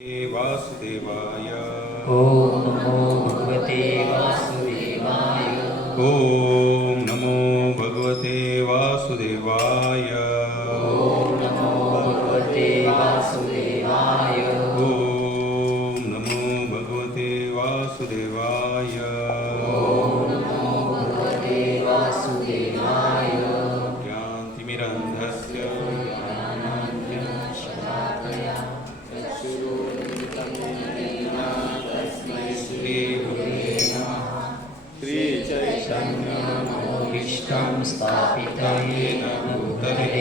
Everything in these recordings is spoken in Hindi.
वासुदेवाय। ओम नमो भगवते वासुदेवाय। ओम नमो भगवते वासुदेवाय। ओम नमो भगवते वासुदेवाय। ओम नमो भगवते वासुदेवाय। ओम नमो भगवते वासुदेवाय। ज्ञानतिमिरन्धस्य ज्ञानाञ्जनशलाकया चक्षुरुन्मिलितं येन तस्मै श्रीगुरुवे नमः। श्रीचैतन्यमनोभीष्टं स्थापितं येन भूतले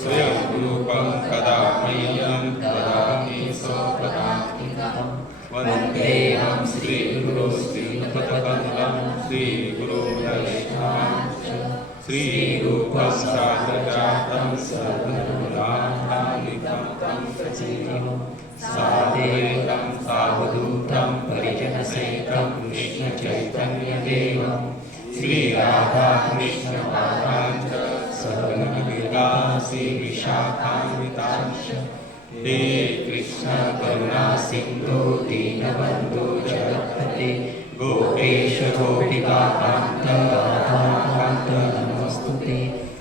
स्वयं रूपं कदा मह्यं ददामि स्वपदान्तिकं। वन्देऽहं श्रीगुरो श्रीयुतपदं श्रीगुरुवैष्णवांश्च श्रीरूपं साग्रजातं सर्वगुणान्वितं तं सजीवं साद्वैतं सावधूतं परिजनसहितं कृष्णचैतन्यदेवं श्रीराधाकृष्णपादाञ्च सहगणविलासी विशाखान्वितांश्च। हे कृष्ण करुणा सिन्धु दीनबन्धु जगत्पते गोपेश गोपिकान्त राधाकान्त नमोऽस्तुते।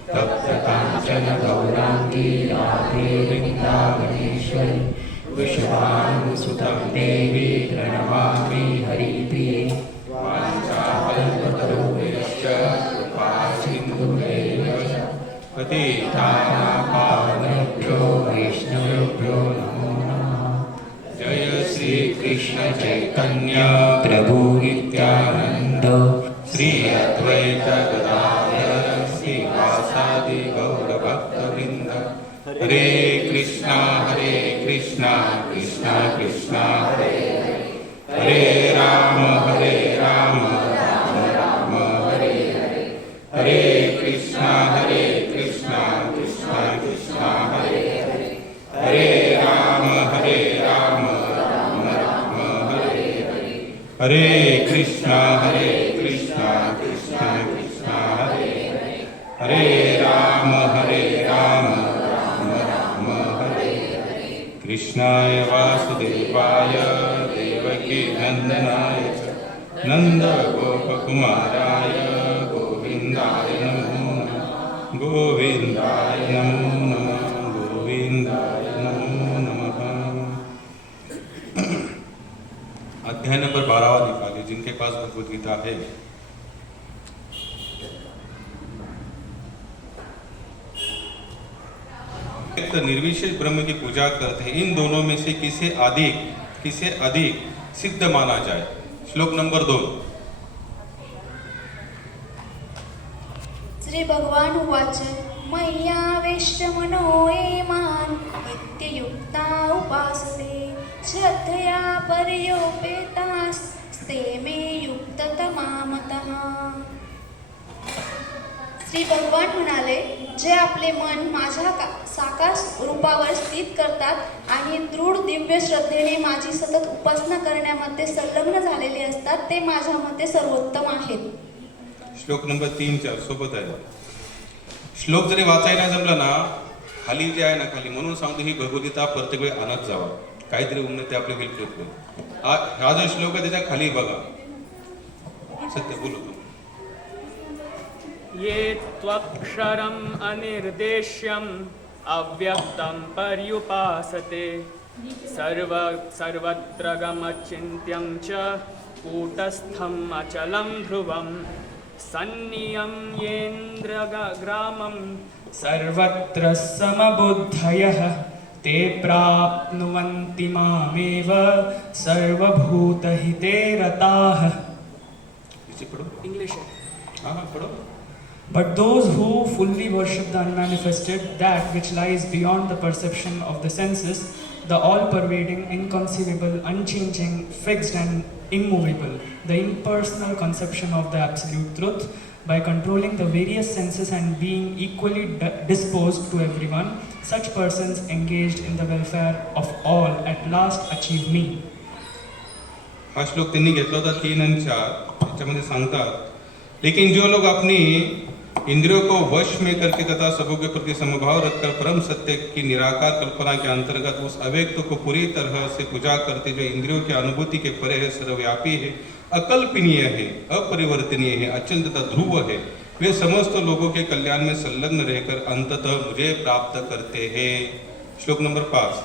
तप्त काञ्चन गौराङ्गी राधे वृन्दावनेश्वरी वृषभानुसुतं देवी प्रणमामि हरिप्रिये। वाञ्छाकल्पतरुभ्यश्च कृपा सिन्धुभ्यैव च पतितानां पावनेभ्यो वैष्णवेभ्यो नमो नमः। जय श्री कृष्ण चैतन्य प्रभु नित्यानंद श्री अद्वैत गदाधर श्रीवासादि गौरभक्तवृंद। हरे कृष्णा कृष्णा कृष्णा हरे हरे राम राम राम हरे हरे। हरे कृष्णा कृष्णा कृष्णा हरे हरे। हरे राम राम राम हरे हरे। हरे कृष्णा कृष्णा कृष्णा हरे हरे। हरे राम राम राम हरे हरे। कृष्णाय वासुदेवाय देवकी नंदनाय च नन्दगोपकुमाराय गोविन्दाय नमो नमः। गोविन्दाय नमो नमः। गोविन्दाय नमो नमः। अध्याय नंबर 12 निकालिए जिनके पास भगवद गीता है। निर्विशेष ब्रह्म की पूजा करते हैं, इन दोनों में से किसे अधिक सिद्ध माना जाए। श्लोक नंबर 2। श्री भगवान उवाच मय्यावेश्य मनो ये मां नित्ययुक्ता उपासते श्रद्धया पर्योपेतास्ते मे युक्ततमा मतः। श्री भगवान म्हणाले, जे आपले मन माझ्या साकार रूपावर स्थित करतात आणि दृढ दिव्य श्रद्धेने माझी सतत उपासना करण्यामध्ये संलग्न झालेले असतात, ते माझ्या मते सर्वोत्तम आहेत। श्लोक नंबर 3-4 सोबत आहे। श्लोक जरी वाचायला जमला ना, खाली जे आहे ना, खाली म्हणून सांगतो ही भगवद्गीता प्रत्येक वेळी आणत जावा, काहीतरी उन्नती आपल्या हेल्प करतो। हा जो श्लोक आहे त्याच्या खाली बघा, सत्य बोलतो। ये त्वक्षरम् अनिर्देश्यम् अव्यक्तं पर्युपासते सर्वत्र गमचिन्त्यं च कूटस्थम् अचलं ध्रुवं सन्नियम्येन्द्रियग्रामं सर्वत्र समबुद्धयः ते प्राप्नुवन्ति मामेव सर्वभूतहिते रताः। इंग्लिश है। हाँ पढ़ो। But those who fully worship the unmanifested, that which lies beyond the perception of the senses, the all-pervading, inconceivable, unchanging, fixed and immovable, the impersonal conception of the absolute truth, by controlling the various senses and being equally disposed to everyone, such persons engaged in the welfare of all at last achieve me. हा श्लोक त्यांनी घेतला होता 3 आणि 4 याच्यामध्ये सांगतात, लेकिन जो लोग अपनी इंद्रियों को वश में करके तथा सबों के प्रति समभाव रखकर परम सत्य की निराकार कल्पना के अंतर्गत उस अव्यक्त को पूरी तरह से पूजा करते जो इंद्रियों की अनुभूति के परे है, सर्वव्यापी है, अकल्पनीय है, अपरिवर्तनीय है, अचल तथा ध्रुव है, वे समस्त लोगों के कल्याण में संलग्न रहकर अंततः मुझे प्राप्त करते हैं। श्लोक नंबर 5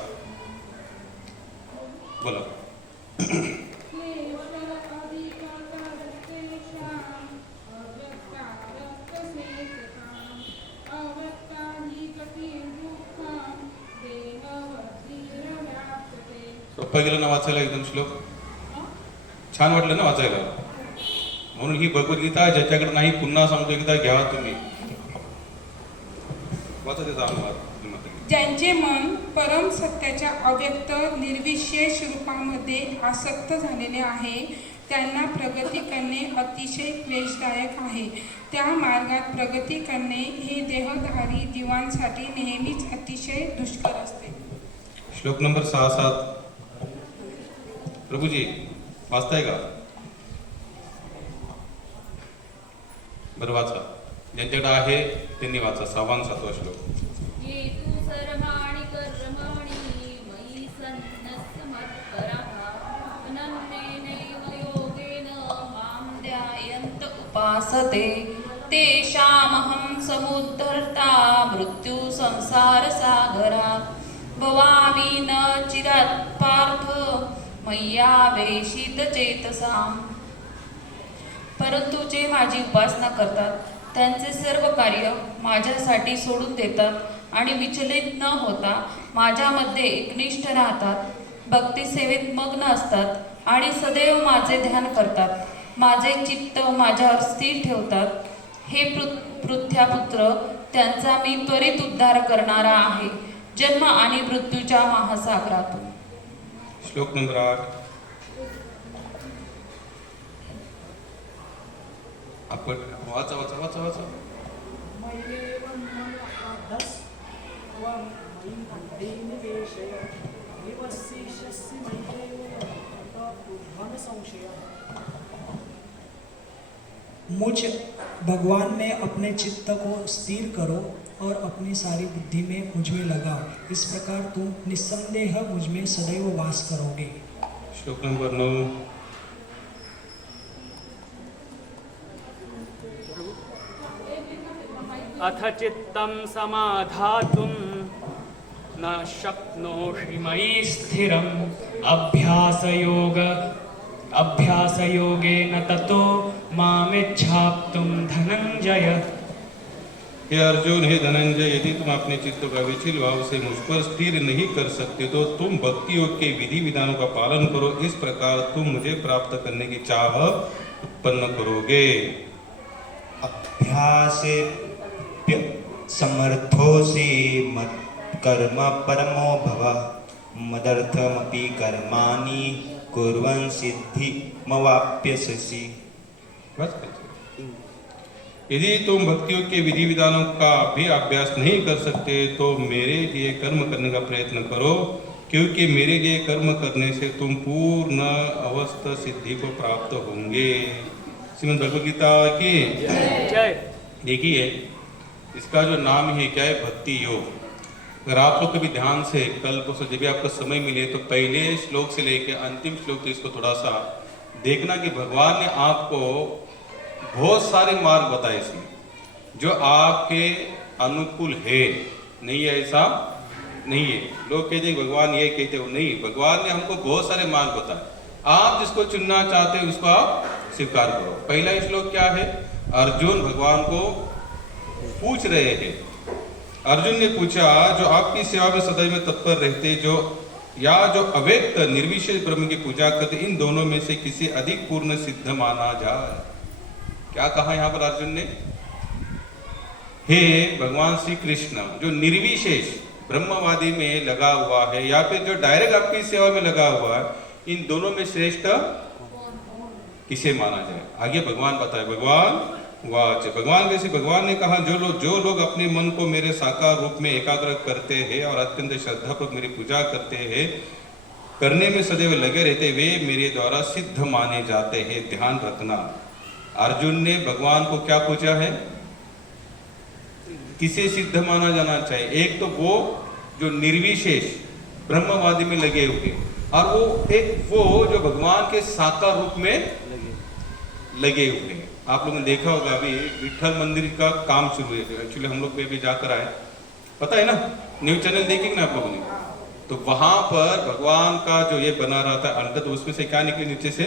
बोलो। सोपं गेलं ना वाचायला एकदम श्लोक? छान वाटलं ना वाचायला? म्हणून ही भगवद्गीता ज्याच्याकडे नाही पुन्हा सांगतो एकदा घ्या तुम्ही. वाचा त्याचा अनुवाद. ज्यांचे मन परम सत्याच्या अव्यक्त निर्विशेष रूपामध्ये आसक्त झालेले आहे त्यांना प्रगती करणे अतिशय क्लेशदायक आहे. त्या मार्गात प्रगती करणे हे देहधारी जीवांसाठी नेहमीच अतिशय दुष्कर असते. श्लोक नंबर 6-7 प्रभुजी वाचताय का? बरं वाचा. ज्यांच्याकडे आहे त्यांनी वाचा. 6वा आणि 7वा श्लोक. ये तु सर्वाणि कर्माणि मयि सन्न्यस्य मत्परः अनन्येनैव योगेन मां ध्यायन्त उपासते तेषामहं समुद्धर्ता मृत्यु संसारसागरात् भवामि न चिरात् पार्थ मय्यावेशित चेतसाम्. परंतु जे माझी उपासना करतात त्यांचे सर्व कार्य माझ्यासाठी सोडून देतात आणि विचलित न होता माझ्यामध्ये एकनिष्ठ राहतात, भक्तिसेवेत मग्न असतात आणि सदैव माझे ध्यान करतात, माझे चित्त माझ्यावर स्थिर ठेवतात. हे पृथ्व्यापुत्र, त्यांचा मी त्वरित उद्धार करणारा आहे जन्म आणि मृत्यूच्या महासागरातून. श्लोक नंबर 8 आपण वाचा वाचा वाचा वाचा. मुझ भगवान में अपने चित्त को स्थिर करो और अपनी सारी बुद्धि में मुझ में लगाओ. इस प्रकार तुम निस्संदेह मुझ में सदैव वास करोगे. श्लोक नंबर 9 अथ चित्तं समाधातुं न शक्नोषि मयि स्थिरम् अभ्यासयोगेन ततो मामिच्छाप्तुं धनंजय. हे अर्जुन, हे धनंजय, यदि तुम अपने चित्त का विचल भाव से मुझ पर स्थिर नहीं कर सकते तो तुम भक्ति योग के विधि विधानों का पालन करो. इस प्रकार तुम मुझे प्राप्त करने की चाह उत्पन्न करोगे. अभ्यासे समर्थोसि मत्कर्म परमो भव मदर्थमपि कर्माणि कुर्वन् सिद्धिमवाप्स्यसि. यदि तुम भक्तियों के विधि विधानों का भी अभ्यास नहीं कर सकते तो मेरे लिए कर्म करने का प्रयत्न करो, क्योंकि मेरे लिए कर्म करने से तुम पूर्ण अवस्था सिद्धि को प्राप्त होंगे. श्रीमद् भगवद गीता की जय. देखिए, इसका जो नाम है क्या है? भक्ति योग. अगर आप लोग कभी ध्यान से कल परसों जब भी आपको समय मिले तो पहले श्लोक से लेके अंतिम श्लोक तो इसको थोड़ा सा देखना कि भगवान ने आपको बहुत सारे मार्ग बताए इसमें जो आपके अनुकूल है. नहीं है ऐसा नहीं है. लोग कहते हैं भगवान ये कहते हो, नहीं, भगवान ने हमको बहुत सारे मार्ग बताए. आप जिसको चुनना चाहते हैं उसको आप स्वीकार करो. पहला श्लोक क्या है? अर्जुन भगवान को पूछ रहे हैं. अर्जुन ने पूछा, जो आपकी सेवा में सदैव तत्पर रहते जो अव्यक्त निर्विशेष ब्रह्म की पूजा करते, इन दोनों में से किसी अधिक पूर्ण सिद्ध माना जाए. क्या कहा यहाँ पर अर्जुन ने? हे भगवान श्री कृष्ण, जो निर्विशेष ब्रह्मवादी में लगा हुआ है या फिर जो डायरेक्ट आपकी सेवा में लगा हुआ है, इन दोनों में श्रेष्ठ किसे माना जाए? आगे भगवान बताए. भगवान वैसे भगवान ने कहा, जो लोग अपने मन को मेरे साकार रूप में एकाग्र करते हैं और अत्यंत श्रद्धापूर्वक मेरी पूजा करते हैं, करने में सदैव लगे रहते, वे मेरे द्वारा सिद्ध माने जाते हैं. ध्यान रखना, अर्जुन ने भगवान को क्या पूछा है? किसे सिद्ध माना जाना चाहिए? एक तो वो जो निर्विशेष ब्रह्मवादी में लगे हुए, और वो जो भगवान के साकार रूप में लगे हुए हैं। आप लोगों ने देखा होगा अभी विठल मंदिर का काम शुरू है, एक्चुअली हम लोग भी अभी जाकर आए, पता है ना, न्यूज चैनल देखेंगे ना आप लोगों ने, तो वहां पर भगवान का जो ये बना रहा था अंत, तो उसमें से क्या निकले नीचे से?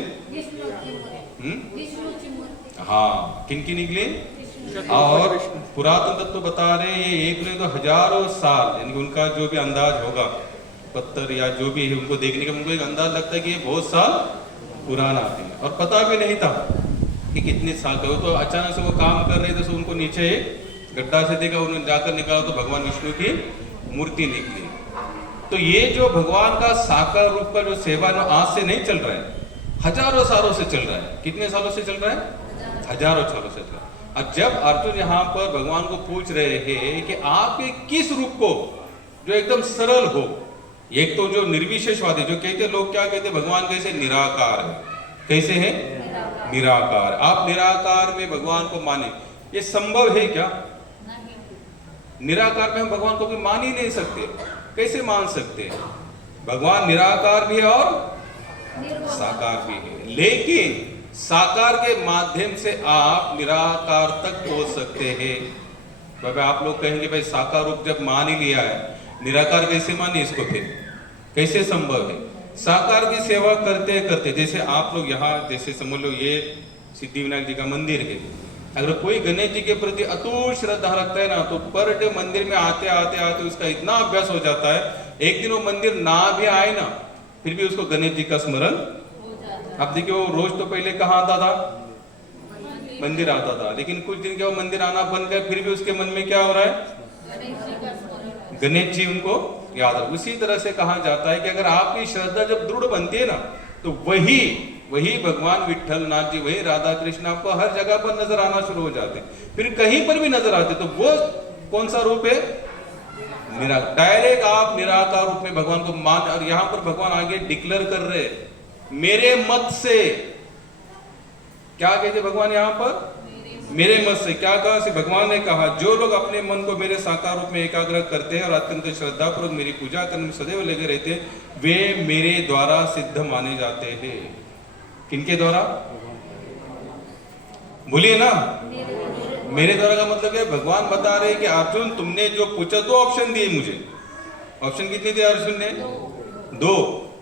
हाँ, किन की निकले? और पुरातन तत्व बता रहे हैं ये एक नहीं तो हजारों साल, यानी उनका जो भी अंदाज होगा पत्थर या जो भी है उनको देखने का उनको एक अंदाज लगता है कि ये बहुत साल पुराना है, और पता भी नहीं था कि कितने साल का हो। तो अचानक से वो काम कर रहे थे तो उनको नीचे गड्ढा से देखा, उन्होंने जाकर निकाला तो भगवान विष्णु की मूर्ति निकली। तो ये जो भगवान का साकार रूप का जो सेवा ना आज से नहीं चल रहा है, हजारों सालों से चल रहा है। कितने सालों से चल रहा है? हजारों सालों से चल रहा है। और जब अर्जुन यहाँ पर भगवान को पूछ रहे हैं कि आपके किस रूप को जो एकदम सरल हो, एक तो जो निर्विशेषवादी जो कहते, लोग क्या कहते, भगवान कैसे निराकार है, कैसे है? निराकार। आप निराकार में भगवान को माने, ये संभव है क्या? निराकार में हम भगवान को भी मान ही नहीं सकते, कैसे मान सकते हैं? भगवान निराकार भी है और साकार भी है, लेकिन साकार के माध्यम से आप निराकार तक पहुंच सकते हैं। बाबा आप लोग कहेंगे भाई साकार रूप जब मान ही लिया है, निराकार कैसे माने इसको? फिर कैसे संभव है? साकार की सेवा करते करते, जैसे आप लोग यहाँ जैसे समझ लो ये सिद्धिविनायक जी का मंदिर है, अगर कोई गणेश जी के प्रति अतुट श्रद्धा रखता है ना, तो पर डे मंदिर में आते आते आते उसका इतना अभ्यास हो जाता है, एक दिन वो मंदिर ना भी आए ना, फिर भी उसको गणेश जी का स्मरण। आप देखिए वो रोज तो पहले कहाँ आता था? मंदिर आता था, लेकिन कुछ दिन के वो मंदिर आना बंद कर, फिर भी उसके मन में क्या हो रहा है? गणेश जी उनको याद है। उसी तरह से कहा जाता है कि अगर आपकी श्रद्धा जब दृढ़ बनती है ना, तो वही भगवान विठल नाथ जी, वही राधा कृष्ण आपको हर जगह पर नजर आना शुरू हो जाते हैं। फिर कहीं पर भी नजर आते, तो वो कौन सा रूप है? निराकार। डायरेक्ट आप निराकार रूप में भगवान को मान, और यहां पर भगवान आगे डिक्लेयर कर रहे हैं, मेरे मत से। क्या कहते भगवान यहां पर? मेरे मत से। क्या कहा? से भगवान ने कहा, जो लोग अपने मन को मेरे साकार रूप में एकाग्र करते हैं और अत्यंत श्रद्धा पूर्वक मेरी पूजा करने में सदैव लगे रहते हैं, वे मेरे द्वारा सिद्ध माने जाते हैं। किनके द्वारा? बोलिए ना, मेरे द्वारा का मतलब है भगवान बता रहे कि अर्जुन तुमने जो पूछा, दो ऑप्शन दिए मुझे। ऑप्शन कितने दिए अर्जुन ने?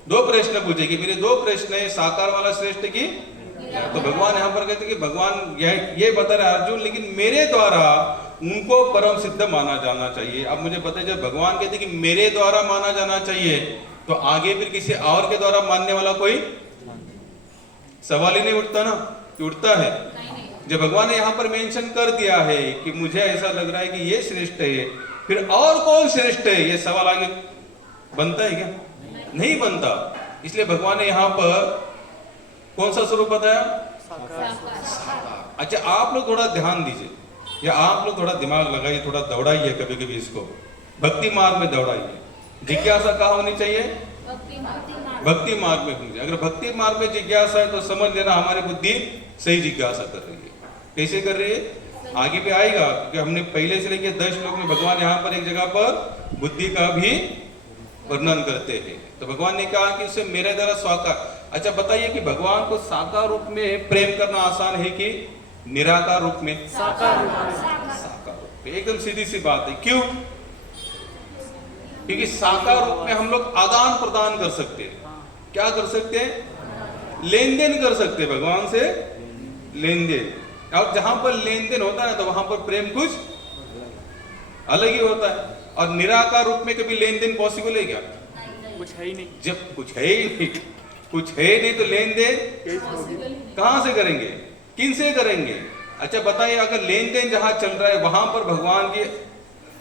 दो प्रश्न पूछे कि मेरे दो प्रश्न है, साकार वाला श्रेष्ठ की? तो भगवान यहाँ पर कहते कि भगवान ये बता रहे अर्जुन, लेकिन मेरे द्वारा उनको परम सिद्ध माना जाना चाहिए। अब मुझे पता है जब भगवान कहते कि मेरे द्वारा माना जाना चाहिए, तो आगे फिर किसी और के द्वारा मानने वाला कोई सवाल ही नहीं उठता ना, कि उठता है? जब भगवान ने यहाँ पर मेंशन कर दिया है कि मुझे ऐसा लग रहा है कि ये श्रेष्ठ है, फिर और कौन श्रेष्ठ है, ये सवाल आगे बनता है क्या? नहीं बनता। इसलिए भगवान ने यहाँ पर कौन सा स्वरूप बताया? अच्छा, आप लोग थोड़ा ध्यान दीजिए, या आप लोग थोड़ा दिमाग लगाइए, थोड़ा दौड़ाइए कभी कभी इसको, भक्ति मार्ग में दौड़ाइए। जिज्ञासा कहाँ होनी चाहिए? भक्ति मार्ग में होनी चाहिए। अगर भक्ति मार्ग में जिज्ञासा है तो समझ लेना हमारी बुद्धि सही जिज्ञासा कर रही है। कैसे कर रही है? आगे भी आएगा, क्योंकि हमने पहले से लेकर 10 श्लोक में भगवान यहाँ पर एक जगह पर बुद्धि का भी वर्णन करते हैं। तो भगवान ने कहा कि उसे मेरे द्वारा साकार। अच्छा बताइए कि भगवान को साकार रूप में प्रेम करना आसान है कि निराकार रूप में? साकार रूप में। एकदम सीधी सी बात है। क्यों? क्योंकि साकार रूप में हम लोग आदान प्रदान कर सकते हैं। क्या कर सकते हैं? लेन देन कर सकते हैं, भगवान से लेन देन। और जहां पर लेन देन होता है ना, तो वहां पर प्रेम कुछ अलग ही होता है। और निराकार रूप में कभी लेन देन पॉसिबल है क्या? कुछ है ही नहीं। जब कुछ है ही नहीं, तो लेन देन कहां से करेंगे? किन से करेंगे? अच्छा बताइए, अगर लेन देन जहां चल रहा है वहां पर भगवान की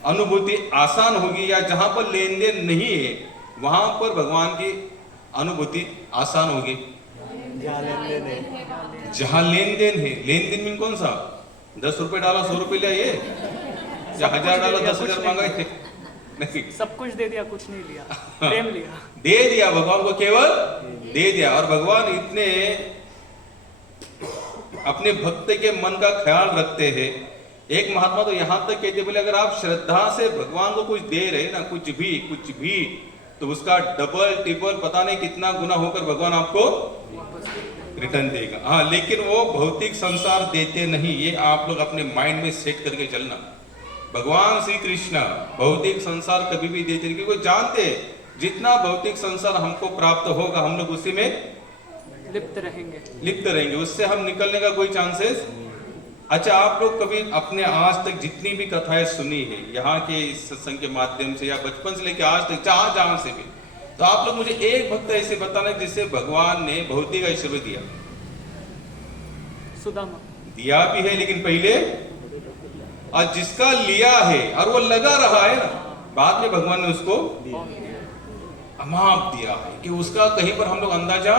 अनुभूति आसान होगी, या जहां पर लेन देन नहीं है वहां पर भगवान की अनुभूति आसान होगी? जहां लेन देन है। लेन देन में कौन सा? 10 रुपए डाला 100 रुपए लिया, ये या 1000 डाला 10,000 मांगा? नहीं, सब कुछ दे दिया, कुछ नहीं लिया, प्रेम लिया। दे दिया भगवान को, केवल दे दिया। और भगवान इतने अपने भक्त के मन का ख्याल रखते हैं एक महात्मा तो यहां तक कहते बोले अगर आप श्रद्धा से भगवान को कुछ दे रहे ना, कुछ भी, तो उसका डबल ट्रिपल पता नहीं कितना गुना होकर भगवान आपको रिटर्न देगा। हाँ, लेकिन वो भौतिक संसार देते नहीं, ये आप लोग अपने माइंड में सेट करके चलना। भगवान श्री कृष्ण भौतिक संसार कभी भी देते नहीं, क्योंकि जानते जितना भौतिक संसार हमको प्राप्त होगा हम लोग उसी में लिप्त रहेंगे, उससे हम निकलने का कोई चांसेस। अच्छा, आप लोग कभी अपने आज तक जितनी भी कथाएं सुनी है यहाँ के इस सत्संग के माध्यम से या बचपन से लेकर आज तक जहां से भी, तो आप लोग मुझे एक भक्त ऐसे बताना जिससे भगवान ने भौतिक ऐश्वर्य दिया। सुदामा दिया भी है, लेकिन पहले और जिसका लिया है और वो लगा रहा है ना, बाद में भगवान ने उसको अमाप दिया है कि उसका कहीं पर हम लोग अंदाजा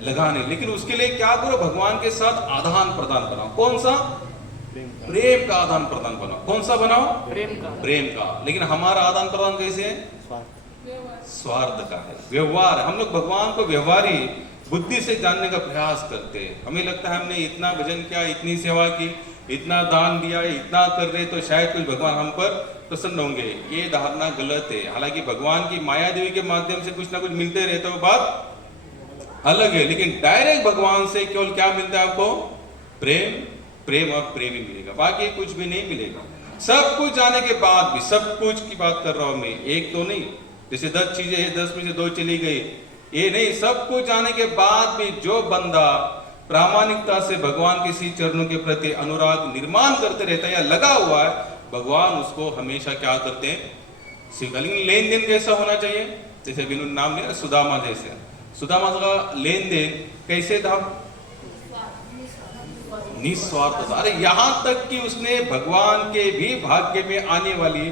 लगाने। लेकिन उसके लिए क्या करो, भगवान के साथ आदान प्रदान बनाओ। कौन सा? प्रेम का आदान प्रदान बनाओ। कौन सा बनाओ? प्रेम का। लेकिन हमारा आदान प्रदान कैसे है? स्वार्थ का है, व्यवहार। हम लोग भगवान को व्यवहारी बुद्धि से जानने का प्रयास करते हैं। हमें लगता है हमने इतना भजन किया, इतनी सेवा की, इतना दान दिया, इतना कर रहे तो शायद कुछ भगवान हम पर प्रसन्न होंगे। ये धारणा गलत है। हालांकि भगवान की माया देवी के माध्यम से कुछ ना कुछ मिलते रहता है, बात अलग है। लेकिन डायरेक्ट भगवान से केवल क्या मिलता है आपको? प्रेम और प्रेम ही मिलेगा, बाकी कुछ भी नहीं मिलेगा। सब कुछ जाने के बाद भी, सब कुछ की बात कर रहा हूं मैं, एक तो नहीं। जैसे 10 चीजें हैं, 10 में से 2 चली गई, ये नहीं। सब कुछ जाने के बाद भी जो बंदा प्रामाणिकता से भगवान के श्री चरणों के प्रति अनुराग निर्माण करते रहता है या लगा हुआ है, भगवान उसको हमेशा क्या करते हैं? स्वीकार। लेकिन लेन देन कैसा होना चाहिए? जैसे बिनु नाम लिया सुदामा, जैसे सुदामा का लेन देन कैसे था? निस्वार्थ था। अरे यहां तक कि उसने भगवान के भी भाग्य में आने वाली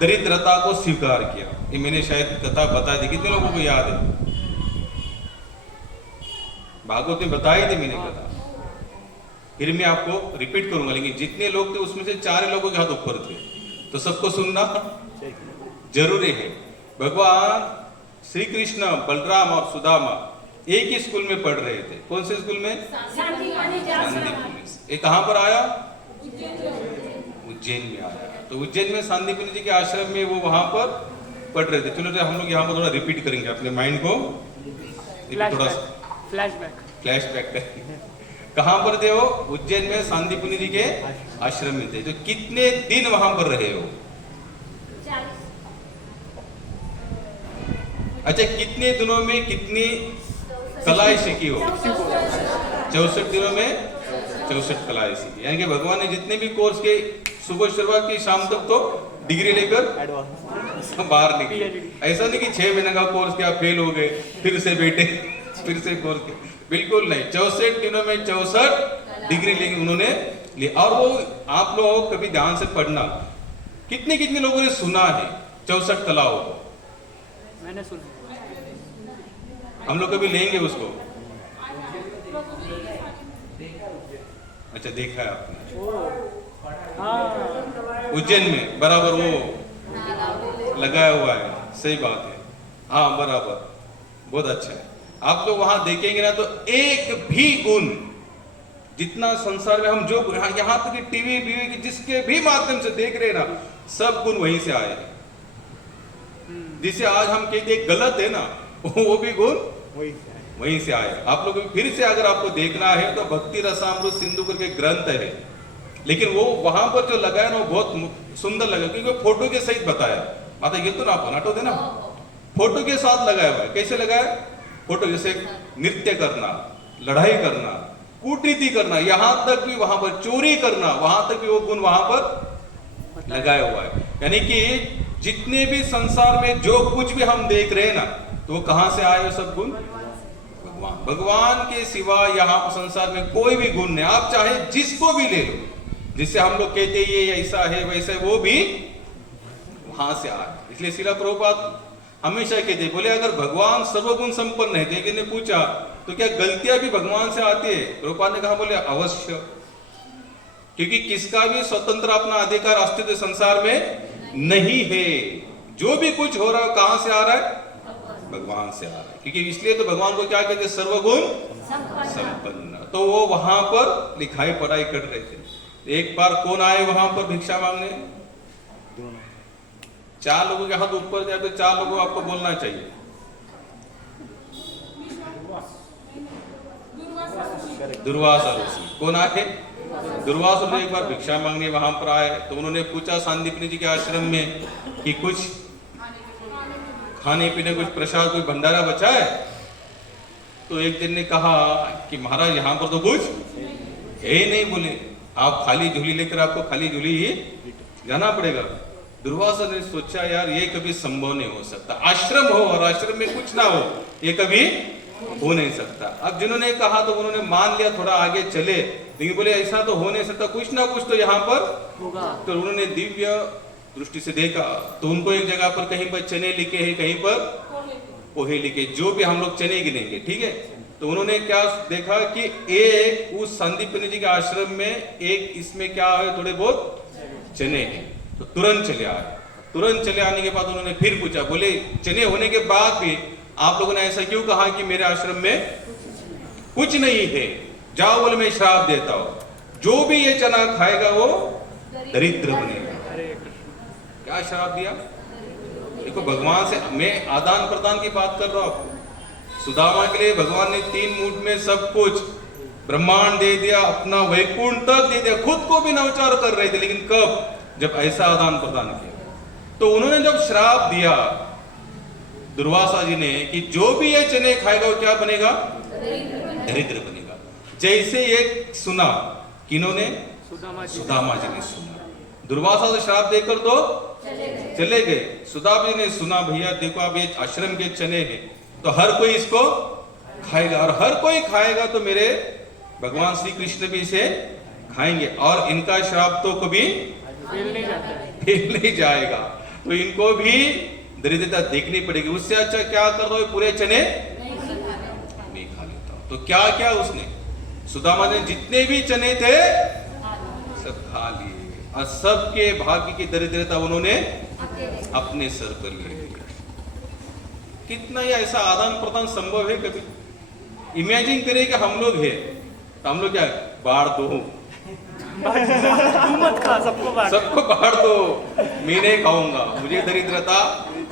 दरिद्रता को स्वीकार किया। ये मैंने शायद कथा बता दी, कितने लोगों को याद है? भागवत में बताई थी मैंने कथा, फिर मैं आपको रिपीट करूंगा। लेकिन जितने लोग थे उसमें से 4 लोगों के हाथ ऊपर थे, तो सबको सुनना जरूरी है। भगवान श्री कृष्ण, बलराम और सुदामा एक ही स्कूल में पढ़ रहे थे। कौन से स्कूल में? सांदीपनि। ये कहां पर आया? उज्जैन में आया। तो उज्जैन में सांदीपनि जी के आश्रम में वो वहां पर पढ़ रहे थे। चलो हम लोग यहाँ पर थोड़ा रिपीट करेंगे, अपने माइंड को थोड़ा फ्लैशबैक करेंगे। कहां पर थे वो? उज्जैन में सांदीपनि जी के आश्रम में थे। तो कितने दिन वहां पर रहे हो? अच्छा, कितने दिनों में कितनी कलाएं सीखी हो? 64 दिनों में 64 कलाएं सीखी। यानी कि भगवान ने जितने भी कोर्स के सुबह शुरुआत की, शाम तक तो डिग्री लेकर बाहर निकले। ऐसा नहीं कि 6 महीने का कोर्स किया, फेल हो गए, फिर से बैठे, फिर से कोर्स किया, बिल्कुल नहीं। 64 दिनों में 64 डिग्री लेके उन्होंने ली। और वो आप लोग कभी ध्यान से पढ़ना, कितने कितने लोगों ने सुना है 64 कलाओं को? मैंने सुना। हम लोग कभी लेंगे उसको? अच्छा, देखा है आपने उज्जैन में, बराबर वो लगाया हुआ है। सही बात है, हाँ बराबर, बहुत अच्छा है। आप लोग वहां देखेंगे ना तो एक भी गुण, जितना संसार में हम जो यहाँ तक कि टीवी की जिसके भी माध्यम से देख रहे हैं ना, सब गुण वहीं से आए हैं। जिसे आज हम कहते हैं गलत है ना, वो भी गुण वहीं से आए। आप लोग फिर से अगर आपको देखना है तो भक्ति रसामृत सिंधु करके ग्रंथ है, लेकिन वो वहां पर जो लगाया ना वो बहुत सुंदर लगा, क्योंकि फोटो के सहित बताया। माता ये तो ना बनाटो देना, फोटो के साथ लगाया हुआ है। कैसे लगाया? फोटो जैसे नृत्य करना, लड़ाई करना, कूटनीति करना, यहां तक भी वहां पर चोरी करना, वहां तक भी वो गुण वहां पर लगाया हुआ है। यानी कि जितने भी संसार में जो कुछ भी हम देख रहे हैं ना, तो वो कहां से आए? सब गुण भगवान के सिवा यहाँ संसार में कोई भी गुण नहीं। आप चाहे जिसको भी ले लो, जिससे हम लोग कहते हैं ये ऐसा है वैसा है, वो भी वहां से आए। इसलिए श्रील प्रभुपाद हमेशा कहते, बोले अगर भगवान सर्वगुण संपन्न है, लेकिन ने पूछा तो क्या गलतियां भी भगवान से आती है? प्रभुपाद ने कहा, बोले अवश्य, क्योंकि किसका भी स्वतंत्र अपना अधिकार अस्तित्व संसार में नहीं है। जो भी कुछ हो रहा है कहां से आ रहा है? भगवान से आ रहा है। क्योंकि इसलिए तो भगवान को क्या कहते हैं? सर्वगुण संपन्न। तो वो वहां पर लिखाई पढ़ाई कर रहे थे। एक बार कौन आए वहां पर भिक्षा मांगने? 4 लोगों के हाथ ऊपर जाए तो 4 लोगों को आपको बोलना चाहिए। दुर्वासा ऋषि कौन आए? दुर्वासा ऋषि एक बार भिक्षा मांगने वहां पर आए तो उन्होंने पूछा सांदीपनि जी के आश्रम में कि कुछ खाने पीने, कुछ प्रसाद, कोई भंडारा बचा है? तो एक दिन ने कहा कि महाराज यहाँ पर तो कुछ है ही नहीं। बोले आप खाली झोली लेकर आपको खाली झोली ही जाना पड़ेगा। दुर्वासा ने सोचा यार ये कभी संभव नहीं हो सकता, आश्रम हो और आश्रम में कुछ ना हो, ये कभी हो नहीं सकता। अब जिन्होंने कहा तो उन्होंने मान लिया, थोड़ा आगे चले, लेकिन बोले ऐसा तो हो नहीं सकता, कुछ ना कुछ तो यहाँ पर होगा। तो उन्होंने दिव्य दृष्टि से देखा तो उनको एक जगह पर कहीं पर चने लिखे हैं, कहीं पर पोहे लिखे, जो भी हम लोग चने गिनेंगे, ठीक है। तो उन्होंने क्या देखा कि एक उस संदीपनि जी के आश्रम में एक इसमें क्या है, थोड़े बहुत चने हैं। तो तुरंत चले आए। तुरंत चले आने के बाद उन्होंने फिर पूछा, बोले चने होने के बाद भी आप लोगों ने ऐसा क्यों कहा कि मेरे आश्रम में कुछ नहीं है? जाओ बोले मैं श्राप देता हूं, जो भी ये चना खाएगा वो दरिद्र बनेगा। क्या श्राप दिया? देखो भगवान से मैं आदान प्रदान की बात कर रहा हूं। सुदामा के लिए भगवान ने 3 मुठ में सब कुछ, ब्रह्मांड दे दिया, अपना वैकुंठ तक दे दिया, खुद को भी नवचार कर रहे थे, लेकिन कब? जब ऐसा आदान प्रदान किया। तो उन्होंने जब श्राप दिया दुर्वासा जी ने कि जो भी ये चने खाएगा वो क्या बनेगा? दरिद्र बनेगा। जैसे ये सुना, किन्होंने? सुदामा जी ने सुना। दुर्वासा से श्राप देकर तो चले गए। सुदामा जी ने सुना, भैया देखो अब ये आश्रम के चने हैं तो हर कोई इसको खाएगा, और हर कोई खाएगा तो मेरे भगवान श्री कृष्ण भी इसे खाएंगे, और इनका श्राप तो कभी फेल नहीं जाएगा। तो इनको भी दरिद्रता देखनी पड़ेगी। उससे अच्छा क्या कर दो, पूरे चने नहीं खा लेता। तो क्या क्या उसने, सुदामा ने जितने भी चने थे सब खा लिए, और सबके भाग्य की दरिद्रता उन्होंने अपने सर पर ले ली। कितना ही ऐसा आदान प्रदान संभव है? कभी इमेजिन करें कि हम लोग हैं तो हम लोग क्या, बाढ़ दो, मत खा, सबको बाढ़ दो, मैं नहीं खाऊंगा, मुझे दरिद्रता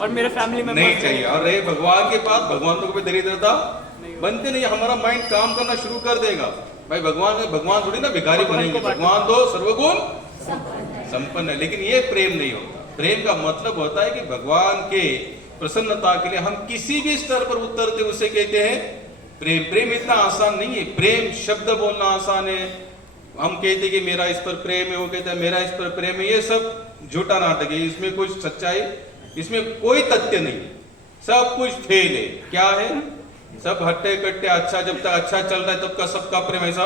और मेरे फैमिली में नहीं चाहिए। और रहे भगवान के पास, भगवान को भी दरिद्रता बनते नहीं। हमारा माइंड काम करना शुरू कर देगा, भाई भगवान थोड़ी ना भिखारी बनेंगे, भगवान तो सर्वगुण संपन्न है। लेकिन ये प्रेम नहीं होता। प्रेम का मतलब होता है कि भगवान के प्रसन्नता के लिए हम किसी भी स्तर पर उतरते, उसे कहते हैं प्रेम। प्रेम इतना आसान नहीं है। प्रेम शब्द बोलना आसान है, हम कहते कि मेरा इस पर प्रेम है, वो कहता है मेरा इस पर प्रेम है, ये सब झूठा नाटक है, इसमें कुछ सच्चाई, इसमें कोई तथ्य नहीं, सब कुछ फेल है। क्या है? सब हट्टे कट्टे, अच्छा जब तक अच्छा चल रहा है तब का सबका प्रेम ऐसा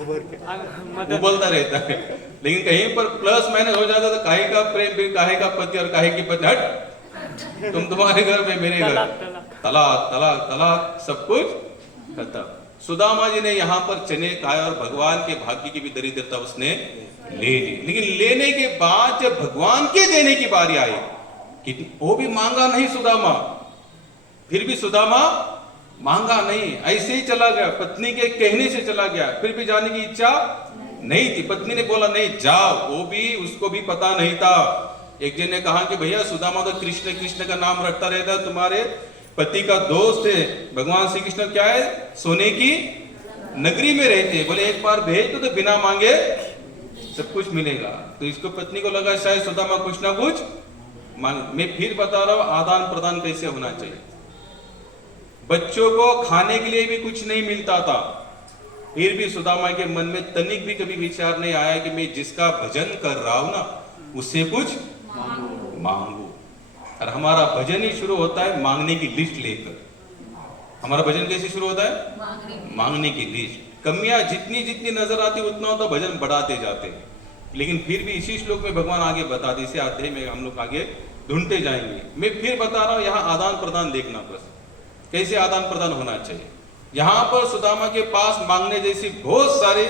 उबलता रहता है, लेकिन कहीं पर प्लस माइनस हो जाता है तो काहे का प्रेम, फिर काहे का पति और काहे की पत्नी, हट तुम तुम्हारे घर में मेरे घर, तलाक तलाक तलाक, सब कुछ खत्म। सुदामा जी ने यहाँ पर चने खाए और भगवान के भाग्य की भी दरिद्रता उसने ले ली। लेकिन लेने के बाद जब भगवान के देने की बारी आई, कि वो भी मांगा नहीं सुदामा, फिर भी सुदामा मांगा नहीं, ऐसे ही चला गया, पत्नी के कहने से चला गया, फिर भी जाने की इच्छा नहीं थी। पत्नी ने बोला नहीं जाओ, वो भी, उसको भी पता नहीं था। एक जन ने कहा कि भैया सुदामा तो कृष्ण कृष्ण का नाम रटता रहता, तुम्हारे पति का दोस्त है, भगवान श्री कृष्ण क्या है, सोने की नगरी में रहते हैं, बोले एक बार भेज तो बिना मांगे सब कुछ मिलेगा। तो इसको पत्नी को लगा शायद सुदामा कुछ ना कुछ मांग। मैं फिर बता रहा हूं आदान प्रदान कैसे होना चाहिए। बच्चों को खाने के लिए भी कुछ नहीं मिलता था, फिर भी सुदामा के मन में तनिक भी कभी विचार नहीं आया कि मैं जिसका भजन कर रहा हूं ना उससे कुछ मांगू। और हमारा भजन ही शुरू होता है मांगने की लिस्ट लेकर। हमारा भजन कैसे शुरू होता है? मांगने की लिस्ट। कमियां जितनी जितनी नजर आती उतना होता भजन बढ़ाते जाते हैं। लेकिन फिर भी इसी श्लोक में भगवान आगे बताते, इसे अध्याय में हम लोग आगे ढूंढते जाएंगे। मैं फिर बता रहा हूं, यहाँ आदान प्रदान देखना, बस कैसे आदान प्रदान होना चाहिए। यहाँ पर सुदामा के पास मांगने जैसी बहुत सारी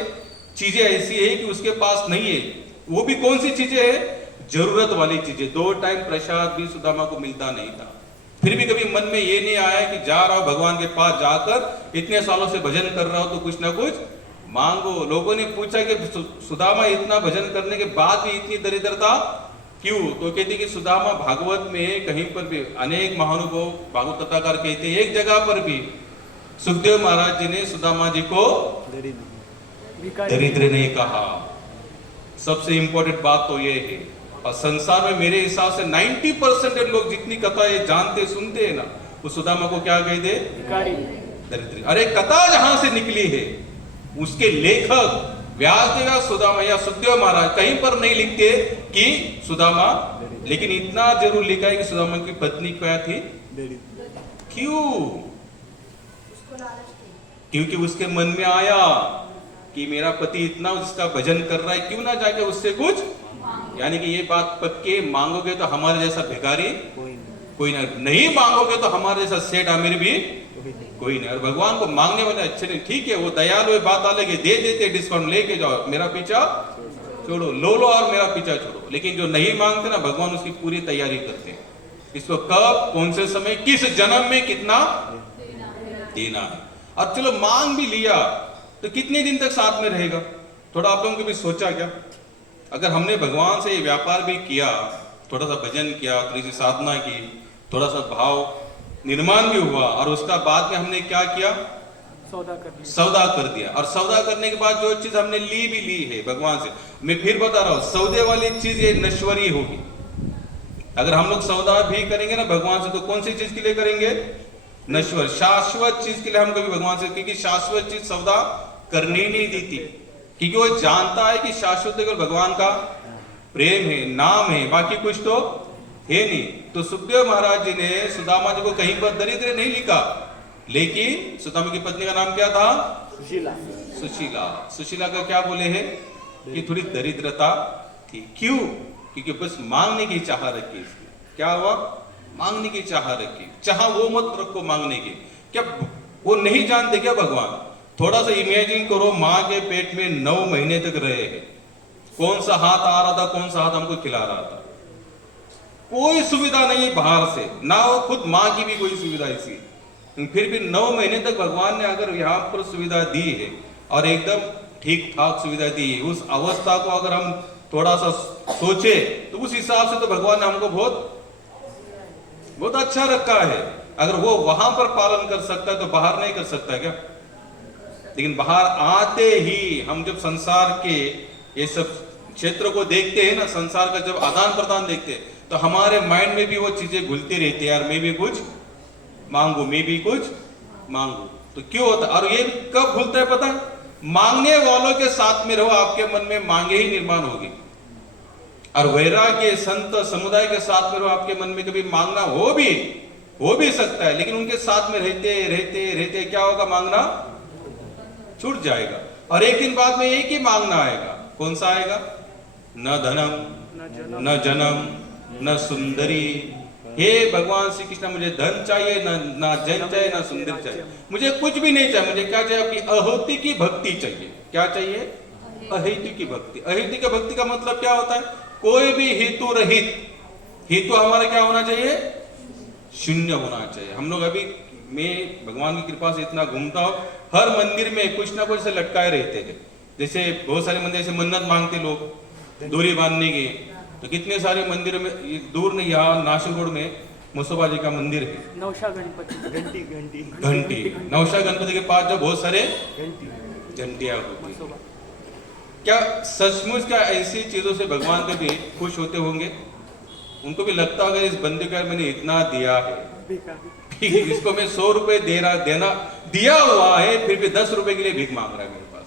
चीजें ऐसी है कि उसके पास नहीं है। वो भी कौन सी चीजें है? जरूरत वाली चीजें। 2 टाइम प्रसाद भी सुदामा को मिलता नहीं था, फिर भी कभी मन में ये नहीं आया कि जा रहा हूं भगवान के पास, जाकर इतने सालों से भजन कर रहा हूं तो कुछ ना कुछ मांगो। लोगों ने पूछा कि सुदामा इतना भजन करने के बाद भी इतनी दरिद्रता क्यों? तो कहते कि सुदामा भागवत में कहीं पर भी अनेक महानुभाव भागवत कथाकार कहते हैं, एक जगह पर भी सुखदेव महाराज जी ने सुदामा जी को दरिद्र नहीं कहा। सबसे इंपॉर्टेंट बात तो ये है। और संसार में मेरे हिसाब से 90% लोग जितनी कथा ये जानते सुनते हैं ना, वो सुदामा को क्या कहते? दरिद्र। अरे कथा जहां से निकली है उसके लेखक व्यासदेव या सुदामा या सुखदेव महाराज कहीं पर नहीं लिखते कि सुदामा, लेकिन इतना जरूर लिखा है कि सुदामा की पत्नी क्या थी? क्यों? क्योंकि उसके मन में आया कि मेरा पति इतना उसका भजन कर रहा है, क्यों ना जाके उससे कुछ, यानी कि ये बात पक्के मांगोगे तो हमारे जैसा भिखारी कोई ना, नहीं मांगोगे तो हमारे जैसा सेठ आमिर भी कोई नहीं। और भगवान को मांगने वाले अच्छे नहीं, ठीक है वो दयालु है, बात अलग है, दे देते डिस्काउंट, लेके जाओ, मेरा पीछा छोड़ो, लो और मेरा पीछा छोड़ो। लेकिन जो नहीं मांगते ना, भगवान उसकी पूरी तैयारी करते हैं, इसको कब, कौन से समय, किस जन्म में कितना देना है। अब चलो मांग भी लिया तो कितने दिन तक साथ में रहेगा? थोड़ा आप लोगों को भी सोचा क्या? अगर हमने भगवान से व्यापार भी किया, थोड़ा सा भजन किया, थोड़ी सी साधना की, थोड़ा सा भाव निर्माण भी हुआ, और उसका बाद में हमने क्या किया? सौदा कर दिया। और सौदा करने के बाद जो चीज हमने ली भी ली है भगवान से, मैं फिर बता रहा हूं, सौदे वाली चीज ये नश्वरी होगी। अगर हम लोग सौदा भी करेंगे ना भगवान से, तो कौन सी चीज के लिए करेंगे? नश्वर, शाश्वत चीज के लिए हम कभी भगवान से, क्योंकि शाश्वत चीज सौदा करनी नहीं देती, क्योंकि वो जानता है कि शाश्वत केवल भगवान का प्रेम है, नाम है, बाकी कुछ तो है नहीं। तो सुखदेव महाराज जी ने सुदामा जी को कहीं पर दरिद्र नहीं लिखा, लेकिन सुदामा की पत्नी का नाम क्या था? सुशीला। सुशीला का क्या बोले हैं कि थोड़ी दरिद्रता थी। क्यों? क्योंकि बस मांगने की चाह रखी इसकी। क्या हुआ? मांगने की चाह रखी। चाह वो मत रखो मांगने की। क्या वो नहीं जानते क्या भगवान? थोड़ा सा इमेजिन करो, माँ के पेट में 9 महीने तक रहे हैं, कौन सा हाथ आ रहा था, कौन सा हाथ हमको खिला रहा था, कोई सुविधा नहीं बाहर से, ना वो खुद माँ की भी कोई सुविधा ऐसी। फिर भी 9 महीने तक भगवान ने अगर यहाँ पर सुविधा दी है और एकदम ठीक ठाक सुविधा दी है, उस अवस्था को अगर हम थोड़ा सा सोचे तो उस हिसाब से तो भगवान ने हमको बहुत बहुत अच्छा रखा है। अगर वो वहां पर पालन कर सकता है तो बाहर नहीं कर सकता क्या? लेकिन बाहर आते ही हम जब संसार के ये सब क्षेत्र को देखते हैं ना, संसार का जब आदान प्रदान देखते हैं, तो हमारे माइंड में भी वो चीजें घुलती रहती है, यार मैं भी कुछ मांगू, मैं भी कुछ मांगू। तो क्यों होता? और ये कब भूलता है पता? मांगने वालों के साथ में रहो, आपके मन में मांगे ही निर्माण होगी। और वैराग्य संत समुदाय के साथ में रहो, आपके मन में कभी मांगना हो भी सकता है, लेकिन उनके साथ में रहते रहते रहते क्या होगा? मांगना छूट जाएगा। और एक दिन बाद में एक ही मांगना आएगा। कौन सा आएगा? न धनम न जनम न सुंदरी। हे भगवान श्री कृष्ण, मुझे धन चाहिए ना जन चाहिए, ना सुंदर चाहिए, मुझे कुछ भी नहीं चाहिए। मुझे क्या चाहिए? आपकी अहोती की भक्ति चाहिए। क्या चाहिए? अहेतु की भक्ति। अहेतु की भक्ति का मतलब क्या होता है? कोई भी हेतु रहित। हेतु हमारा क्या होना चाहिए? शून्य होना चाहिए। हम लोग अभी, मैं भगवान की कृपा से इतना घूमता हूँ, हर मंदिर में कुछ ना कुछ से लटकाए रहते हैं। जैसे बहुत सारे मंदिर से मन्नत मांगते लोग, दूरी बांधने की। तो कितने सारे मंदिरों में, दूर नहीं, यहाँ नासिक रोड में मुसोबा जी का मंदिर है, नौशा गणपति, घंटी नौशा गणपति के पास जो बहुत सारे घंटियां होती है। क्या सचमुच क्या ऐसी चीजों से भगवान कभी खुश होते होंगे? उनको भी लगता होगा इस बंदे का मैंने इतना दिया है, इसको मैं 100 रुपए दिया हुआ है, फिर भी 10 रुपए के लिए भीख मांग रहा है मेरे पास।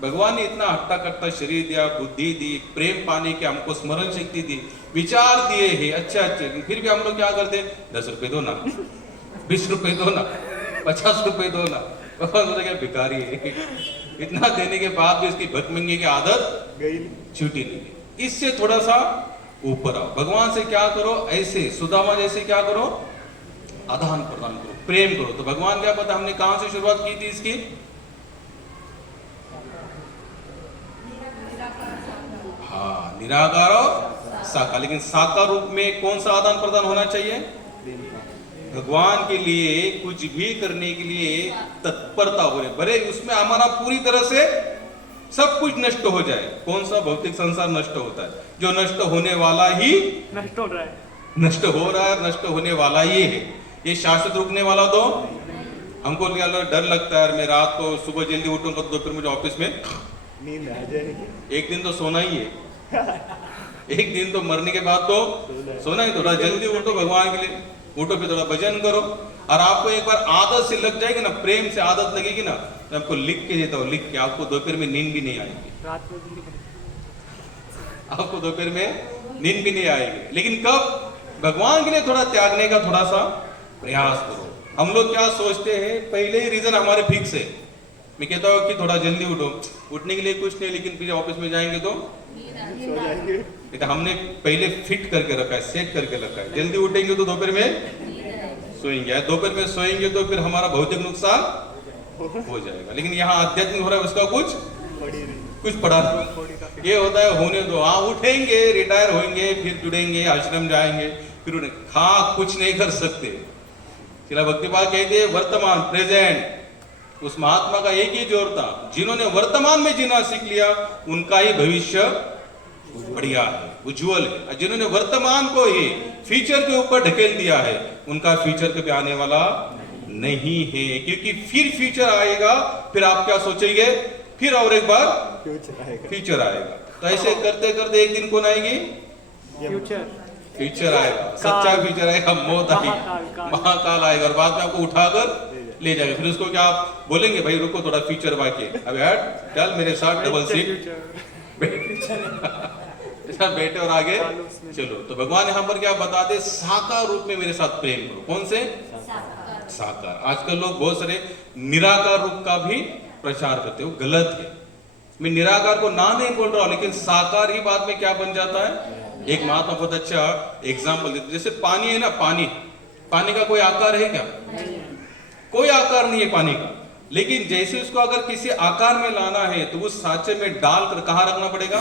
भगवान ने इतना हट्टा कट्टा शरीर दिया, बुद्धि दी, प्रेम पाने के हमको स्मरण शक्ति दी, विचार दिए हैं अच्छे, फिर भी हम लोग क्या करते हैं? 10 रुपए दो ना, 20 रुपए दो ना, 50 रुपए दो ना। भगवान क्या भिखारी है? इतना देने के बाद भी इसकी भटमंगी की आदत छूटी नहीं। इससे थोड़ा सा ऊपर आओ, भगवान से क्या करो? ऐसे सुदामा जैसे क्या करो? आदान प्रदान करो, प्रेम करो। तो भगवान क्या पता हमने कहां से शुरुआत की थी इसकी? हाँ, निराकार और साकार। लेकिन साकार रूप में कौन सा आदान प्रदान होना चाहिए? भगवान के लिए कुछ भी करने के लिए तत्परता हो रही, भले उसमें हमारा पूरी तरह से सब कुछ नष्ट हो जाए। कौन सा भौतिक संसार नष्ट होता है? जो नष्ट होने वाला ही नष्ट हो रहा है, नष्ट हो रहा है, नष्ट होने वाला ये है। ये शाश्वत रुकने वाला तो हमको क्या डर लगता है, मैं रात को सुबह जल्दी उठूंगा तो फिर मुझे ऑफिस में नींद आ जाएगी। एक दिन तो सोना ही है, एक दिन तो मरने के बाद तो सोना ही। थोड़ा जल्दी उठो भगवान के लिए, उठो, फिर थोड़ा भजन करो। और आपको एक बार आदत से लग जाएगी ना, प्रेम से आदत लगेगी ना, मैं आपको लिख के देता हूँ, लिख के, आपको दोपहर में नींद भी नहीं आएगी, रात को भी आपको दोपहर में नींद भी नहीं आएगी। लेकिन कब? भगवान के लिए थोड़ा त्यागने का थोड़ा सा प्रयास करो। हम लोग क्या सोचते हैं, पहले ही रीजन हमारे फिक्स है। मैं कहता हूँ कि थोड़ा जल्दी उठो, उठने के लिए कुछ नहीं, लेकिन फिर ऑफिस में जाएंगे तो सो जाएंगे। तो हमने पहले फिट करके रखा है, सेट करके रखा है। जल्दी उठेंगे तो दोपहर में सोएंगे, दोपहर में सोएंगे तो फिर हमारा भौतिक नुकसान हो जाएगा। लेकिन यहाँ आध्यात्मिक हो रहा है, उसका कुछ पड़ा नहीं। ये होता है होने दो, हाँ उठेंगे, रिटायर होंगे, फिर जुड़ेंगे, आश्रम जाएंगे, फिर उन्हें कुछ नहीं कर सकते। शिला भक्तिपाल कहते हैं वर्तमान, प्रेजेंट। उस महात्मा का एक ही जोर था, जिन्होंने वर्तमान में जीना सीख लिया उनका ही भविष्य बढ़िया है, उज्जवल है। जिन्होंने वर्तमान को ही फ्यूचर के ऊपर ढकेल दिया है, उनका फ्यूचर कभी आने वाला नहीं है। क्योंकि फिर फ्यूचर आएगा, फिर आप क्या सोचेंगे, फिर और एक बार फ्यूचर आएगा। तो ऐसे करते करते एक दिन कौन आएगी? फ्यूचर आएगा, सच्चा फ्यूचर आएगा, मौत आएगी, महाकाल आएगा, और बाद में आपको उठाकर ले जाएगा। फिर उसको क्या आप बोलेंगे, भाई रुको थोड़ा फ्यूचर बाकी है, अब यार चल मेरे साथ डबल सीट बैठे और आगे चलो। तो भगवान यहाँ पर क्या बताते, साकार रूप में मेरे साथ प्रेम करो। कौन से? साकार। आजकल लोग बहुत सारे निराकार रूप का भी प्रचार करते हो, गलत है। मैं निराकार को ना नहीं बोल रहा हूं, लेकिन साकार ही बाद में क्या बन जाता है। एक महात्मा बहुत अच्छा एग्जाम्पल देते, जैसे पानी है ना, पानी का कोई आकार है क्या? कोई आकार नहीं है पानी का। लेकिन जैसे उसको अगर किसी आकार में लाना है तो उस साँचे में डालकर कहाँ रखना पड़ेगा?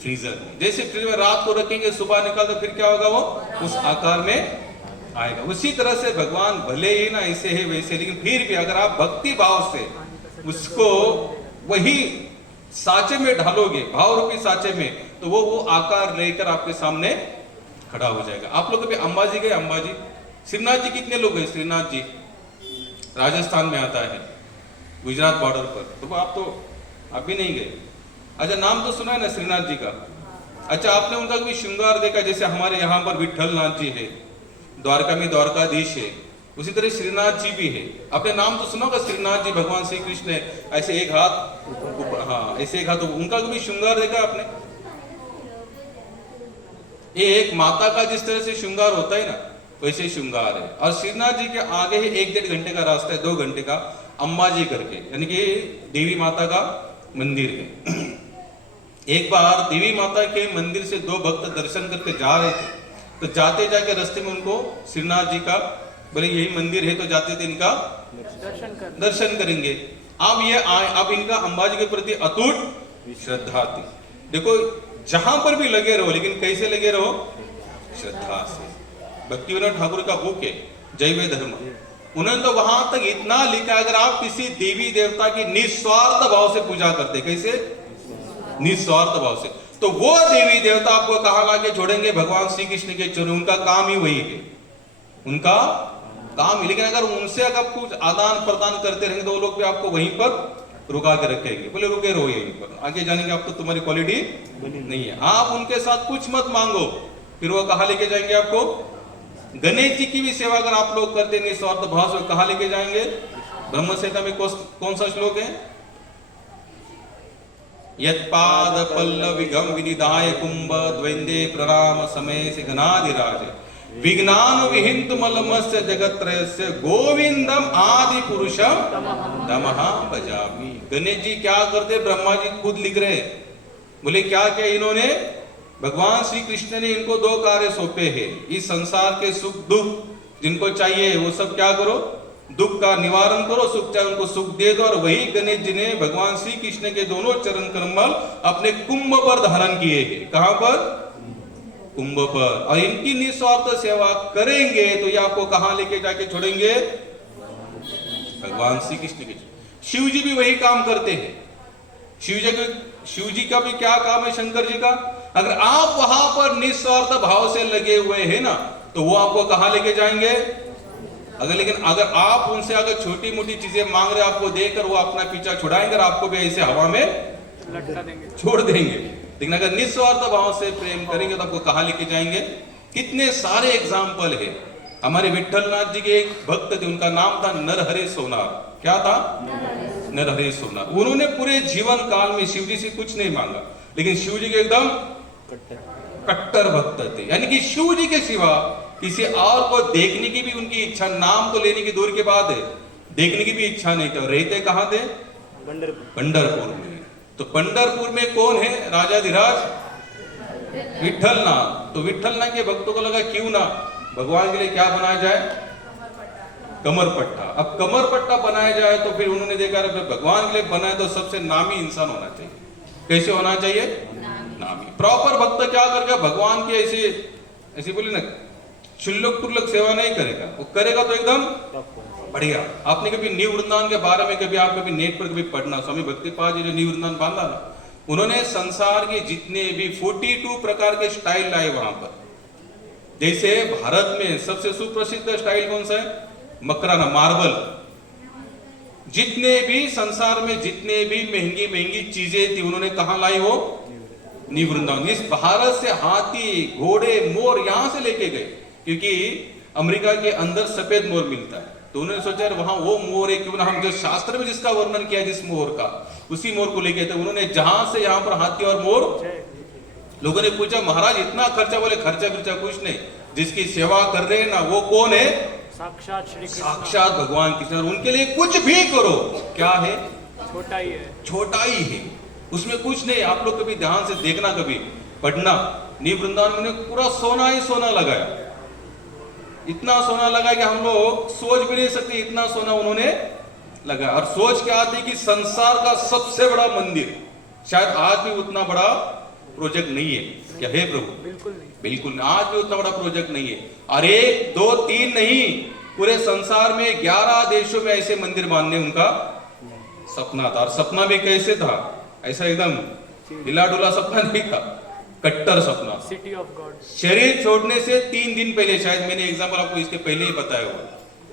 फ्रीजर में। जैसे फ्रीजर में रात को रखेंगे, सुबह निकाल तो फिर क्या होगा, वो उस आकार में आएगा। उसी तरह से भगवान भले ही ना ऐसे है वैसे, लेकिन फिर भी अगर आप भक्ति भाव से उसको वही साँचे में ढालोगे, भाव रूपी साँचे में, तो वो आकार लेकर आपके सामने खड़ा हो जाएगा। आप लोग अभी अंबाजी गए? अंबाजी, श्रीनाथ जी कितने लोग गए? श्रीनाथ जी राजस्थान में आता है, गुजरात बॉर्डर पर। तो आप भी नहीं गए? अच्छा, नाम तो सुना है ना श्रीनाथ जी का। अच्छा, आपने उनका भी श्रृंगार देखा? जैसे हमारे यहाँ पर विठल नाथ जी है, द्वारका में द्वारकाधीश है, उसी तरह श्रीनाथ जी भी है। आपने नाम तो सुना होगा श्रीनाथ जी, भगवान श्री कृष्ण है, ऐसे एक हाथ ऊपर, हाँ ऐसे एक हाथ, उनका भी श्रृंगार देखा आपने? ये एक माता का जिस तरह से श्रृंगार होता है ना, वैसे श्रृंगार है। और श्रीनाथ जी के आगे ही 1-1.5 घंटे का रास्ता है, 2 घंटे का, अंबाजी करके, यानी कि देवी माता का मंदिर है। एक बार देवी माता के मंदिर से 2 भक्त दर्शन करके जा रहे थे, तो जाते जाके रास्ते में उनको श्रीनाथ जी का, बोले यही मंदिर है, तो जाते थे इनका दर्शन करेंगे। अब इनका अंबाजी के प्रति अटूट श्रद्धा थी। देखो, जहां पर भी लगे रहो, लेकिन कैसे लगे रहो? श्रद्धा से। भक्ति विनोद ठाकुर का बुक है जय वे धर्म, उन्होंने तो वहां तक इतना लिखा, अगर आप किसी देवी देवता की निस्वार्थ भाव से पूजा करते, कैसे? निस्वार्थ भाव से, तो वो देवी देवता आपको कहां लाके छोड़ेंगे? भगवान श्री कृष्ण के चरणों। उनका काम ही वही है, उनका काम ही। लेकिन अगर उनसे अगर कुछ आदान प्रदान करते रहेंगे तो वो लोग भी आपको वहीं पर रुका के रखेंगे, बोले रुके रहो यहीं पर, आगे जाने के आपको तुम्हारी क्वालिटी नहीं है। आप उनके साथ कुछ मत मांगो, फिर वो कहां लेके जाएंगे आपको? गणेश जी की भी सेवा अगर आप लोग करते निस्वार्थ भाव से, कहां लेके जाएंगे? ब्रह्म संहिता में कौन सा श्लोक है? यत्पाद पल्लविगम विनिधाय कुंभ द्वैंदे प्रणाम समय से गणाधिराज विज्ञान विहिंत मलमस्य जगत्रयस्य गोविंदम आदि पुरुषम तमहा भजामि। गणेश जी क्या करते? ब्रह्मा जी खुद लिख रहे, बोले क्या क्या इन्होंने, भगवान श्री कृष्ण ने इनको 2 कार्य सौंपे हैं। इस संसार के सुख दुख जिनको चाहिए वो सब क्या करो? दुख का निवारण करो, सुख चाहे उनको सुख दे दो। और वही गणेश जी ने भगवान श्री कृष्ण के दोनों चरण कमल अपने कुंभ पर धारण किए हैं। कहां पर? कुंभ पर, और इनकी निस्वार्थ सेवा करेंगे तो ये आपको कहां लेके जाके छोड़ेंगे? भगवान श्री कृष्ण के। शिव जी भी वही काम करते हैं। शिव जी का भी क्या काम है, शंकर जी का? अगर आप वहां पर निस्वार्थ भाव से लगे हुए हैं ना, तो वो आपको कहां लेके जाएंगे? लेकिन अगर आप उनसे अगर छोटी मोटी चीजें मांग रहे, आपको देकर वो अपना पीछा छुड़ाएंगे और आपको भी ऐसे हवा में लटका देंगे, छोड़ देंगे। लेकिन अगर निस्वार्थ भाव से प्रेम करेंगे तो आपको कहां लेके जाएंगे? कितने सारे एग्जाम्पल है। हमारे विठलनाथ जी के एक भक्त थे, उनका नाम था नरहरि सोनार। क्या था? नरहरि सोनार। उन्होंने पूरे जीवन काल में शिव जी से कुछ नहीं मांगा, लेकिन शिव जी के एकदम कट्टर भक्त थे। यानी कि शिव जी के सिवा किसी और को देखने की भी उनकी इच्छा, नाम तो लेने की दूर के बात है, देखने की भी इच्छा नहीं थी। रहते कहां थे? पंढरपुर में। तो पंढरपुर में कौन है राजाधिराज? विठलनाथ। तो विठलनाथ के भक्तों को लगा क्यों ना भगवान के लिए क्या बनाया जाए? कमरपट्टा। अब कमरपट्टा बनाया जाए तो फिर उन्होंने देखा भगवान के लिए बनाए तो सबसे नामी इंसान होना चाहिए। कैसे होना चाहिए? नामी। प्रॉपर भक्त क्या करेगा? भगवान की ऐसे बोले ना, क्षुल्लक पुल्लक सेवा नहीं करेगा, वो करेगा तो एकदम बढ़िया। आपने कभी न्यू वृंदावन के बारे में कभी आप कभी नेट पर कभी पढ़ना, स्वामी भक्तिपाद जी ने न्यू वृंदावन बांधा ना, उन्होंने संसार के जितने भी 42 प्रकार के स्टाइल लाए वहां पर। जैसे भारत में सबसे सुप्रसिद्ध स्टाइल कौन सा है? मकराना, मार्बल। जितने भी संसार में जितने भी महंगी महंगी चीजें थी उन्होंने कहां लाई? हो न्यू वृंदावन। इस भारत से हाथी, घोड़े, मोर यहां से लेके गए, क्योंकि अमेरिका के अंदर सफेद मोर मिलता है। तो उन्होंने सोचा वहां वो मोर है, क्यों ना हम जो शास्त्र में जिसका वर्णन किया जिस मोर का, उसी मोर को लेके थे। उन्होंने जहां से यहां पर हाथी और मोर। लोगों ने पूछा महाराज इतना खर्चा? बोले खर्चा खर्चा कुछ नहीं, जिसकी सेवा कर रहे हैं ना वो कौन है? साक्षात श्री कृष्ण, साक्षात भगवान कृष्ण। और उनके लिए कुछ भी करो, क्या है? छोटा ही है, छोटा ही है, उसमें कुछ नहीं। आप लोग कभी ध्यान से देखना, कभी पढ़ना, न्यू वृंदावन में पूरा सोना ही सोना लगाया। इतना सोना लगा कि हम लोग सोच भी नहीं सकते, इतना सोना उन्होंने लगाया। और सोच क्या आती कि संसार का सबसे बड़ा मंदिर, शायद आज भी उतना बड़ा प्रोजेक्ट नहीं है। क्या है प्रभु? बिल्कुल नहीं, बिल्कुल आज भी उतना बड़ा प्रोजेक्ट नहीं है। और 1, 2, 3 नहीं, पूरे संसार में 11 देशों में ऐसे मंदिर बांधने उनका सपना था। और सपना भी कैसे था? ऐसा एकदम हिला डुला सपना नहीं था, कट्टर सपना। City of God. शरीर छोड़ने से 3 दिन पहले, शायद मैंने एग्जाम्पल आपको इसके पहले ही बताया हुआ,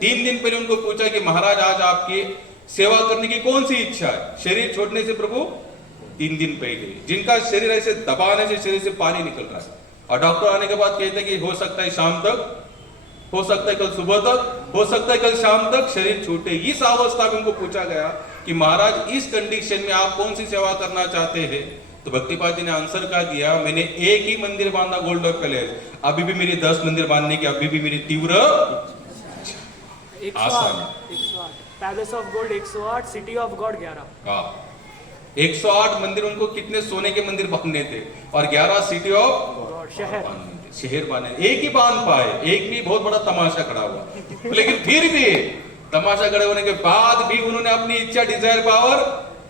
3 दिन पहले उनको पूछा कि महाराज आज आपकी सेवा करने की कौन सी इच्छा है? शरीर छोड़ने से प्रभु 3 दिन पहले। जिनका शरीर ऐसे दबाने से शरीर से पानी निकल रहा है, और डॉक्टर आने के बाद कहते हैं कि हो सकता है शाम तक, हो सकता है कल सुबह तक, हो सकता है कल शाम तक शरीर छूटे। इस अवस्था में उनको पूछा गया कि महाराज इस कंडीशन में आप कौन सी सेवा करना चाहते हैं? तो भक्तिपाद जी ने आंसर क्या दिया? मैंने एक ही मंदिर बांधा, गोल्ड ऑफ पैलेस। अभी भी मेरी 10 मंदिर बांधने की अभी भी मेरी तीव्र आशा है। 108 palace of gold 108, city of God 11। 108 मंदिर, उनको कितने सोने के मंदिर बांधने थे, और 11 सिटी ऑफ गॉड, शहर बांधे। एक ही बांध पाए, एक भी बहुत बड़ा तमाशा खड़ा हुआ। लेकिन फिर भी तमाशा खड़े होने के बाद भी उन्होंने अपनी इच्छा, डिजायर पावर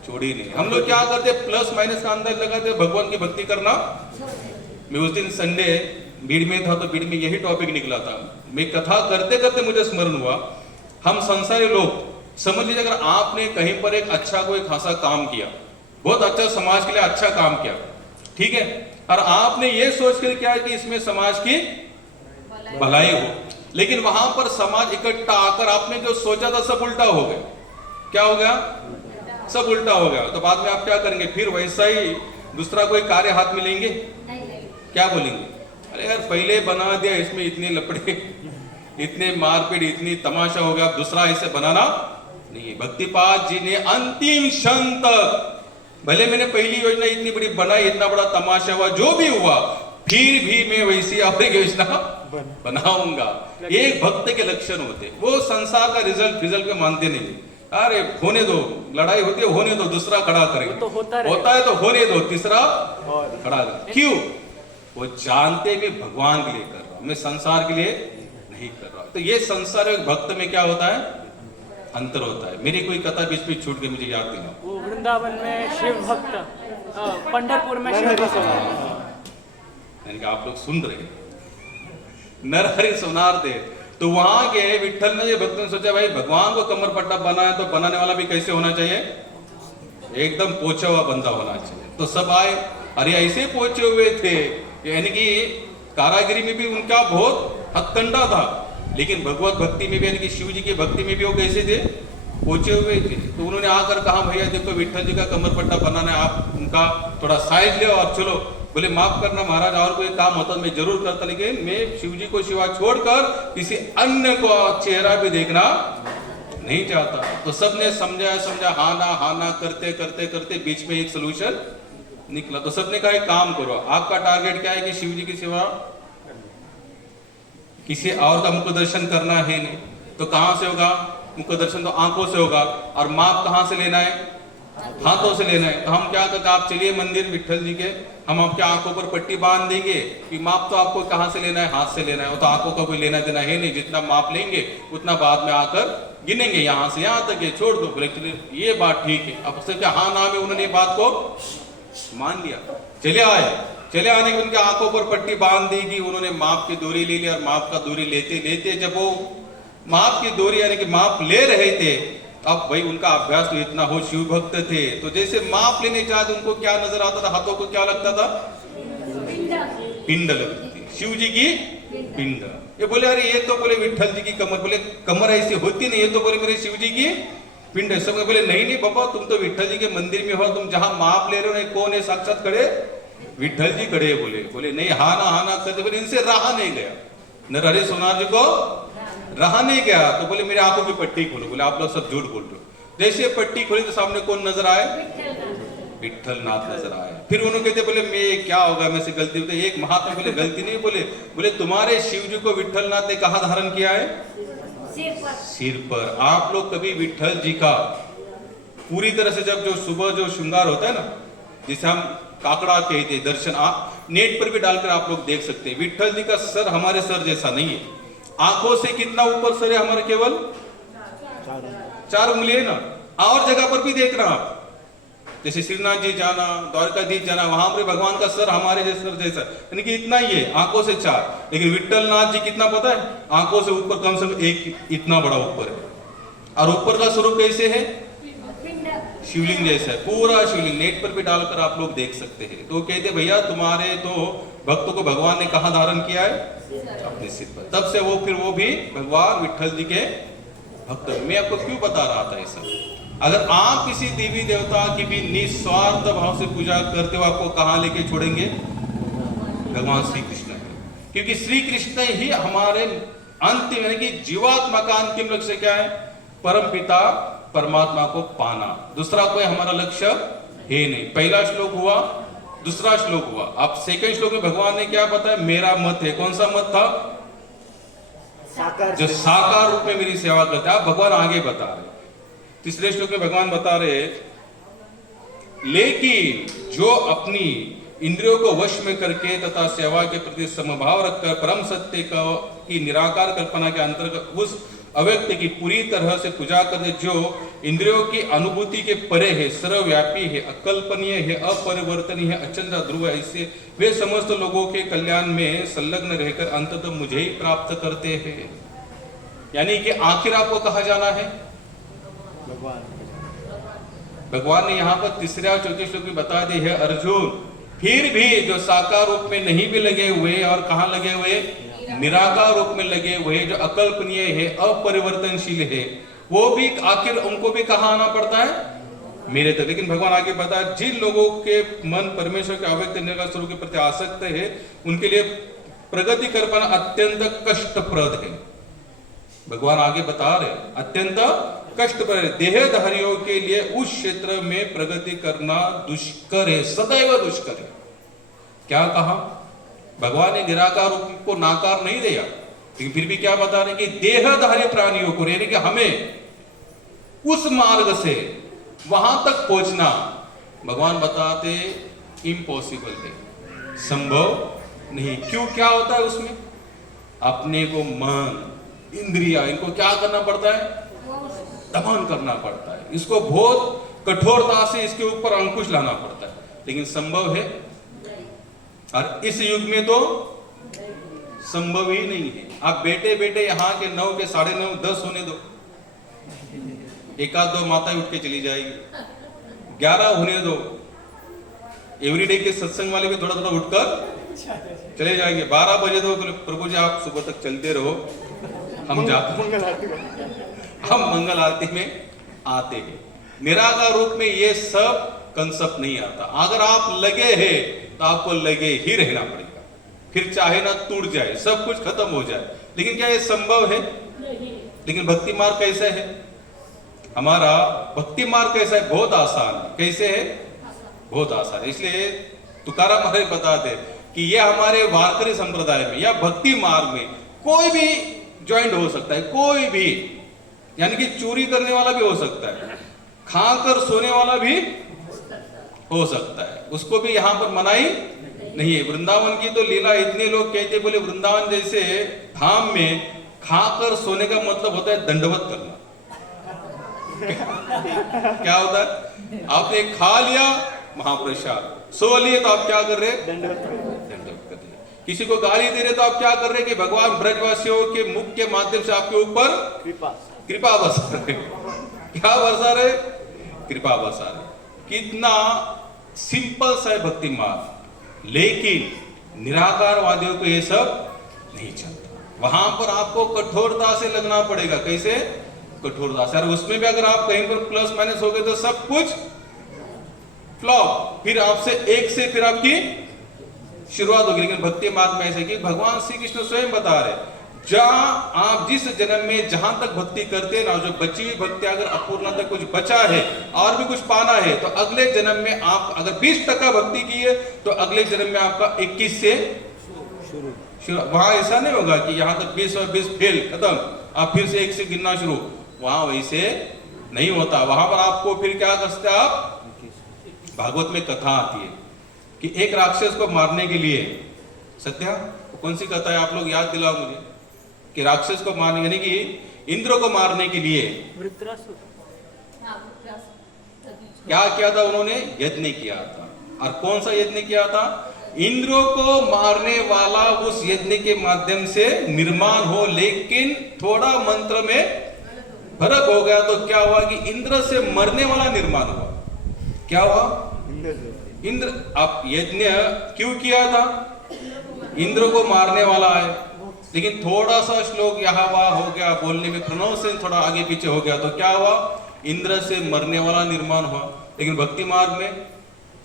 छोड़ी नहीं। हम लोग क्या करते? प्लस माइनस का अंदाज लगाते, भगवान की भक्ति करना। मैं उस दिन संडे भीड़ में था, तो भीड़ में यही टॉपिक निकला था। मैं कथा करते करते मुझे स्मरण हुआ, हम संसारी लोग, समझ लीजिए अगर आपने कहीं पर एक अच्छा कोई खासा काम किया, बहुत अच्छा समाज के लिए अच्छा काम किया, ठीक है, और आपने ये सोच कर किया कि इसमें समाज की भलाई हो, लेकिन वहां पर समाज इकट्ठा आकर आपने जो सोचा था सब उल्टा हो गया। क्या हो गया? सब उल्टा हो गया। तो बाद में आप क्या करेंगे? फिर वैसा ही दूसरा कोई कार्य हाथ में लेंगे? क्या बोलेंगे? अरे यार पहले बना दिया, इसमें इतने लपड़े, इतने मारपीट, इतनी तमाशा हो गया, दूसरा ऐसे बनाना नहीं। भक्तिपाद जी ने अंतिम क्षण तक, भले मैंने पहली योजना इतनी बड़ी बनाई, इतना बड़ा तमाशा हुआ, जो भी हुआ, फिर भी मैं वैसी अपनी योजना बनाऊंगा। एक भक्त के लक्षण होते, वो संसार का रिजल्ट पे मानते नहीं। अरे होने दो, लड़ाई होती है होने दो, दूसरा खड़ा करेंगे, तो होता है तो होने दो, तीसरा खड़ा करें। क्यों? वो जानते भी भगवान के लिए कर रहा हूं, मैं संसार के लिए नहीं कर रहा। तो ये संसार भक्त में क्या होता है? अंतर होता है। मेरी कोई कथा बीच में छूट गई, मुझे याद दिलाओ। वो वृंदावन में शिव भक्त, पंढरपुर में शिव भक्त। यानी कि आप लोग सुन रहे हैं, नरहरि सोनार थे। तो वहां के विठल ने, भक्तों ने सोचा भाई भगवान को कमर पट्टा बनाया तो बनाने वाला भी कैसे होना चाहिए, एकदम पोछा हुआ बंदा होना चाहिए। तो सब आए, अरे ऐसे पोछे हुए थे, यानी कि कारागिरी में भी उनका बहुत हथकंडा था, लेकिन भगवत भक्ति में भी यानी कि शिव जी की भक्ति में भी वो कैसे थे, पोछे हुए थे। तो उन्होंने आकर कहा भैया देखो विठल जी का कमर पट्टा बनाना है, आप उनका थोड़ा साइज ले और चलो। बोले माफ करना महाराज, और कोई काम होता मैं जरूर करता, लेकिन मैं शिव जी को सिवा छोड़कर किसी अन्य को चेहरा भी देखना नहीं चाहता। तो सबने समझा हाँ ना करते करते करते बीच में एक सोल्यूशन निकला। तो सबने कहा एक काम करो, आपका टारगेट क्या है कि शिव जी की सिवा किसी और का मुख दर्शन करना है नहीं, तो कहां से होगा मुख दर्शन, तो आंखों से होगा। और माप कहां से लेना है, हाथों से लेना है। तो हम क्या करते, आप चलिए मंदिर विठल जी के, हम आपके आंखों पर पट्टी बांध देंगे कि माप तो आपको कहां से लेना है, हाथ से लेना है। वो तो आंखों का कोई लेना देना है नहीं, जितना माप लेंगे उतना बाद में आकर गिनेंगे, यहाँ से यहाँ तक ये छोड़ दो। बोले चलिए ये बात ठीक है। अब उससे क्या हाँ ना में उन्होंने बात को मान लिया, चले आए। चले आने के उनके आंखों पर पट्टी बांध दी कि उन्होंने माप की दूरी ले ली। और माप का दूरी लेते लेते जब वो माप की दूरी यानी कि माप ले रहे थे, अब भाई उनका अभ्यास तो इतना हो, शिव भक्त थे, तो जैसे माप लेने चाहते उनको क्या नजर आता था, हाथों को क्या लगता था, पिंड लगती थी, शिव जी की पिंड। ये बोले अरे ये तो बोले विठल जी की कमर, बोले कमर ऐसी होती नहीं, ये तो बोले मेरे शिव जी की पिंड है। सब बोले नहीं बाबा, तुम तो विठल जी के मंदिर में हो, तुम जहां माप ले रहे हो कौन है साक्षात खड़े, विठल जी खड़े। बोले नहीं हाँ ना करते, बोले इनसे रहा नहीं गया, नरहरि सोनार जी को रहा नहीं गया। तो बोले मेरे आंखों की पट्टी खोलो। बोले आप लोग सब झूठ बोल रहे हो। जैसे पट्टी खोली तो सामने कौन नजर आए, विठल नाथ नजर आए। फिर उन्होंने कहते बोले मैं क्या होगा, मैं से गलती होती। एक महात्मा बोले गलती नहीं, बोले तुम्हारे शिव जी को विठल नाथ ने कहां धारण किया है, सिर पर। आप लोग कभी विठल जी का पूरी तरह से जब जो सुबह जो श्रृंगार होता है ना, जिसे हम काकड़ा कहते हैं, दर्शन आप नेट पर भी डालकर आप लोग देख सकते हैं। विठल जी का सर हमारे सर जैसा नहीं है, आंखों से कितना ऊपर सर है हमारे, केवल 4 उंगली है ना। और जगह पर भी देखना आप, जैसे श्रीनाथ जी जाना, द्वारकाधीश जाना, वहां पर भगवान का सर हमारे जैसे सर जैसा, यानी कि इतना ही है, आंखों से 4। लेकिन विठल नाथ जी कितना पता है, आंखों से ऊपर कम से कम एक इतना बड़ा ऊपर है। और ऊपर का स्वरूप कैसे है, शिवलिंग जैसा है, पूरा शिवलिंग। नेट पर भी डालकर आप लोग देख सकते हैं। तो कहते भैया तुम्हारे तो भक्तों को भगवान ने कहां धारण किया है, अपने सिर पर। तब से वो फिर वो भी भगवान विठल जी के भक्त। मैं आपको क्यों बता रहा था ये सब, अगर आप किसी देवी देवता की भी निस्वार्थ भाव से पूजा करते हो, आपको कहां लेके छोड़ेंगे, भगवान श्री कृष्ण है। क्योंकि श्री कृष्ण ही हमारे अंतिम यानी कि जीवात्मा का अंतिम लक्ष्य क्या है, परम पिता परमात्मा को पाना। दूसरा कोई हमारा लक्ष्य है नहीं। पहला श्लोक हुआ, दूसरा श्लोक हुआ। अब सेकंड श्लोक में भगवान ने क्या बताया, मेरा मत है। कौन सा मत था, साकार जो साकार रूप में मेरी सेवा करता है। भगवान आगे बता रहे, तीसरे श्लोक में भगवान बता रहे, लेकिन जो अपनी इंद्रियों को वश में करके तथा सेवा के प्रति समभाव रखकर परम सत्य की निराकार कल्पना के अंतर्गत उस अव्यक्त की पूरी तरह से पूजा करने, जो इंद्रियों की अनुभूति के परे है, सर्वव्यापी है, अकल्पनीय है, अपरिवर्तनीय है, अचल ध्रुव है, ऐसे वे समस्त लोगों के कल्याण में संलग्न रहकर अंततः मुझे ही प्राप्त करते हैं। यानी कि आखिर आपको कहा जाना है, भगवान ने यहाँ पर तीसरे और चौथे श्लोक में बता दी है, अर्जुन फिर भी जो साकार रूप में नहीं भी लगे हुए और कहाँ लगे हुए, निराकार रूप में लगे हुए, जो अकल्पनीय है, अपरिवर्तनशील है, वो भी आखिर उनको भी कहाँ आना पड़ता है, मेरे तक। लेकिन भगवान आगे बता, जिन लोगों के मन परमेश्वर के अव्यक्त निराकार स्वरूप के प्रति आसक्त है, उनके लिए प्रगति कर पाना अत्यंत कष्टप्रद है। भगवान आगे बता रहे अत्यंत कष्टप्रद है। देहधारियों के लिए उस क्षेत्र में प्रगति करना दुष्कर है, सदैव दुष्कर है। क्या कहा भगवान ने, निराकार रूप को नाकार नहीं दिया, लेकिन फिर भी क्या बता रहे कि देहधारी प्राणियों को, यानी कि हमें उस मार्ग से वहां तक पहुंचना भगवान बताते इम्पॉसिबल है, संभव नहीं। क्यों, क्या होता है उसमें, अपने को मन इंद्रिया इनको क्या करना पड़ता है, दमन करना पड़ता है। इसको बहुत कठोरता से इसके ऊपर अंकुश लाना पड़ता है, लेकिन संभव है और इस युग में तो संभव ही नहीं है। आप बेटे बेटे यहाँ के 9 के 9:30 10 होने दो, एक आध दो माता उठ के चली जाएगी, 11 होने दो, एवरीडे के सत्संग वाले भी थोड़ा थोड़ा उठकर चले जाएंगे, 12 बजे दो, प्रभु जी आप सुबह तक चलते रहो, हम जाते मंगल आरती में। हम मंगल आरती में आते हैं। निराकार रूप में ये सब कंसेप्ट नहीं आता। अगर आप लगे हैं तो आपको लगे ही रहना पड़ेगा, फिर चाहे ना टूट जाए, सब कुछ खत्म हो जाए। लेकिन क्या ये संभव है? लेकिन भक्ति मार्ग कैसे है? हमारा भक्ति मार्ग कैसा है? बहुत आसान है। कैसे है? बहुत आसान है। इसलिए तुकाराम महाराज बताते कि ये हमारे वारकरी संप्रदाय में या भक्ति मार्ग में कोई भी ज्वाइंट हो सकता है, कोई भी, यानी कि चोरी करने वाला भी हो सकता है, खाकर सोने वाला भी हो सकता है, उसको भी यहाँ पर मनाही नहीं है। वृंदावन की तो लीला, इतने लोग कहते बोले वृंदावन जैसे धाम में खाकर सोने का मतलब होता है दंडवत करना। क्या होता है? आपने खा लिया महाप्रसाद, सो लिए तो आप क्या कर रहे? दंडवत कर रहे। किसी को गाली दे रहे तो आप क्या कर रहे कि भगवान ब्रजवासियों के मुख के माध्यम से आपके ऊपर कृपा बरसा रहे। क्या बरसा रहे? कृपा बरसा रहे। कितना सिंपल सा है भक्ति मार्ग, लेकिन निराकारवादियों को ये सब नहीं चलता। वहां पर आपको कठोरता से लगना पड़ेगा। कैसे? कठोरता से। और उसमें भी अगर आप कहीं पर प्लस माइनस हो गए तो सब कुछ फ्लॉप, फिर आपसे एक से फिर आपकी शुरुआत होगी। लेकिन भक्ति मार्ग में ऐसे कि भगवान श्री कृष्ण स्वयं बता रहे, जहां आप जिस जन्म में जहां तक भक्ति करते हैं ना, जो बची हुई भक्ति अगर अपूर्ण तक कुछ बचा है और भी कुछ पाना है, तो अगले जन्म में आप अगर 20% भक्ति की है तो अगले जन्म में आपका 21 से शुरू। वहां ऐसा नहीं होगा कि यहाँ तक 20 और 20 फेल खत्म, आप फिर से 1 से गिनना शुरू। वहां वैसे नहीं होता। वहां पर आपको फिर क्या करते हैं आप? भागवत में कथा आती है कि एक राक्षस को मारने के लिए, सत्या कौन सी कथा है आप लोग याद दिलाओ मुझे, कि राक्षस को मारने यानी कि इंद्र को मारने के लिए क्या किया था उन्होंने? यज्ञ किया था। और कौन सा यज्ञ किया था? इंद्र को मारने वाला उस यज्ञ के माध्यम से निर्माण हो, लेकिन थोड़ा मंत्र में फर्क हो गया। तो क्या हुआ कि इंद्र से मरने वाला निर्माण हुआ। क्या हुआ? इंद्र। आप यज्ञ क्यों किया था? इंद्र को मारने वाला है, लेकिन थोड़ा सा श्लोक यहाँ वहां हो गया, बोलने में प्रोनाउंसिएशन थोड़ा आगे पीछे हो गया, तो क्या हुआ? इंद्र से मरने वाला निर्माण हुआ। लेकिन भक्ति मार्ग में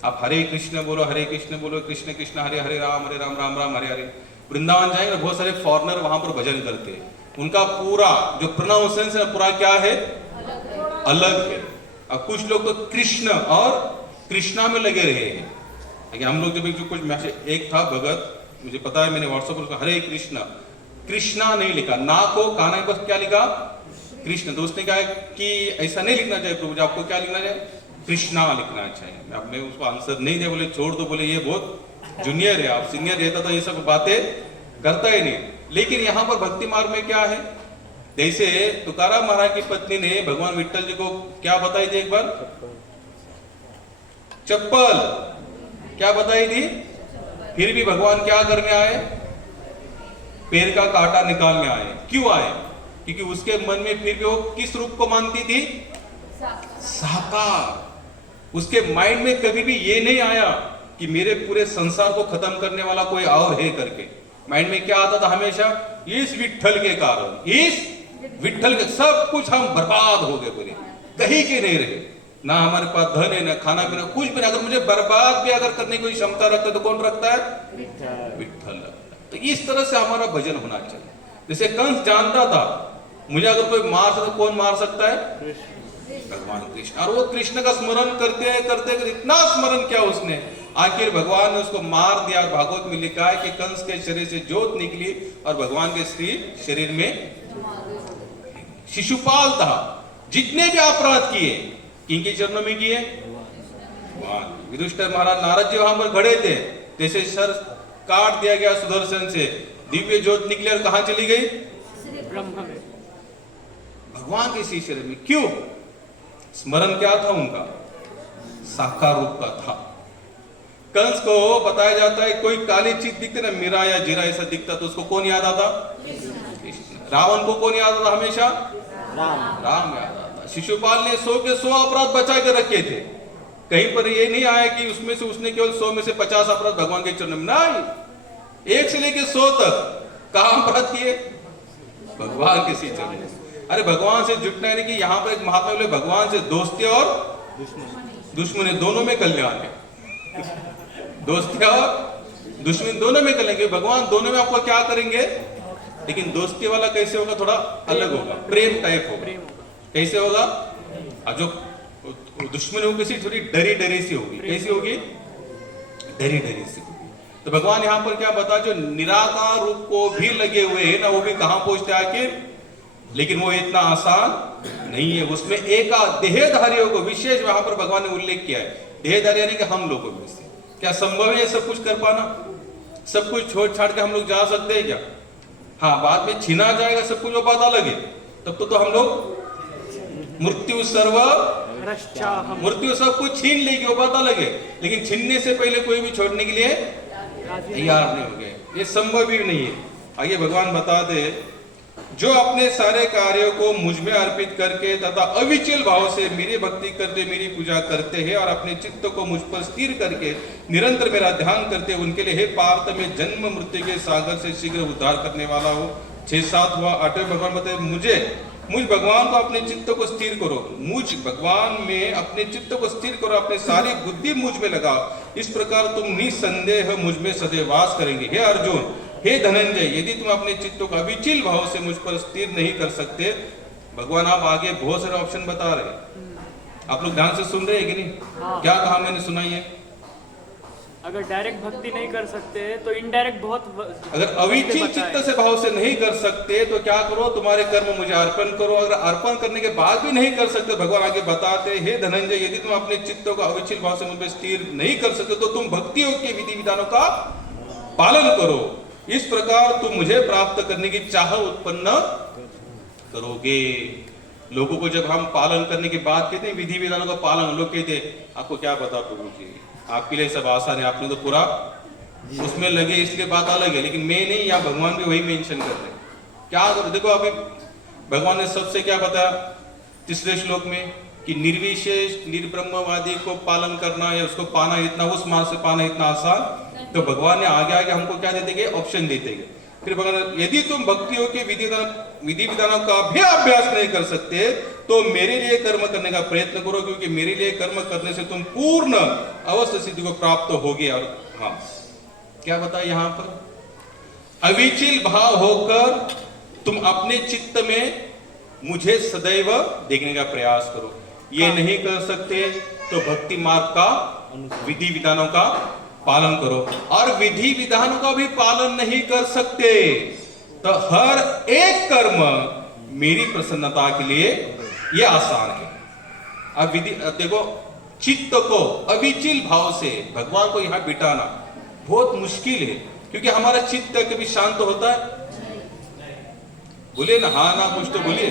आप हरे कृष्ण बोलो, कृष्ण कृष्ण हरे हरे, राम राम राम हरे हरे। वृंदावन जाएंगे, बहुत सारे फॉरेनर वहां पर भजन करते हैं, उनका पूरा जो प्रोनाउंसिएशन है पूरा क्या है? अलग है। अब कुछ लोग तो कृष्ण और कृष्णा में लगे रहे हैं। लेकिन हम लोग जब कुछ मैसेज, एक था भगत, मुझे पता है, मैंने व्हाट्सएप पर हरे कृष्णा, कृष्णा नहीं लिखा, ना को काना बस क्या लिखा? कृष्ण। तो उसने कहा कि ऐसा नहीं लिखना चाहिए प्रभु जी, आपको क्या लिखना चाहिए? कृष्णा लिखना चाहिए। अब मैं उसको आंसर नहीं दिया, बोले छोड़ दो, बोले ये बहुत जूनियर है, आप सीनियर रहता तो ये सब बातें करता ही नहीं। लेकिन यहाँ पर भक्ति मार्ग में क्या है? जैसे तुकाराम महाराज की पत्नी ने भगवान विट्ठल जी को क्या बताई थी? एक बार चप्पल क्या बताई थी? फिर भी भगवान क्या करने आए? पैर का कांटा निकालने आए। क्यों आए? क्योंकि उसके मन में फिर भी वो किस रूप को मानती थी? साकार। उसके माइंड में कभी भी ये नहीं आया कि मेरे पूरे संसार को खत्म करने वाला कोई और है करके। माइंड में क्या आता था हमेशा? इस विट्ठल के कारण, इस विट्ठल के सब कुछ हम बर्बाद हो गए, पूरे कहीं के नहीं रहे, ना हमारे पास धन है, ना खाना पीना, कुछ भी नहीं। अगर मुझे बर्बाद भी अगर करने की क्षमता रखता है तो कौन रखता है? विट्ठल। तो इस तरह से हमारा भजन होना चाहिए। जैसे कंस जानता था मुझे अगर कोई मार सकता, कौन मार सकता है? भगवान कृष्ण। और वो कृष्ण का स्मरण करते करते इतना स्मरण किया उसने, आखिर भगवान ने उसको मार दिया। भागवत में लिखा है कि कंस के शरीर से ज्योत निकली और भगवान के शरीर में शिशुपाल था। जितने भी अपराध किए किनके चरणों में किए? भगवान। युधिष्ठिर महाराज, नारद जी वहां पर खड़े थे, जैसे सर काट दिया गया सुदर्शन से, दिव्य ज्योत निकली और कहां चली गई? ब्रह्म में, भगवान के शरीर में। क्यों? स्मरण क्या था उनका? साकार रूप का था। कंस को बताया जाता है कोई काली चीज दिखती ना, मीरा या जीरा ऐसा दिखता तो उसको कौन याद आता? रावण को कौन याद आता हमेशा? राम याद आता। शिशुपाल ने 100 के 100 अपराध बचा के रखे थे, कहीं पर ये नहीं आया कि उसमें से उसने केवल 100 में से 50 अपराध भगवान के चरणों में, नहीं, 1 से लेकर 100 तक कहां अपराध किए? भगवान के श्री चरणों में। अरे भगवान से जुटना यानी कि यहाँ पर एक महात्मा बोले भगवान से दोस्ती और दुश्मनी दोनों में कल्याण है। दोस्ती और दुश्मनी दोनों में कल्याण, भगवान दोनों में आपको क्या करेंगे, लेकिन दोस्ती वाला कैसे होगा? थोड़ा अलग होगा, प्रेम टाइप होगा। कैसे होगा? और जो दुश्मनी होगी किसी थोड़ी डरी डरी सी होगी। कैसी होगी? डरी डरी सी होगी। तो भगवान यहाँ पर क्या बता, जो निराकार रूप को भी लगे हुए हैं ना, वो भी कहां पहुंचते आखिर? लेकिन वो इतना आसान नहीं है। उसमें एक देहधारियों को विशेष वहां पर भगवान ने उल्लेख किया है। देहधारी यानी कि हम लोगों में से क्या संभव है सब कुछ कर पाना? सब कुछ छोड़ छाड़ के हम लोग जा सकते हैं क्या? हाँ, बाद में छीना जाएगा सब कुछ, वो बात अलग है। तब तो हम लोग मृत्यु सब कुछ छीन लेगी, वो बात अलग है। लेकिन छीनने से पहले कोई भी छोड़ने के लिए तैयार नहीं हो गए, ये संभव भी नहीं है। आइए भगवान बताते, जो अपने सारे कार्यों को मुझ में अर्पित करके तथा अविचल भाव से मेरी भक्ति करते मेरी पूजा करते हैं और अपने चित्त को मुझ पर स्थिर करके निरंतर मेरा ध्यान करते हैं, उनके लिए हे पार्थ में जन्म मृत्यु के सागर से शीघ्र उद्धार करने वाला हो। 6-7 हुआ। 8वें भगवान बताए, मुझ भगवान को अपने चित्त को स्थिर करो, मुझ भगवान में अपने चित्त को स्थिर करो, अपनी सारी बुद्धि मुझ में लगाओ, इस प्रकार तुम निसंदेह मुझ में सदैव वास करेंगे। हे अर्जुन, हे धनंजय, यदि तुम अपने चित्त को अविचल भाव से मुझ पर स्थिर नहीं कर सकते, भगवान आप आगे बहुत सारे ऑप्शन बता रहे, आप लोग ध्यान से सुन रहे हैं कि नहीं? क्या कहा मैंने, सुनाई है? अगर डायरेक्ट भक्ति नहीं कर सकते तो इनडायरेक्ट बहुत। अगर अविचल चित्त से भाव से नहीं कर सकते तो क्या करो? तुम्हारे कर्म मुझे अर्पण करो। अगर अर्पण करने के बाद भी नहीं कर सकते, भगवान आगे बताते, हे धनंजय, यदि तुम अपने चित्त को अविचल भाव से मुझ पर स्थिर नहीं कर सकते तो तुम भक्तियों के विधि विधानों का पालन करो, इस प्रकार तुम मुझे प्राप्त करने की चाह उत्पन्न करोगे। लोगों को जब हम पालन करने की बात कहते हैं, विधि विधानों का पालन, लोग कहते आपको क्या पता प्रभु जी, आपके लिए सब आसान है, आपने तो पूरा उसमें लगे इसलिए बात अलग है। लेकिन मैं नहीं, या भगवान भी वही मेंशन कर रहे हैं। क्या करो? देखो अभी भगवान ने सबसे क्या बताया 3रे श्लोक में कि निर्विशेष निर्ब्रह्मवादी को पालन करना या उसको पाना इतना, उस मार्ग से पाना इतना आसान। तो भगवान ने आगे आगे हमको क्या देते गए? ऑप्शन देते गए। फिर भगवान, यदि तुम भक्तियों के विधि विधानों का भी अभ्यास नहीं कर सकते तो मेरे लिए कर्म करने का प्रयत्न करो, क्योंकि मेरे लिए कर्म करने से तुम पूर्ण अवस्था सिद्धि को प्राप्त होगे। और हाँ, क्या बताया यहाँ पर? अविचल भाव होकर तुम अपने चित्त में मुझे सदैव देखने का प्रयास करो। ये नहीं कर सकते तो भक्ति मार्ग का विधि विधानों का पालन करो, और विधि विधानों का भी पालन नहीं कर सकते तो हर एक कर्म मेरी प्रसन्नता के लिए ये आसान है। अब विधि देखो, चित्त को अविचल भाव से भगवान को यहां बिठाना बहुत मुश्किल है, क्योंकि हमारा चित्त कभी शांत होता है? बोलिए ना, हाँ ना, कुछ तो बोलिए।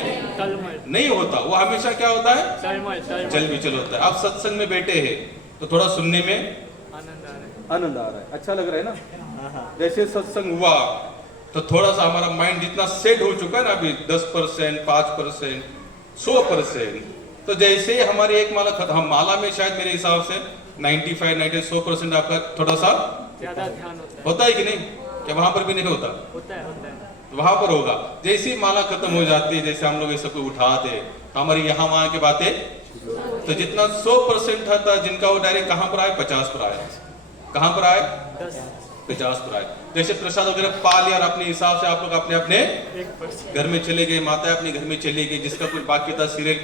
नहीं होता, वो हमेशा क्या होता है? चल विचल होता है। आप सत्संग में बैठे हैं तो थोड़ा सुनने में आनंद आ रहा है, अच्छा लग रहा है ना। जैसे सत्संग हुआ तो थोड़ा सा हमारा माइंड जितना सेट हो चुका है ना अभी 10%, 5%, 100%, तो जैसे हमारी एक माला खत्म, हम माला में शायद मेरे हिसाब से 95-100% आपका थोड़ा सा ज्यादा ध्यान होता है कि नहीं? क्या वहां पर भी नहीं होता? वहां पर होगा। जैसे माला खत्म हो जाती है, जैसे हम लोग ये सब उठाते, हमारी यहाँ वहां की बातें, तो जितना 100% था जिनका, वो डायरेक्ट कहां पर आए? 50 पर आए। कहां पर आए? 50 पर आए। जैसे प्रसाद वगैरह पा लिया, अपने हिसाब से आप लोग अपने अपने घर में चले गए, माता अपने घर में चली गई, जिसका कुछ बाकी था सीरियल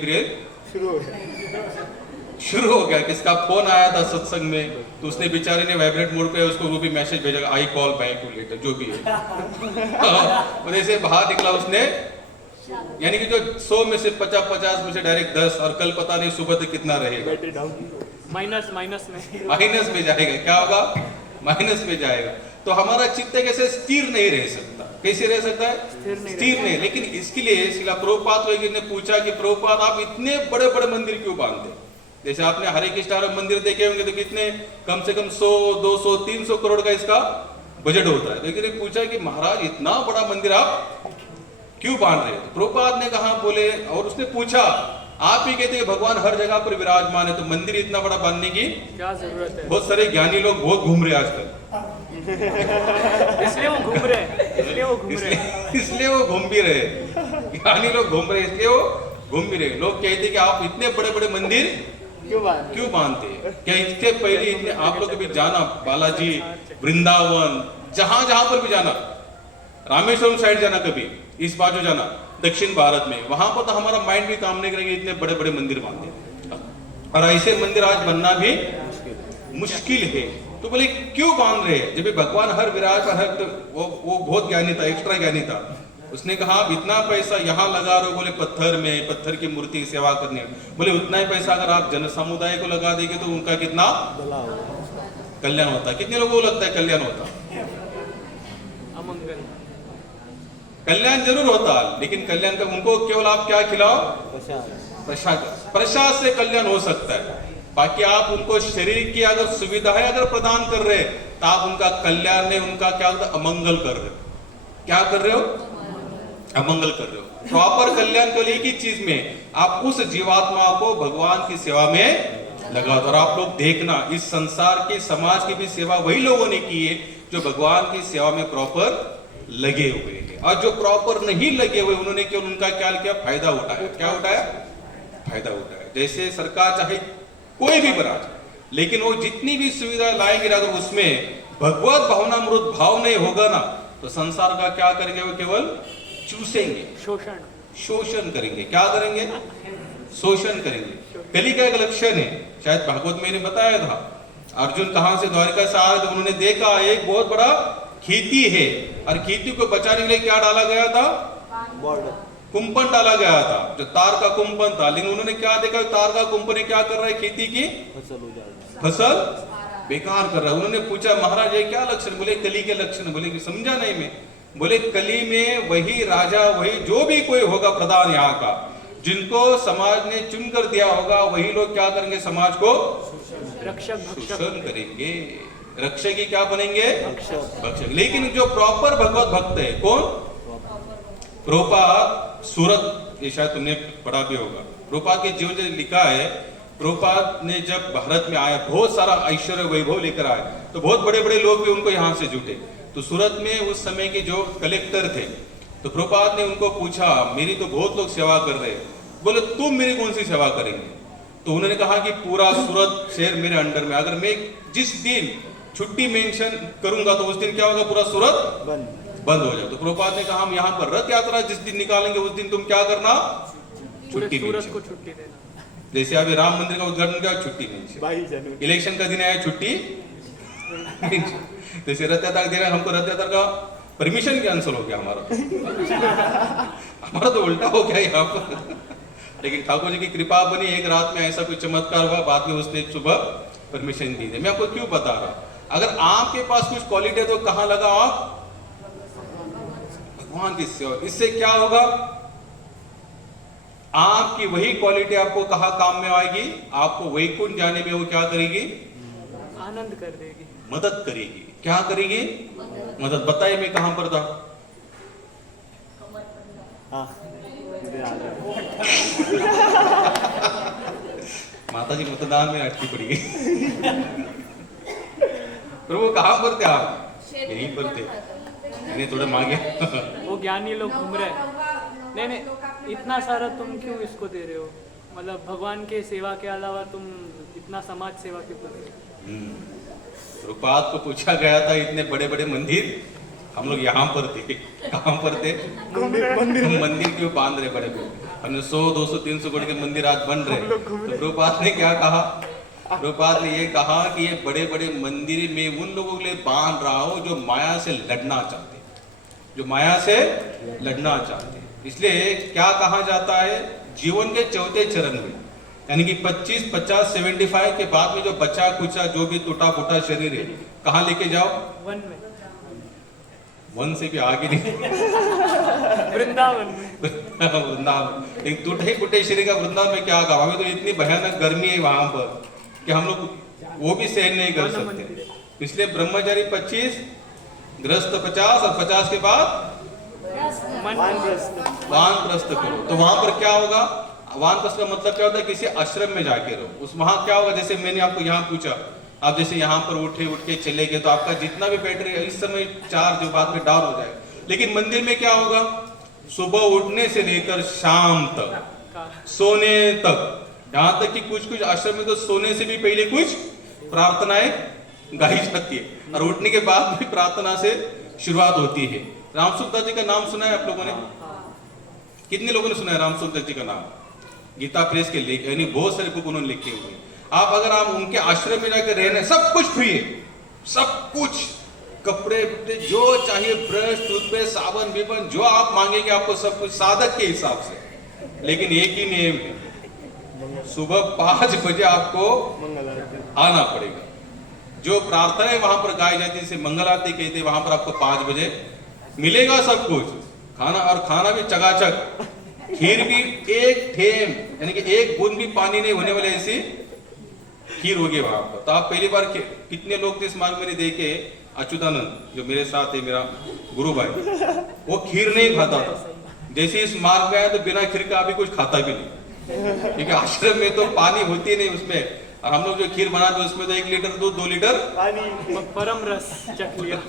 शुरू हो गया। किसका फोन आया था सत्संग में, तो उसने बेचारे ने वाइब्रेट मोड पे उसको वो भी मैसेज भेजा, I call back to later, जो भी है। और ऐसे बाहर निकला उसने, यानी कि जो 100 में से 50 में से डायरेक्ट 10, और कल पता नहीं सुबह तक कितना रहेगा, माइनस में जाएगा। क्या होगा? माइनस में जाएगा। तो हमारा चित्त कैसे स्थिर नहीं रह सकता? कैसे रह सकता है? स्थिर नहीं। लेकिन इसके लिए श्रील प्रभुपाद ने पूछा कि प्रभुपाद आप इतने बड़े बड़े मंदिर क्यों बांधते? जैसे आपने हरे कृष्ण मंदिर देखे होंगे तो कितने कम से कम 100, 200, 300 करोड़ का इसका बजट होता है। लेकिन एक पूछा कि महाराज इतना बड़ा मंदिर आप क्यों बांध रहे हैं? तो प्रभुपाद ने कहा बोले, और उसने पूछा आप ही कहते हैं भगवान हर जगह पर विराजमान है, तो मंदिर इतना बड़ा बांधने की क्या जरूरत है? बहुत सारे ज्ञानी लोग बहुत घूम रहे हैं आजकल, इसलिए वो घूम रहे हैं, इसलिए वो घूम भी रहे, ज्ञानी लोग घूम रहे इसलिए वो घूम भी रहे। लोग कहते हैं कि आप इतने बड़े बड़े मंदिर क्यों बांधते हैं? क्या इसके पहले इतने आप लोग कभी जाना बालाजी, वृंदावन, जहां जहां पर भी जाना, रामेश्वरम साइड जाना, कभी इस बाजू जाना दक्षिण भारत में, वहां पर तो हमारा माइंड भी काम नहीं करेंगे, इतने बड़े बड़े मंदिर बांधे, और ऐसे मंदिर आज बनना भी मुश्किल है। तो बोले क्यों बांध रहे हैं? जब भगवान हर विराज हर, तो वो बहुत ज्ञानी था, एक्स्ट्रा ज्ञानी था। उसने कहा आप इतना पैसा यहाँ लगा रहे हो, बोले पत्थर में, पत्थर की मूर्ति की सेवा करने में, बोले उतना ही पैसा अगर आप जन समुदाय को लगा देंगे तो उनका कितना कल्याण होता है? कितने लोगों को लगता है कल्याण होता? अमंगल। कल्याण जरूर होता, लेकिन कल्याण का उनको केवल आप क्या खिलाओ? प्रसाद। प्रसाद से कल्याण हो सकता है। बाकी आप उनको शरीर की अगर सुविधाएं अगर प्रदान कर रहे तो आप उनका कल्याण नहीं, उनका क्या होता? अमंगल कर रहे हो। क्या कर रहे हो? अमंगल कर रहे हो। प्रॉपर कल्याण के लिए एक ही चीज में आप उस जीवात्मा को भगवान की सेवा में लगाओ। और आप लोग देखना, इस संसार की समाज की भी सेवा वही लोगों ने की है जो भगवान की सेवा में प्रॉपर लगे हुए हैं, और जो प्रॉपर नहीं लगे हुए उन्होंने केवल उनका क्या किया? फायदा उठाया। क्या उठाया? फायदा उठाया। जैसे सरकार चाहे कोई भी बना, लेकिन वो जितनी भी सुविधा लाएंगे अगर उसमें भगवत भावनामृत भाव नहीं होगा ना, तो संसार का क्या करेंगे? वो केवल चूसेंगे, शोषण करेंगे। क्या करेंगे? शोषण करेंगे। कली का एक लक्षण है, शायद भागवत में ने बताया था, अर्जुन कहां से द्वारिका से आ रहे थे, उन्होंने देखा एक बहुत बड़ा खेती है, और खेती को बचाने के लिए क्या डाला गया था? कुंपन डाला गया था, जो तार का कुंपन था। लेकिन उन्होंने क्या देखा? तार का कुंपन क्या कर रहा है? खेती की फसल बेकार कर रहा है। उन्होंने पूछा महाराज ये क्या लक्षण? बोले कली के लक्षण। बोले कि समझा नहीं मैं। बोले कली में वही राजा, वही जो भी कोई होगा प्रधान यहाँ का, जिनको समाज ने चुन कर दिया होगा, वही लोग क्या करेंगे? समाज को शोषण करेंगे, रक्षक ही क्या बनेंगे? भक्षक। लेकिन जो प्रॉपर भगवत भक्त है कौन? प्रभुपाद सूरत, ये शायद तुमने पढ़ा भी होगा। प्रभुपाद के जीवन में लिखा है, प्रभुपाद ने जब भारत में आया, बहुत सारा ऐश्वर्य वैभव लेकर आए, तो बहुत बड़े बड़े लोग भी उनको यहाँ से जुटे। तो सूरत में उस समय के जो कलेक्टर थे, तो प्रभुपाद ने उनको पूछा मेरी तो बहुत लोग सेवा कर रहे हैं, बोले तुम मेरी कौन सी सेवा करेंगे? तो उन्होंने कहा कि पूरा सूरत शहर मेरे अंडर में, अगर मैं जिस दिन छुट्टी मेंशन करूंगा तो उस दिन क्या होगा? पूरा सूरत बंद हो जाए। तो प्रभुपाद ने कहा हम यहाँ पर रथ यात्रा जिस दिन निकालेंगे उस दिन तुम क्या करना? छुट्टी को छुट्टी देना। जैसे अभी राम मंदिर का उद्घाटन किया, छुट्टी मेंशन। इलेक्शन का दिन आया, छुट्टी जैसे रथ यात्रा दे रहे, हमको रथ यात्रा का परमिशन कैंसिल हो गया हमारा तो उल्टा हो गया यहाँ पर। लेकिन ठाकुर जी की कृपा बनी, एक रात में ऐसा कोई चमत्कार हुआ, बाद में उसने सुबह परमिशन दी थी। मैं आपको क्यों बता रहा, अगर आपके पास कुछ क्वालिटी है तो कहाँ लगा आप? भगवान की सेवा। इससे क्या होगा? आपकी वही क्वालिटी आपको कहाँ काम में आएगी? आपको वैकुंठ जाने में वो क्या करेगी? आनंद कर देगी, मदद करेगी। क्या करेगी? मदद। बताइए मैं कहां पर था? माता जी मतदान में अटकी पड़ी प्रभु कहां पर थे आप? यहीं पर थे, नहीं थोड़ा मांगे वो ज्ञानी लोग घूम रहे हैं। नहीं, इतना सारा तुम क्यों इसको दे रहे हो? मतलब भगवान के सेवा के अलावा तुम इतना समाज सेवा क्यों कर रहे हो? प्रभुपाद को पूछा गया था इतने बड़े बड़े मंदिर हम लोग यहाँ पर थे, कहाँ पर थे? मंदिर क्यों बांध रहे बड़े बड़े? हमने 100, 200, 300 करोड़ के मंदिर आज बन रहे। तो प्रभुपाद ने क्या कहा? प्रभुपाद ने ये कहा कि ये बड़े बड़े मंदिर में उन लोगों के लिए बांध रहा हूं जो माया से लड़ना चाहते हैं, जो माया से लड़ना चाहते हैं। इसलिए क्या कहा जाता है जीवन के चौथे चरण में, यानी कि 25, 50, 75 के बाद में जो बचा कुचा जो भी टूटा फूटा शरीर है कहाँ लेके जाओ? वन में। वन से भी आगे नहीं वृंदावन में। वृंदावन, एक टूटे फूटे शरीर का वृंदावन में क्या कहा, हमें तो इतनी भयानक गर्मी है वहां पर कि हम लोग वो भी सहन नहीं कर सकते। इसलिए ब्रह्मचारी 25, ग्रस्त 50 और 50 के बाद वानप्रस्थ करो। तो वहां पर क्या होगा, वानप्रस्थ का मतलब क्या होता है, किसी आश्रम में जाके रहो। उस वहां क्या होगा, जैसे मैंने आपको यहाँ पूछा, आप जैसे यहाँ पर उठ के चले गए तो आपका जितना भी बैटरी है इस समय चार्ज जो बाद में डाउन हो जाएगा। लेकिन मंदिर में क्या होगा, सुबह उठने से लेकर शाम तक, सोने तक, यहाँ तक कि कुछ आश्रम में तो सोने से भी पहले कुछ प्रार्थनाएं गाई जाती है और उठने के बाद भी प्रार्थना से शुरुआत होती है। रामसुखदास जी का नाम सुना है आप लोगों ने? कितने लोगों ने सुना है रामसुखदास जी का नाम? गीता प्रेस के लेख, यानी बहुत सारे बुक उन्होंने लिखे हुए। आप अगर आप उनके आश्रम में जाकर रहने, सब कुछ फ्री है, सब कुछ, कपड़े जो चाहिए, ब्रश, टूथपेस्ट, साबुन विबन, जो आप मांगेंगे आपको सब कुछ साधक के हिसाब से। लेकिन एक ही नियम है, सुबह 5 बजे आपको आना पड़ेगा। जो प्रार्थनाएं वहां पर गाई जाती है, जैसे मंगल आरती कहते हैं, वहां पर आपको 5 बजे मिलेगा सब कुछ, खाना, और खाना भी चकाचक, खीर भी एक ठेम यानी कि एक बूंद भी पानी नहीं होने वाले ऐसी खीर होगी वहां पर। तो आप पहली बार कितने लोग थे इस मार्ग में देखे, अच्युतानंद जो मेरे साथ है, मेरा गुरु भाई, वो खीर नहीं खाता था। जैसे इस मार्ग में आया तो बिना खीर का अभी कुछ खाता भी नहीं, क्योंकि आश्रम में तो पानी होती नहीं उसमें, और हम लोग जो खीर बनाते उसमें तो 1 लीटर दूध, 2 लीटर परम रस चख लिया,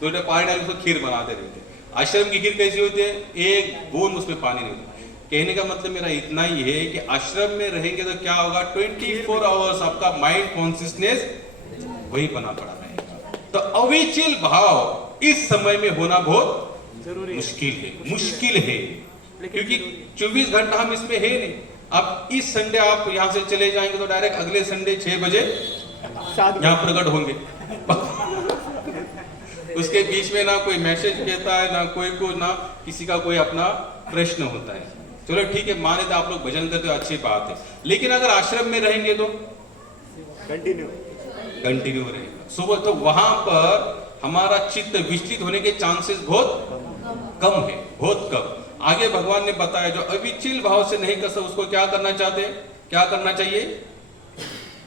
2 लीटर पानी डाल उसको खीर बनाते रहते। आश्रम की खीर कैसी होती है, एक बूंद उसमें पानी नहीं होता। कहने का मतलब मेरा इतना ही है कि आश्रम में रहेंगे तो क्या होगा, 24 आवर्स आपका माइंड कॉन्सियसनेस वही बना पड़ा रहेगा। तो अविचल भाव इस समय में होना बहुत मुश्किल है, क्योंकि 24 घंटा हम इसमें है नहीं। अब इस संडे आप यहाँ से चले जाएंगे तो डायरेक्ट अगले संडे 6 बजे यहाँ प्रकट होंगे। उसके बीच में ना कोई मैसेज कहता है, ना कोई को, ना किसी का कोई अपना प्रश्न होता है। चलो ठीक है, माने तो आप लोग भजन करते हो, अच्छी बात है। लेकिन अगर आश्रम में रहेंगे तो कंटिन्यू रहेगा सुबह, तो वहां पर हमारा चित्त विचलित होने के चांसेस बहुत कम है, बहुत कम। आगे भगवान ने बताया जो अविचल भाव से नहीं कर सकता उसको क्या करना चाहते हैं, क्या करना चाहिए?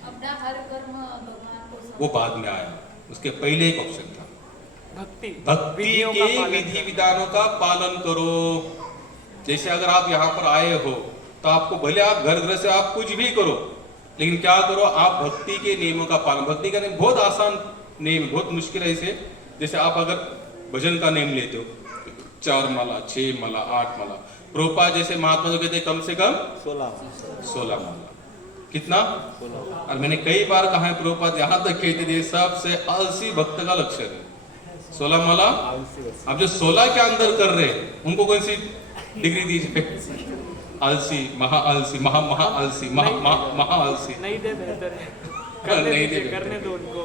अपना हर कर्म भगवान को वो बाद में आया, उसके पहले एक ऑप्शन था, भक्ति के विधि विधानों का पालन करो। जैसे अगर आप यहाँ पर आए हो तो आपको भले आप घर से आप कुछ भी करो, लेकिन क्या करो, आप भक्ति के नियमों का पालन। भक्ति का नियम बहुत आसान नियम, बहुत मुश्किल है इसे। जैसे आप अगर भजन का नियम लेते हो, 4 माला, 6 माला, 8 माला, प्रोपा जैसे महात्मा जो कहते हैं कम से कम 16 माला, कितना? और मैंने कई बार कहा है, प्रोपा यहाँ तक कहते थे सबसे आलसी भक्त का लक्षण है 16 माला। अब जो 16 के अंदर कर रहे हैं उनको कौन सी डिग्री दी जाए? आलसी, महा आलसी, महा आलसी, महा आलसी नहीं दे, बेहतर है नहीं दे, करने दो उनको,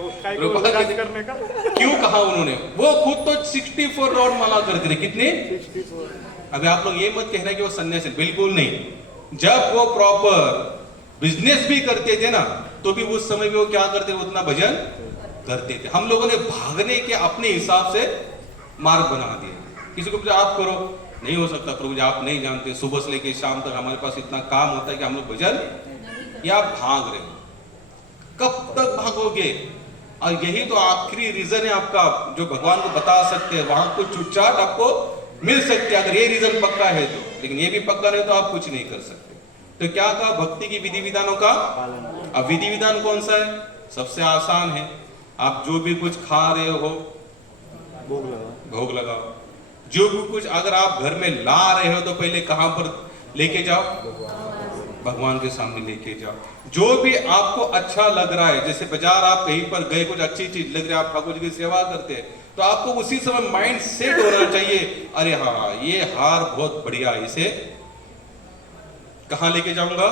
करने का क्यों कहा उन्होंने? वो खुद तो 64 राउंड माला करते थे। कितने? 64। अभी आप लोग ये मत कहना कि वो सन्यासी, बिल्कुल नहीं। जब वो प्रॉपर बिजनेस भी करते थे ना, तो भी उस समय में वो क्या करते थे, उतना भजन करते थे। हम लोगों ने भागने के अपने हिसाब से मार्ग बना दिया। किसी को आप करो, नहीं हो सकता प्रभु जी, आप नहीं जानते, सुबह से लेकर शाम तक हमारे पास इतना काम होता है कि हम लोग भजन, या आप भाग रहे हो, कब तक भागोगे? और यही तो आखिरी रीजन है आपका, जो भगवान को बता सकते हैं, वहां कुछ छूट-छाट आपको मिल सकती है अगर ये रीजन पक्का है तो। लेकिन ये भी पक्का नहीं तो आप कुछ नहीं कर सकते। तो क्या कहा? भक्ति की विधि विधानों का। अब विधि विधान कौन सा है? सबसे आसान है, आप जो भी कुछ खा रहे हो भोग लगाओ। जो भी कुछ अगर आप घर में ला रहे हो तो पहले कहां पर लेके जाओ? भगवान के सामने लेके जाओ। जो भी आपको अच्छा लग रहा है, जैसे बाजार आप कहीं पर गए, कुछ अच्छी चीज लग रही है, आप ठाकुर जी की सेवा करते हैं, तो आपको उसी समय माइंड सेट होना चाहिए, अरे हाँ ये हार बहुत बढ़िया है, इसे कहां लेके जाऊंगा?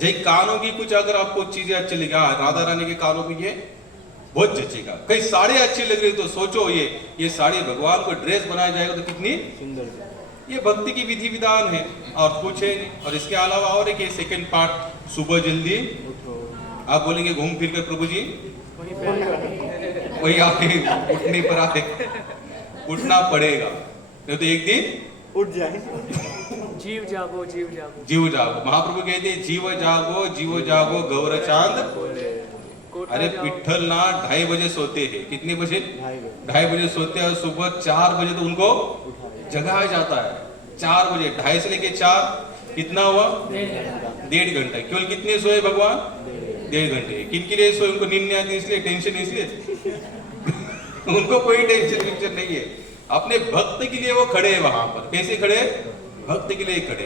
जय कानों की कुछ अगर आपको चीजें अच्छी लगी, राधा रानी के कानों में ये बहुत जचेगा। कई साड़ी अच्छी लग रही तो सोचो ये साड़ी भगवान को ड्रेस बनाया जाएगा तो कितनी सुंदर। ये भक्ति की विधि विधान है और कुछ है नहीं। और इसके अलावा और एक सेकंड पार्ट, सुबह जल्दी आप बोलेंगे घूम फिर कर प्रभु जी वही आके उठने पर आते, उठना पड़ेगा, नहीं तो एक दिन उठ जाएंगे। जीव जागो जीव जागो जीव जागो। महाप्रभु कहते हैं जीव जागो गौर चांद। अरे पिट्ठल ना 2:30 बजे सोते हैं। कितने बजे? 2:30 बजे सोते हैं। सुबह 4 बजे तो उनको जगाया जाता है। 4 बजे, 2:30 से लेके 4 कितना हुआ? 1.5 घंटा। केवल कितने सोए भगवान? 1.5 घंटे। किन के लिए सोए? उनको नींद नहीं आती इसलिए, टेंशन इसलिए उनको कोई टेंशन नहीं है। अपने भक्त के लिए वो खड़े हैं वहां पर। कैसे खड़े? भक्त के लिए खड़े।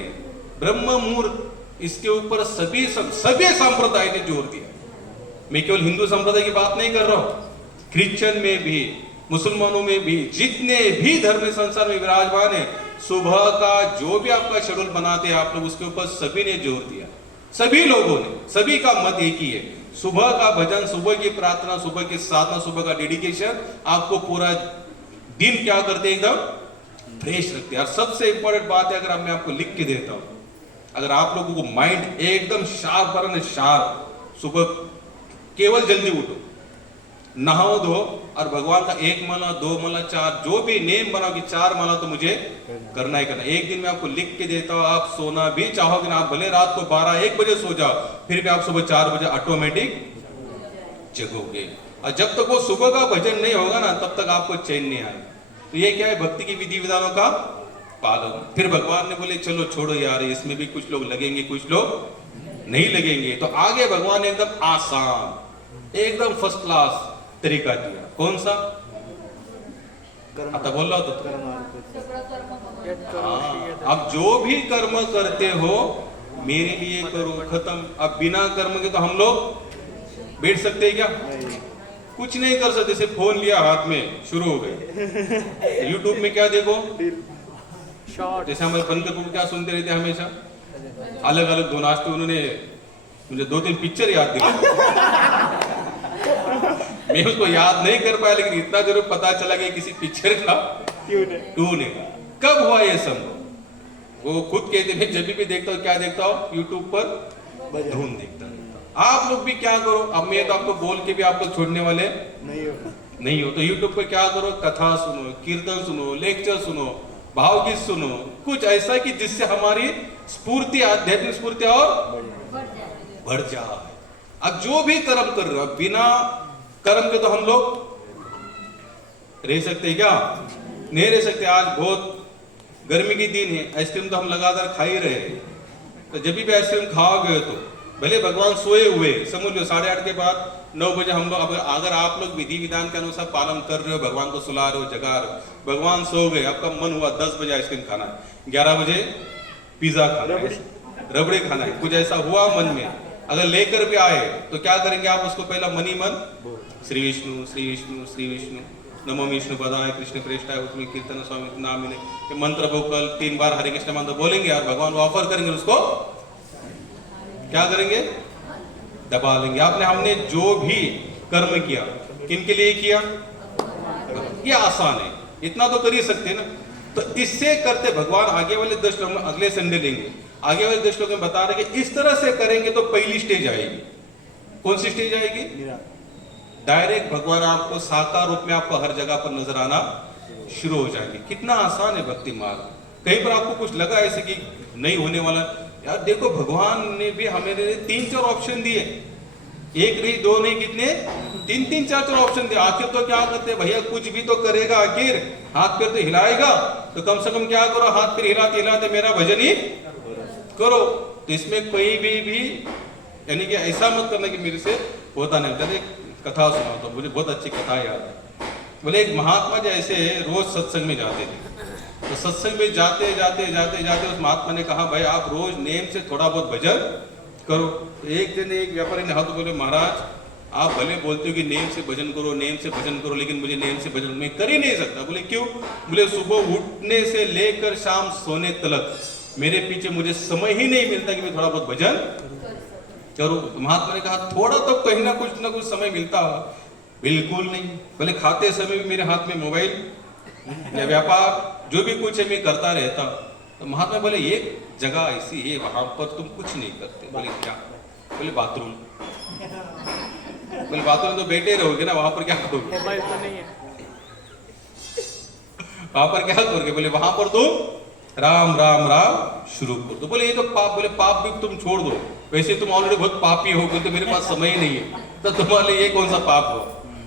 ब्रह्म मुहूर्त, इसके ऊपर सभी संप्रदाय ने जोर दिया। मैं केवल हिंदू संप्रदाय की बात नहीं कर रहा हूं, क्रिश्चियन में भी, मुसलमानों में भी, जितने भी धर्म संसार में विराजमान है, सुबह का जो भी आपका शेड्यूल बनाते हैं आप लोग, उसके ऊपर सभी ने जोर दिया। सभी लोगों ने, सभी का मत एक ही है, सुबह का भजन, सुबह की प्रार्थना, सुबह की साधना, सुबह का डेडिकेशन आपको पूरा दिन क्या करते हैं? एकदम फ्रेश रखते हैं। और सबसे इंपॉर्टेंट बात है, अगर मैं आपको लिख के देता हूं, अगर आप लोगों को माइंड एकदम शार्प करना, शार्प, सुबह केवल जल्दी उठो, नहाओ धो, और भगवान का 1 माला 2 माला 4 जो भी नेम बनाओ कि 4 माला तो मुझे करना ही करना। एक दिन मैं आपको लिख के देता हूं, आप सोना भी चाहोगे ना, आप भले रात को 12-1 बजे सो जाओ, फिर भी आप सुबह 4 बजे ऑटोमेटिक जगोगे। और जब तक वो सुबह का भजन नहीं होगा ना, तब तक आपको चैन नहीं आएगा। तो ये क्या है? भक्ति की विधि विधानों का पालन। फिर भगवान ने बोले चलो छोड़ो यार, इसमें भी कुछ लोग लगेंगे, कुछ लोग नहीं लगेंगे। तो आगे भगवान ने एकदम आसान, एकदम फर्स्ट क्लास तरीका दिया। कौन सा? आता बोल रहा हो तो अब जो भी कर्म करते हो मेरे लिए करो, खत्म। अब बिना कर्म के तो हम लोग बैठ सकते हैं क्या? कुछ नहीं कर सकते। सिर्फ फोन लिया हाथ में, शुरू हो गए। यूट्यूब में क्या देखो? जैसे हमारे पंकज को क्या सुनते रहते हमेशा, अलग अलग दो नाचते। उन्होंने मुझे 2-3 पिक्चर याद दिला, मैं उसको याद नहीं कर पाया, लेकिन इतना जरूर पता चला कि किसी पिक्चर का टू ने। कब हुआ ये संभव? वो खुद कहते हैं जब भी देखता हूँ, क्या देखता हूँ? यूट्यूब पर धुन देखता हूँ। आप लोग भी क्या करो, अब मैं तो आपको बोल के भी आप लोग छोड़ने वाले नहीं हो, तो यूट्यूब पर क्या करो? कथा सुनो, कीर्तन सुनो, लेक्चर सुनो, भावगीत सुनो, कुछ ऐसा कि जिससे हमारी स्फूर्ति, आध्यात्मिक स्फूर्ति और बढ़ जाए। अब जो भी कर्म कर रहे हो, बिना कर्म के तो हम लोग रह सकते हैं क्या? नहीं रह सकते। आज बहुत गर्मी की दिन है, आइसक्रीम तो हम लगातार खा ही रहे हैं। तो जब भी आइसक्रीम खाओगे तो भले भगवान सोए हुए, समझ लो 8:30 के बाद 9 बजे हम लोग, अगर आप लोग विधि विधान के अनुसार पालन कर रहे हो, भगवान को सुला रहे हो, जगा रहे हो, भगवान सो गए, आपका मन हुआ 10 बजे आइसक्रीम खाना है, 11 बजे पिज्जा खाना है, रबड़ी खाना है, कुछ ऐसा हुआ मन में, अगर लेकर भी आए तो क्या करेंगे आप? उसको पहला मन ही मन श्री विष्णु श्री विष्णु श्री विष्णु, नमो विष्णु पदाय कृष्ण प्रेष्ठाय उत्तम कीर्तन स्वामी नाम ने मंत्र बोल 3 बार हरे कृष्ण मंत्र बोलेंगे और भगवान ऑफर करेंगे, उसको क्या करेंगे? दबा लेंगे। आपने, हमने जो भी कर्म किया किन के लिए किया? ये आसान है, इतना तो कर ही सकते हैं ना। तो इससे करते भगवान आगे वाले 10 श्लोक में, अगले संडे लेंगे, आगे वाले 10 श्लोक में बता रहे कि इस तरह से करेंगे तो पहली स्टेज आएगी। कौन सी स्टेज आएगी? डायरेक्ट भगवान आपको साकार रूप में आपको हर जगह पर नजर आना शुरू हो जाएंगे। कितना आसान है भक्ति मार्ग। कहीं पर आपको कुछ लगा ऐसे कि नहीं होने वाला, यार देखो भगवान ने भी हमें 3-4 ऑप्शन दिए, 1 नहीं 2 नहीं, कितने 3-3 4-4 ऑप्शन दिए। आखिर तो क्या करते भैया, कुछ भी तो करेगा, आखिर हाथ पैर तो हिलाएगा, तो कम से कम क्या करो, हाथ पैर हिलाते हिलाते मेरा भजन ही करो। तो इसमें कोई भी यानी कि ऐसा मत करना कि मेरे से होता नहीं। कभी कथा सुना तो मुझे बहुत अच्छी कथा याद है। बोले एक महात्मा जैसे रोज सत्संग में जाते थे, तो सत्संग में जाते जाते जाते जाते उस महात्मा ने कहा भाई आप रोज नेम से थोड़ा बहुत भजन करो। तो एक दिन एक व्यापारी ने हाथ तो बोले महाराज आप भले बोलते हो कि नेम से भजन करो, नेम से भजन करो, लेकिन मुझे नेम से भजन मैं कर ही नहीं सकता। बोले क्यों? बोले सुबह उठने से लेकर शाम सोने तक मेरे पीछे मुझे समय ही नहीं मिलता कि मैं थोड़ा बहुत भजन करूं। तो महात्मा ने कहा थोड़ा तो कहीं ना कुछ समय मिलता हो। बिल्कुल नहीं। बोले खाते समय भी मेरे हाथ में मोबाइल या व्यापार जो भी कुछ है मैं करता रहता। तो महात्मा बोले एक जगह ऐसी है वहां पर तुम कुछ नहीं करते। बोले क्या? बोले बाथरूम। बोले बाथरूम तो बैठे रहोगे ना, वहां पर क्या करोगे? मोबाइल तो नहीं है। वहां पर क्या करोगे? बोले वहां पर तुम राम राम राम शुरू कर दो। बोले ये तो पाप, बोले पाप भी तुम छोड़ दो, वैसे तुम ऑलरेडी बहुत पापी हो, तो मेरे पास समय ही नहीं है, तो तुम्हारे लिए ये कौन सा पाप हुआ?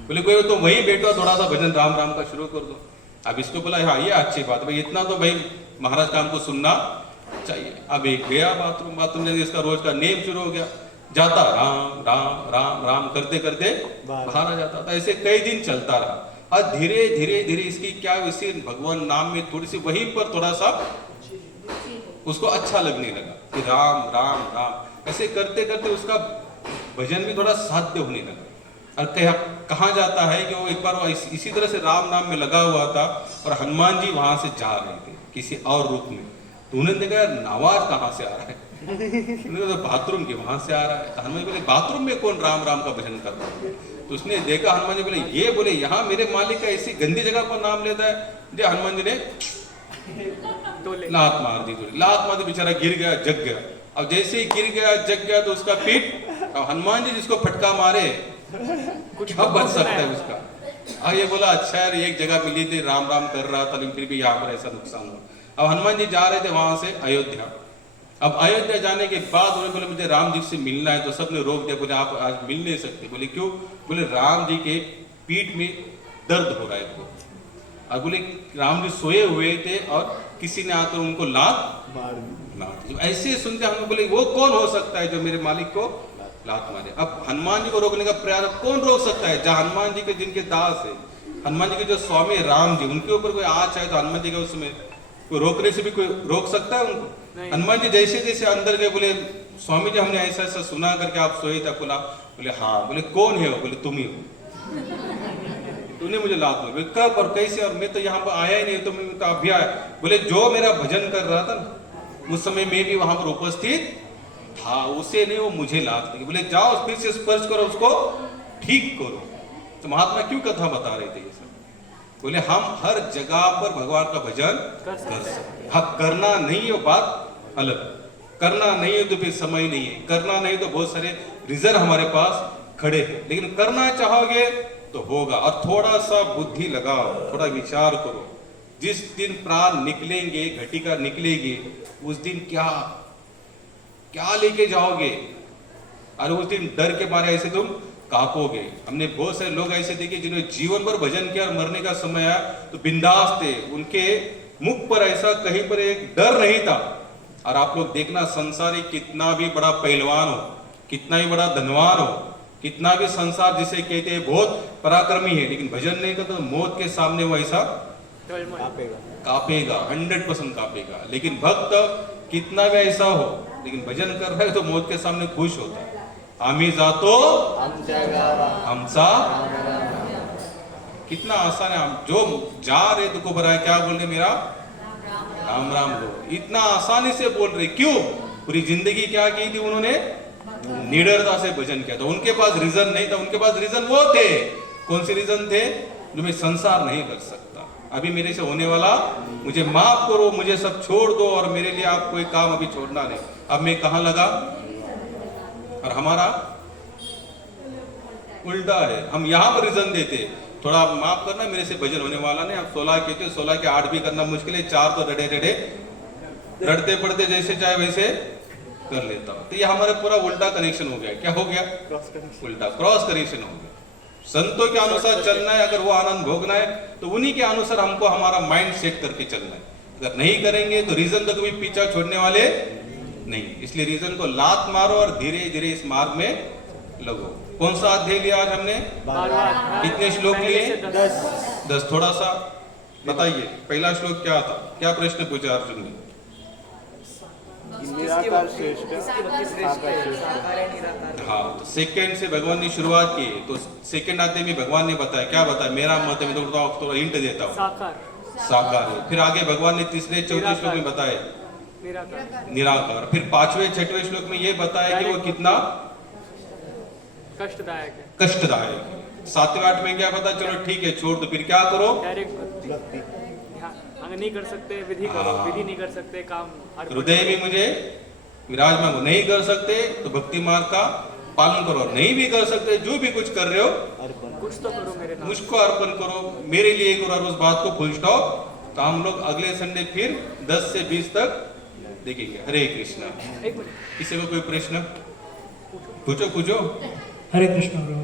बोले कोई तो वहीं बैठो, थोड़ा सा भजन राम राम का शुरू कर दो। अब इसको बोला हाँ ये अच्छी बात है भाई, इतना तो भाई महाराज का हमको सुनना चाहिए। अब एक गया बाथरूम, बाथरूम जाके इसका रोज का नेम शुरू हो गया, जाता राम राम राम राम करते करते बाहर आ जाता था। ऐसे कई दिन चलता रहा और धीरे धीरे धीरे इसकी क्या इसी भगवान नाम में थोड़ी सी वहीं पर थोड़ा सा उसको अच्छा लगने लगा कि राम राम राम। ऐसे करते करते उसका भजन भी थोड़ा साध्य होने लगा। और कहा जाता है कि वो एक बार वो इसी तरह से राम नाम में लगा हुआ था और हनुमान जी वहां से जा रहे थे किसी और रूप में। तो उन्होंने देखा आवाज कहाँ से आ रहा है, उन्होंने तो बाथरूम के वहां से आ रहा है। तो हनुमान जी बोले बाथरूम में कौन राम राम का भजन कर रहा है? तो उसने देखा, हनुमान जी बोले ये, बोले यहाँ मेरे मालिक का ऐसी गंदी जगह पर नाम लेता है। जो हनुमान जी ने लात मार दी, लात मार दी, बेचारा गिर गया, जग गया। अब जैसे ही गिर गया जग गया तो उसका पीठ, अब हनुमान जी जिसको फटका मारे कुछ अब बच सकता है उसका। ये बोला अच्छा यार एक जगह मिली थी, राम राम कर रहा था, लेकिन फिर भी यहाँ पर ऐसा नुकसान हुआ। अब हनुमान जी जा रहे थे वहां से अयोध्या। अब अयोध्या जाने के बाद उन्होंने बोले मुझे राम जी से मिलना है, तो सबने रोक दिया, बोले आप आज मिल नहीं सकते। बोले क्यों? बोले राम जी के पीठ में दर्द हो रहा है। और बोले राम जी सोए हुए थे और किसी ने आकर उनको लात मार दी। ऐसे सुनते हम बोले वो कौन हो सकता है जो मेरे मालिक को लात मारे? अब हनुमान जी को रोकने का प्रयास कौन रोक सकता है? जहाँ हनुमान जी के जिनके दास है, हनुमान जी के जो स्वामी राम जी, उनके ऊपर कोई आँच है तो हनुमान जी के उसमें कोई रोकने से भी कोई रोक सकता है उनको? हनुमान जी जैसे जैसे अंदर गए, बोले स्वामी जी हमने ऐसा ऐसा सुना करके आप सोए थे। बोला बोले हाँ। बोले कौन है वो? बोले तुम ही हो, तूने मुझे लात मारी। कब और कैसे? और मैं तो यहाँ पर आया ही नहीं, तो मैं तो अभी आया। बोले जो मेरा भजन कर रहा था ना उस समय मैं भी वहां पर उपस्थित था, उसे नहीं वो मुझे लात दी। बोले जाओ फिर से स्पर्श करो, उसको ठीक करो। तो महात्मा क्यों कथा बता रहे थे ये सब? बोले हम हर जगह पर भगवान का भजन कर सकते। हाँ करना नहीं है बात अलग, करना नहीं है तो फिर समय नहीं है, करना नहीं तो बहुत सारे रीजन हमारे पास खड़े हैं, लेकिन करना चाहोगे तो होगा। और थोड़ा सा बुद्धि लगाओ, थोड़ा विचार करो। जिस दिन प्राण निकलेंगे, घटिका निकलेगी, उस दिन क्या क्या लेके जाओगे? और उस दिन डर के मारे ऐसे तुम कांपोगे। हमने बहुत सारे लोग ऐसे देखे जिन्होंने जीवन भर भजन किया और मरने का समय आया तो बिंदास थे, उनके मुख पर ऐसा कहीं पर एक डर नहीं था। और आप लोग देखना संसारी कितना भी बड़ा पहलवान हो, कितना भी बड़ा धनवान हो, कितना भी संसार जिसे कहते हैं बहुत पराक्रमी है, लेकिन भजन नहीं करता तो मौत के सामने वो ऐसा कांपेगा, 100% कांपेगा। लेकिन भक्त कितना भी ऐसा हो, लेकिन भजन कर रहा है तो मौत के सामने खुश होता है। आम्ही जातो आमचा, कितना आसान है। हम जो जा रहे दुख भरा है, क्या बोल रहे? मेरा राम राम लो, इतना आसानी से बोल रहे। क्यों? पूरी जिंदगी क्या की थी उन्होंने? निडरता से भजन किया था। उनके पास रीजन नहीं था, उनके पास रीजन वो थे। कौन से रीजन थे? जो मैं संसार नहीं कर सकता, अभी मेरे से होने वाला, मुझे माफ करो, मुझे सब छोड़ दो और मेरे लिए आप कोई काम अभी छोड़ना नहीं। अब मैं कहां लगा? और हमारा उल्टा है, हम यहां पर रीजन देते, थोड़ा माफ करना, मेरे से भजन होने वाला नहीं। आप 16 कहते, 16 के 8 भी करना मुश्किल है, 4 तो रड़ते पड़ते जैसे चाहे वैसे कर लेता हूं। तो ये हमारे पूरा उल्टा कनेक्शन हो गया। क्या हो गया? उल्टा क्रॉस कनेक्शन हो गया। संतों के अनुसार चलना है, अगर वो आनंद भोगना है तो उन्हीं के अनुसार हमको हमारा माइंड सेट करके चलना है। अगर नहीं करेंगे तो रीजन तो कभी पीछा छोड़ने वाले नहीं। इसलिए रीजन को लात मारो और धीरे धीरे इस मार्ग में लगो। कौन सा अध्याय लिया आज हमने? कितने श्लोक लिए? 10। थोड़ा सा बताइए, पहला श्लोक क्या था? क्या प्रश्न पूछा अर्जुन ने? निराकार श्रेष्ठ, साकार श्रेष्ठ। हाँ, तो सेकंड से भगवान ने शुरुआत की, तो सेकंड अध्याय में भगवान ने बताया, क्या बताया? मेरा मत है, मैं थोड़ा हिंट देता हूँ, साकार है। फिर आगे भगवान ने तीसरे चौथे श्लोक में बताया निराकार। फिर 5वें 6वें श्लोक में ये बताया कि वो कितना कष्टदायक है। 7वें 8वें में क्या बता? चलो ठीक है छोड़ दो, फिर क्या करो? नहीं कर सकते विधि करो, विधि नहीं कर सकते काम हृदय में मुझे विराजमान हो, नहीं कर सकते तो भक्ति मार्ग का पालन करो, नहीं भी कर सकते जो भी कुछ कर रहे हो कुछ तो करो, मेरे नाम मुझको अर्पण करो, मेरे लिए करो, और उस बात को फुल स्टॉप तो हम लोग अगले संडे फिर 10 से 20 तक देखेंगे। हरे कृष्णा। किसी को कोई प्रश्न पूछो पूछो। हरे कृष्ण प्रभु।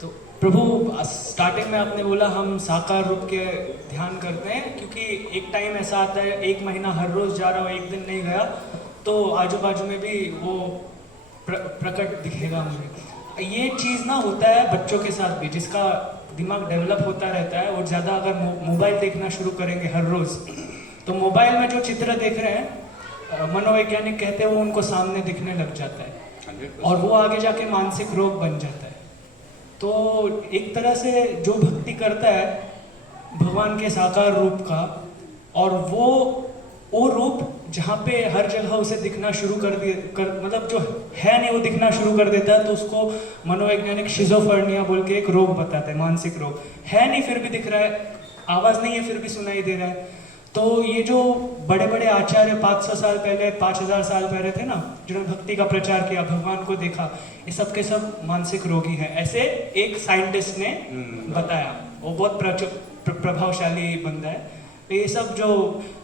तो प्रभु स्टार्टिंग में आपने बोला हम साकार रूप के ध्यान करते हैं, क्योंकि एक टाइम ऐसा आता है, एक महीना हर रोज जा रहा हो, एक दिन नहीं गया तो आजू बाजू में भी वो प्रकट दिखेगा मुझे। ये चीज़ ना होता है बच्चों के साथ भी, जिसका दिमाग डेवलप होता रहता है और ज़्यादा अगर मोबाइल देखना शुरू करेंगे हर रोज़, तो मोबाइल में जो चित्र देख रहे हैं मनोवैज्ञानिक कहते हैं वो उनको सामने दिखने लग जाता है और वो आगे जाके मानसिक रोग बन जाता है। तो एक तरह से जो भक्ति करता है भगवान के साकार रूप का, और वो रूप जहाँ पे हर जगह उसे दिखना शुरू मतलब जो है नहीं वो दिखना शुरू कर देता है, तो उसको मनोवैज्ञानिक शिजोफर्निया बोल के एक रोग बताते हैं, मानसिक रोग। है नहीं फिर भी दिख रहा है, आवाज़ नहीं है फिर भी सुनाई दे रहा है। तो ये जो बड़े बड़े आचार्य 500 साल पहले 5000 साल पहले थे ना, जिन्होंने भक्ति का प्रचार किया, भगवान को देखा, ये सब के सब मानसिक रोगी हैं, ऐसे एक साइंटिस्ट ने बताया। वो बहुत प्रभावशाली बंदा है। तो ये सब जो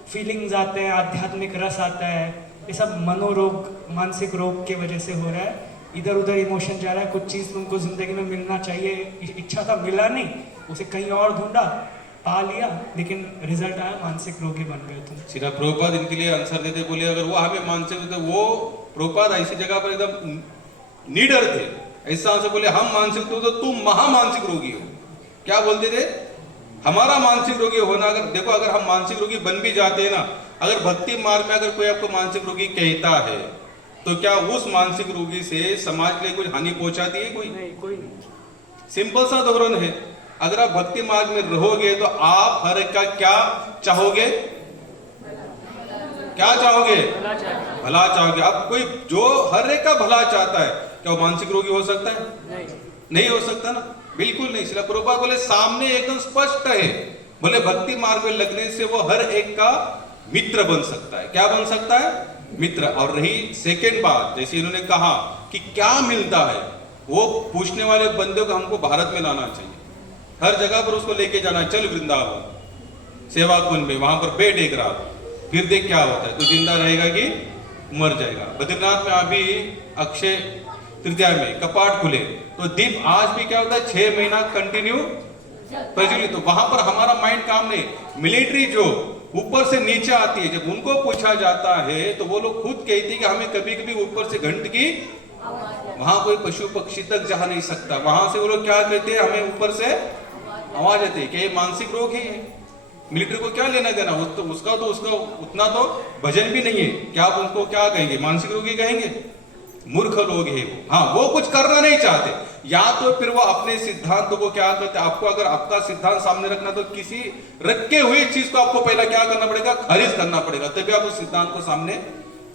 फीलिंग्स आते हैं, आध्यात्मिक रस आता है, ये सब मनोरोग, मानसिक रोग के वजह से हो रहा है। इधर उधर इमोशन जा रहा है, कुछ चीज़ तुमको जिंदगी में मिलना चाहिए, इच्छा था मिला नहीं, उसे कहीं और ढूंढा, पा लिया, लेकिन रिजल्ट आया मानसिक रोगी बन गए तुम। सीधा प्रभुपाद इनके लिए आंसर देते, बोले अगर वो हमें मानसिक तो वो प्रभुपाद ऐसी जगह पर एकदम निडर थे, ऐसा आंसर बोले हम मानसिक तो तुम महामानसिक रोगी हो। क्या बोलते थे? हमारा मानसिक रोगी होना, अगर देखो अगर हम मानसिक रोगी बन भी जाते हैं ना, अगर भक्ति मार्ग में अगर कोई आपको मानसिक रोगी कहता है तो क्या उस मानसिक रोगी से समाज के लिए कुछ हानि पहुंचाती है? कोई नहीं। सिंपल सा धोरण है, अगर आप भक्ति मार्ग में रहोगे तो आप हर एक का क्या चाहोगे? क्या चाहोगे? भला चाहोगे। आप कोई जो हर एक का भला चाहता है, क्या वो मानसिक रोगी हो सकता है? नहीं हो सकता ना, बिल्कुल नहीं। इसलिए प्रभुपाद बोले सामने एकदम स्पष्ट है, बोले भक्ति मार्ग में लगने से वो हर एक का मित्र बन सकता है। क्या बन सकता है? मित्र। और रही सेकेंड बात, जैसे इन्होंने कहा कि क्या मिलता है, वो पूछने वाले बंदे को हमको भारत में लाना चाहिए, हर जगह पर उसको लेके जाना। चल वृंदावन सेवा कुंज में, वहां पर बैठ एक रात, फिर देख क्या होता है, तो जिंदा रहेगा कि मर जाएगा। बद्रीनाथ में अभी अक्षय तृतीया में कपाट खुले तो दीप आज भी क्या होता है 6 महीना कंटिन्यू प्रज्वलित। तो वहां पर हमारा माइंड काम नहीं। मिलिट्री जो ऊपर से नीचे आती है, जब उनको पूछा जाता है तो वो लोग खुद कहती है कि हमें कभी कभी ऊपर से घंट की, वहां कोई पशु पक्षी तक जा नहीं सकता, वहां से वो लोग क्या कहते हैं, हमें ऊपर से आवाज आती है। क्या ये मानसिक रोग है? मिलिट्री को क्या लेना देना, उसका उतना तो भजन भी नहीं है, क्या आप उनको क्या कहेंगे? मानसिक रोगी कहेंगे? मूर्ख लोग है वो। हाँ, वो कुछ करना नहीं चाहते, या तो फिर वो अपने सिद्धांतों को क्या करते, आपको अगर आपका सिद्धांत सामने रखना तो किसी रखे हुए चीज को आपको पहला क्या करना पड़ेगा? खारिज करना पड़ेगा, तभी आप उस सिद्धांत को सामने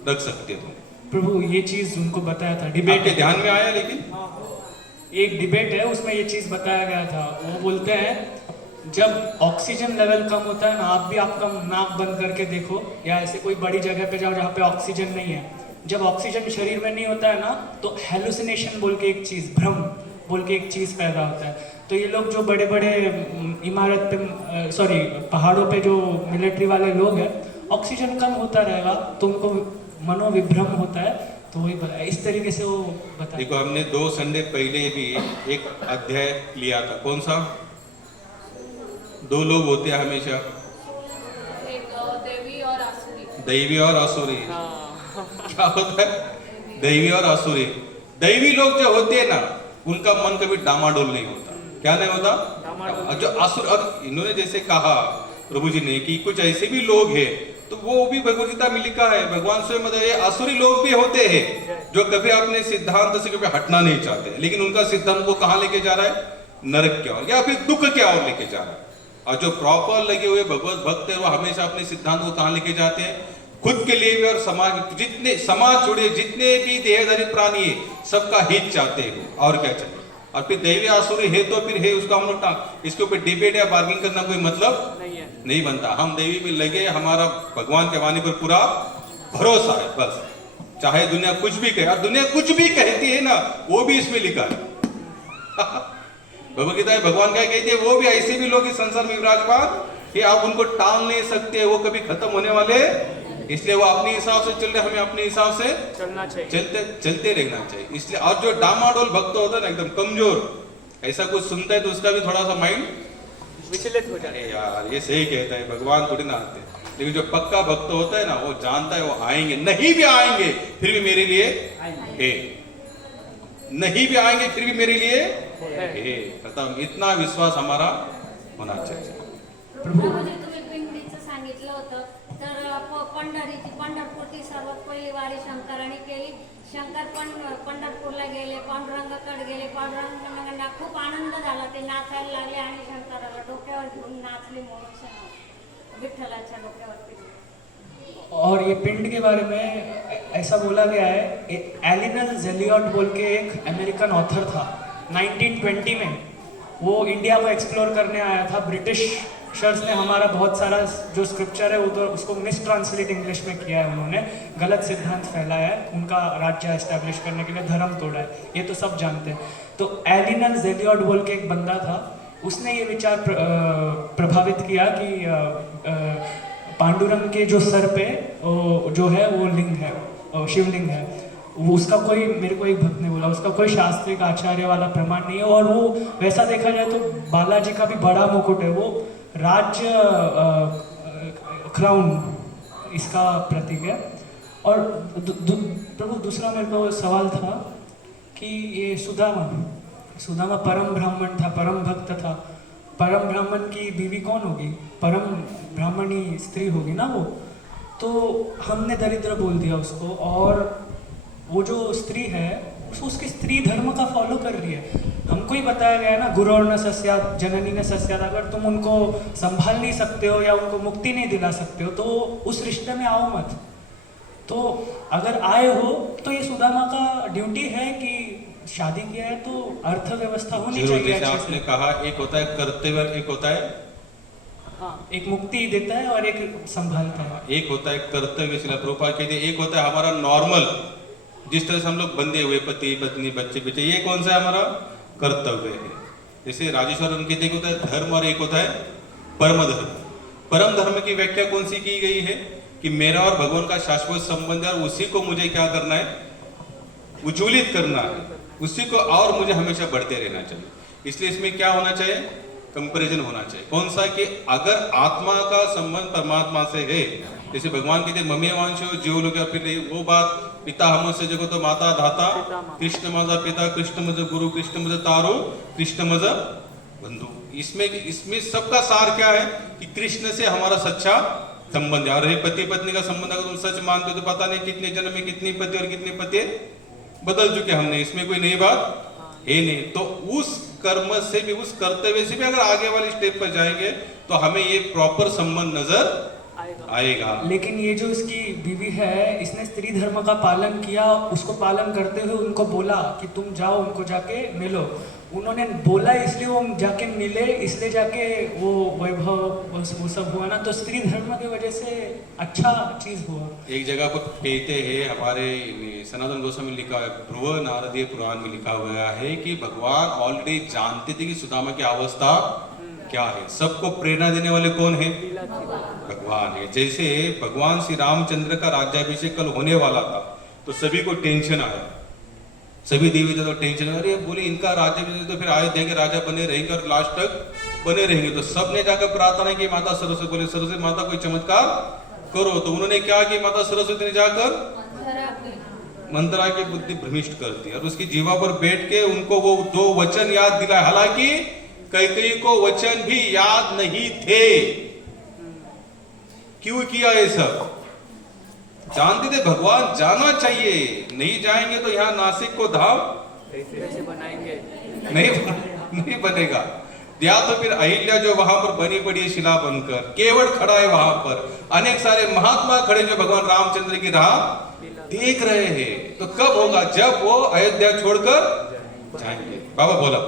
रख सकते हो। प्रभु ये चीज उनको बताया था, डिबेट के ध्यान में आया? लेकिन एक डिबेट है उसमें ये चीज बताया गया था। वो बोलते हैं जब ऑक्सीजन लेवल कम होता है ना, आप भी आपका नाक बंद करके देखो या ऐसे कोई बड़ी जगह पे जाओ जहाँ पे ऑक्सीजन नहीं है, जब ऑक्सीजन शरीर में नहीं होता है ना, तो हेलुसिनेशन बोल के एक चीज, भ्रम बोल के एक चीज पैदा होता है। तो ये लोग जो बड़े बड़े इमारत पे पहाड़ों पे जो मिलिट्री वाले लोग हैं, ऑक्सीजन कम होता रहेगा तो उनको मनोविभ्रम होता है, तो वही इस तरीके से वो बता। देखो हमने 2 संडे पहले भी एक अध्याय लिया था, कौन सा? 2 लोग होते हैं हमेशा, एक देवी और आसुरी। दैवी और असुरी। क्या होता है? दैवी और असुरी। दैवी लोग जो होते हैं ना, उनका मन कभी डामाडोल नहीं होता। क्या नहीं होता? जो असुर, और इन्होंने जैसे कहा प्रभु जी ने कि कुछ ऐसे भी लोग हैं, तो वो भी भगवद गीता में लिखा है, भगवान स्वयं मतलब ये असुरी लोग भी होते हैं जो कभी अपने सिद्धांत से कभी हटना नहीं चाहते, लेकिन उनका सिद्धांत को कहां लेके जा रहा है? नरक की ओर या फिर दुख की ओर लेके जा रहा है। और जो प्रॉपर लगे हुए भगवत भक्त है, वो हमेशा अपने सिद्धांत को कहां लेके जाते हैं? खुद के लिए भी और समाज, जितने समाज जुड़े जितने भी देहधारी प्राणी है, सबका हित चाहते हैं, और क्या चाहिए। और फिर दैवी आसुरी है तो फिर है, उसका हम लोग इसके ऊपर डिबेट या बार्गिंग करना कोई मतलब नहीं बनता। हम देवी में लगे, हमारा भगवान के वाणी पर पूरा भरोसा है, बस। चाहे दुनिया कुछ भी कहे, और दुनिया कुछ भी कहती है ना, वो भी इसमें लिखा है। भगवद गीता में भगवान क्या कहते हैं? वो भी ऐसे भी लोग इस संसार में विराजमान ये आप उनको टाल नहीं सकते, वो कभी खत्म होने वाले, इसलिए वो अपने हिसाब से चल रहे, हमें अपने हिसाब से चलना चाहिए, चलते रहना चाहिए। इसलिए और जो डामाडोल भक्त होता है ना, एकदम कमजोर, ऐसा कुछ सुनता है तो उसका भी थोड़ा सा माइंड विचलित हो जाए। अरे यार ये सही कहता है, भगवान थोड़ी ना आते, लेकिन जो पक्का भक्त होता है ना, वो जानता है वो आएंगे, नहीं भी आएंगे फिर भी मेरे लिए है, नहीं भी आएंगे फिर भी मेरे लिए है, खत्म। इतना विश्वास हमारा होना चाहिए। प्रभूजी तुम्ही पिंपरीचं सांगितलं होतं, तर पंढरीची पंढरपूरची सर्वात पहिली वारी शंकराने केली. शंकर पण पंढरपूरला गेले, पांडुरंगाकडे गेले, पांडुरंगांना खूप आनंद झाला, ते नाचायला लागले आणि शंकराला डोक्यावर घेऊन नाचले मोक्षाला, विठ्ठलाच्या डोक्यावरती. और ये पिंड के बारे में ऐसा बोला गया है, एलिनल जेलियट बोल के एक अमेरिकन ऑथर था, 1920 में वो इंडिया को एक्सप्लोर करने आया था। ब्रिटिश शर्स ने हमारा बहुत सारा जो स्क्रिप्चर है वो तो उसको मिस ट्रांसलेट इंग्लिश में किया है, उन्होंने गलत सिद्धांत फैलाया है, उनका राज्य एस्टेब्लिश करने के लिए धर्म तोड़ा है, ये तो सब जानते हैं। तो एलिनल जेलियट बोल के एक बंदा था, उसने ये विचार प्रभावित किया कि पांडुरंग के जो सर पे जो है वो लिंग है, शिवलिंग है, वो उसका कोई, मेरे को एक भक्त ने बोला, उसका कोई शास्त्रिक आचार्य वाला प्रमाण नहीं है, और वो वैसा देखा जाए तो बालाजी का भी बड़ा मुकुट है, वो राज्य क्राउन इसका प्रतीक है। और प्रभु दूसरा मेरे को सवाल था कि ये सुदामा परम ब्राह्मण था, परम भक्त था, परम ब्राह्मण की बीवी कौन होगी? परम ब्राह्मणी स्त्री होगी ना वो, तो हमने दरिद्र बोल दिया उसको, और वो जो स्त्री है उसकी स्त्री धर्म का फॉलो कर रही है। हमको ही बताया गया है ना, गुरु और न सस्यात जननी न सस्यात, अगर तुम उनको संभाल नहीं सकते हो या उनको मुक्ति नहीं दिला सकते हो तो उस रिश्ते में आओ मत। तो अगर आए हो तो ये सुदामा का ड्यूटी है कि शादी किया है तो अर्थव्यवस्था होनी जरूर, चाहिए जैसे अच्छे आपने से। कहा, एक होता है कर्तव्य, एक होता है, हाँ, एक मुक्ति देता है और एक संभालता है। एक होता है कर्तव्य, शिला प्रभुपाद कहते हैं, एक होता है हमारा नॉर्मल, जिस तरह से हम लोग बंधे हुए पति पत्नी बच्चे बच्चे, ये कौन सा है? हमारा कर्तव्य है। जैसे राजेश्वर उनके एक होता है धर्म और एक होता है परम धर्म। परम धर्म की व्याख्या कौन सी की गई है कि मेरा और भगवान का शाश्वत संबंध है और उसी को मुझे क्या करना है? उज्ज्वलित करना है, उसी को, और मुझे हमेशा बढ़ते रहना चाहिए। इसलिए इसमें क्या होना चाहिए? कंपैरिजन होना चाहिए। कौन सा? कि अगर आत्मा का संबंध परमात्मा से है, जैसे भगवान कहते मम्मी वांशो जीव लोग, फिर वो बात, पिता हमसे जगतो माता धाता, कृष्ण मजा पिता, कृष्ण मज गुरु, कृष्ण मज तारो, कृष्ण मज बंधु। इसमें सबका सार क्या है कि कृष्ण से हमारा सच्चा संबंध है। और पति पत्नी का संबंध अगर तुम सच मानते हो तो पता नहीं कितने जन्म में कितनी पति और कितने पति बदल चुके हमने, इसमें कोई नई बात है नहीं। तो उस कर्म से भी, उस कर्तव्य से भी अगर आगे वाले स्टेप पर जाएंगे तो हमें ये प्रॉपर संबंध नजर आएगा। लेकिन ये जो इसकी बीवी है, इसने स्त्री धर्म का पालन किया, उसको पालन करते हुए उनको बोला कि तुम जाओ उनको जाके मिलो। उन्होंने बोला इसलिए वो जाके मिले, इसलिए जाके वो वैभव वो सब हुआ ना, तो स्त्री धर्म की वजह से अच्छा चीज हुआ। एक जगह पर कहते हैं, हमारे सनातन गोस्वामी में लिखा है, ध्रुव नारदीय पुराण में लिखा हुआ है कि भगवान ऑलरेडी जानते थे कि सुदामा की अवस्था क्या है। सबको प्रेरणा देने वाले कौन है? भगवान है। जैसे भगवान श्री रामचंद्र का राज्याभिषेक कल होने वाला था तो सभी को टेंशन आया, सभी देवी देवता टेंशन, अरे बोले इनका राज्याभिषेक तो फिर अयोध्या के राजा बने रहेंगे और लास्ट तक बने रहेंगे। तो सबने जाकर प्रार्थना की माता सरस्वती, बोले सरस्वती माता कोई चमत्कार करो। तो उन्होंने क्या किया? माता सरस्वती ने जाकर मंत्रा की बुद्धि भ्रमिष्ट कर दी और उसकी जीवा पर बैठ के उनको वो 2 वचन याद दिलाए। हालांकि कैकेयी को वचन भी याद नहीं थे। क्यों किया ये सब? जानते थे भगवान जाना चाहिए, नहीं जाएंगे तो यहाँ नासिक को धाम कैसे बनाएंगे? नहीं बनेगा। या तो फिर अहिल्या जो वहां पर बनी पड़ी है शिला बनकर, केवट खड़ा है वहां पर, अनेक सारे महात्मा खड़े जो भगवान रामचंद्र की राह देख रहे हैं। तो कब होगा? जब वो अयोध्या छोड़कर जाएंगे। बाबा बोला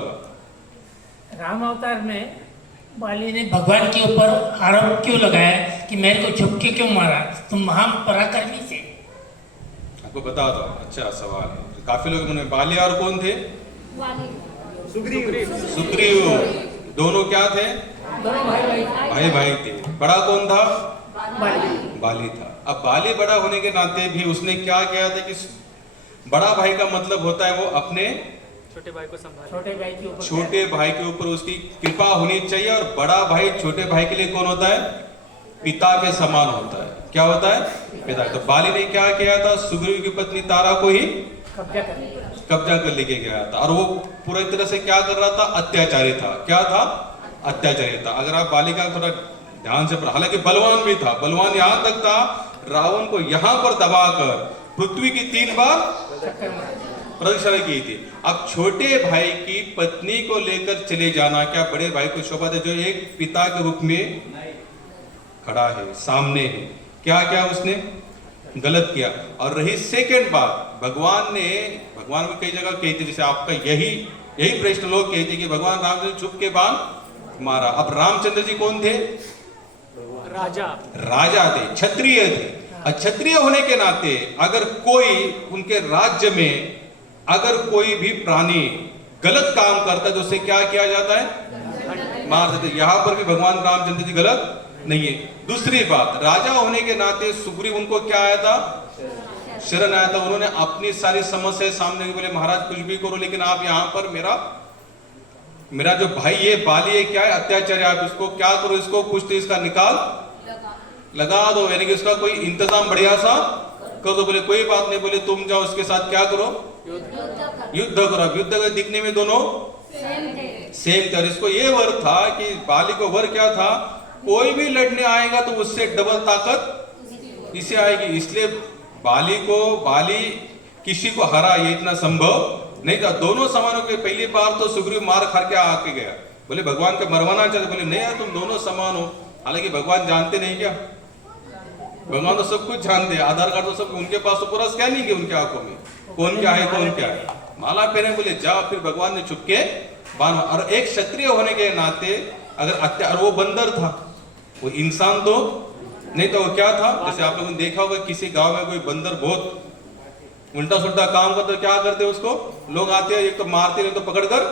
राम अवतार में बाली ने भगवान के ऊपर आरोप क्यों लगाया कि मेरे को छुप के क्यों मारा? तुम महान पराक्रमी थे। आपको बता दो, अच्छा सवाल है। काफी लोग बाली और कौन थे? वाली सुग्रीव। दोनों क्या थे? दोनों भाई भाई भाई भाई थे। बड़ा कौन था? बाली बाली था। अब बाली बड़ा होने के नाते भी उसने क्या किया था कि बड़ा भाई का मतलब होता है वो अपने छोटे भाई को संभाल। छोटे भाई के ऊपर छोटे भाई के ऊपर उसकी कृपा होनी चाहिए। और बड़ा भाई छोटे भाई के लिए कौन होता है? पिता के समान होता है। क्या होता है? पिता। तो बाली ने क्या किया था? सुग्रीव की पत्नी तारा को ही कब्जा कर लेके गया था। और वो पूरी तरह से क्या कर रहा था? अत्याचारी था। क्या था? अत्याचारी था। अगर आप बाली का थोड़ा ध्यान से पढ़ा, हालांकि बलवान भी था, बलवान यहां तक था रावण को यहां पर दबाकर पृथ्वी की 3 बार प्रदक्षिणा की थी। अब छोटे भाई की पत्नी को लेकर चले जाना क्या बड़े भाई को शोभा दे, जो एक पिता के रूप में खड़ा है, सामने है? क्या क्या उसने गलत किया। और रही सेकंड बात, भगवान में कई जगह कहते, जैसे आपका यही प्रश्न लोग कहते कि भगवान रामचंद्र छुप के बाण मारा। अब रामचंद्र जी कौन थे? राजा थे, क्षत्रिय थे। और क्षत्रिय होने के नाते अगर कोई उनके राज्य में अगर कोई भी प्राणी गलत काम करता है तो उसे क्या किया जाता है? मार देते। यहां पर भी भगवान रामचंद्र जी गलत नहीं है। दूसरी बात, राजा होने के नाते सुग्रीव उनको क्या आया था? शरण आया था। उन्होंने अपनी सारी समस्या सामने बोले महाराज कुछ भी करो, लेकिन आप यहाँ पर मेरा जो भाई ये बाली है, क्या है? अत्याचारी। आप इसको क्या करो? इसको कुछ तो इसका निकाल लगा दो, यानी कि इसका कोई इंतजाम बढ़िया सा कर दो। बोले कोई बात नहीं। बोले तुम जाओ उसके साथ क्या करो? युद्ध करो। अब युद्ध कर दिखने में दोनों सेम थे। और इसको ये वर था कि बाली को वर क्या था? कोई भी लड़ने आएगा तो उससे डबल ताकत इसे आएगी। इसलिए बाली किसी को हरा ये इतना संभव नहीं था। दोनों समानों के पहली बार तो सुग्रीव मार खा के आके गया। बोले भगवान को मरवाना चाहते, बोले नहीं यार तुम दोनों समान हो। हालांकि भगवान जानते नहीं क्या? भगवान तो सब कुछ जानते हैं। आधार कार्ड तो सब उनके पास तो पूरा स्कैनिंग है उनके आंखों में, कौन क्या है कौन क्या है। माला पहने, बोले जाओ। फिर भगवान ने चुपके बाण। और एक क्षत्रिय होने के नाते अगर और वो बंदर था, वो इंसान तो नहीं तो वो क्या था? जैसे आप लोगों ने देखा होगा किसी गांव में कोई बंदर बहुत उल्टा सुल्टा काम करते, क्या करते? उसको लोग आते हैं, एक तो मारते, नहीं तो पकड़कर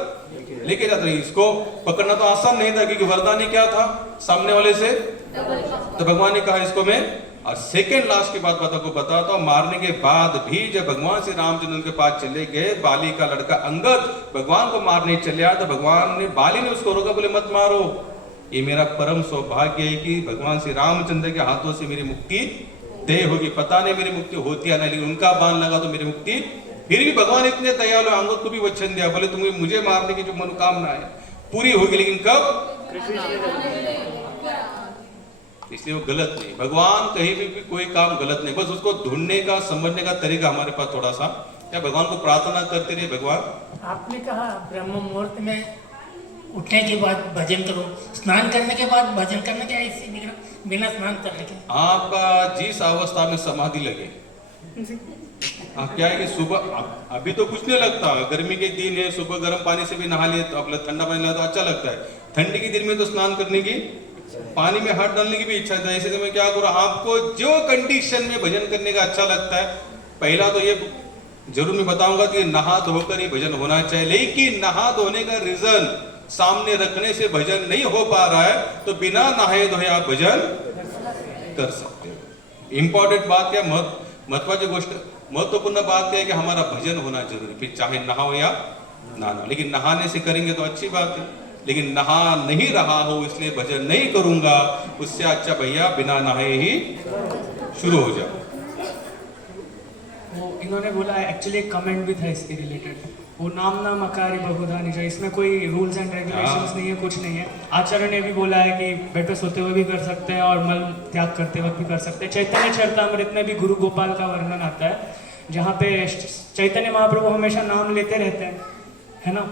लेके जाते हैं। इसको पकड़ना तो आसान नहीं था क्योंकि वरदान ही क्या था सामने वाले से? तो भगवान ने कहा इसको मैं। और सेकेंड लास्ट की बात को बताता हूं। मारने के बाद भी जब भगवान श्री रामचंद्र उनके पास चले गए, बाली का लड़का अंगद भगवान को मारने चले आया, तो भगवान ने बाली ने उसको रोका। बोले मत मारो, ये मेरा परम सौभाग्य है कि भगवान श्री रामचंद्र के हाथों से मेरी मुक्ति तय होगी। पता नहीं मेरी मुक्ति होती है ना, लेकिन उनका बाण लगा तो मेरी मुक्ति। फिर भी भगवान इतने दयालु, अंगद को भी वचन दिया, बोले तुम्हें मुझे मारने की जो मनोकामना है पूरी होगी, लेकिन कब? इसलिए वो गलत नहीं। भगवान कहीं भी कोई काम गलत नहीं, बस उसको ढूंढने का समझने का तरीका हमारे पास थोड़ा सा। क्या भगवान को प्रार्थना करते रहे भगवान। आपने कहा ब्रह्म मुहूर्त में उठने के बाद भजन करो, स्नान करने के बाद भजन करने के, ऐसे बिना स्नान करने के आपका जिस अवस्था में समाधि लगे। क्या है कि सुबह अभी तो कुछ नहीं लगता, गर्मी के दिन है, सुबह गर्म पानी से भी नहा ले तो अपना ठंडा पानी लगा तो अच्छा लगता है। ठंडी के दिन में तो स्नान करने की, पानी में हाथ डालने की भी इच्छा है। ऐसे में क्या करो, आपको जो कंडीशन में भजन करने का अच्छा लगता है, पहला तो ये जरूर मैं बताऊंगा कि नहा धोकर ही भजन होना चाहिए। लेकिन नहा धोने का रीजन सामने रखने से भजन नहीं हो पा रहा है तो बिना नहाए धोए आप भजन कर सकते हो। इंपॉर्टेंट बात क्या, महत्वाची गोष्ट, महत्वपूर्ण बात है कि हमारा भजन होना जरूरी, फिर चाहे नहाओ या ना नहाओ। लेकिन नहाने से करेंगे तो अच्छी बात है, लेकिन नहा नहीं रहा हो इसलिए भजन नहीं करूंगा, उससे अच्छा भैया बिना नहाए ही शुरू हो जाओ। वो इन्होंने बोला है, एक्चुअली एक कमेंट भी था इसके रिलेटेड, वो नाम नाम अकारी बहुधा निजा, इसमें कोई रूल्स एंड रेगुलेशंस नहीं है, कुछ नहीं है। आचार्य ने भी बोला है कि बेड पे सोते हुए भी कर सकते हैं और मल त्याग करते वक्त भी कर सकते हैं। चैतन्य चरितामृत में भी गुरु गोपाल का वर्णन आता है, जहाँ पे चैतन्य महाप्रभु हमेशा नाम लेते रहते हैं, है ना,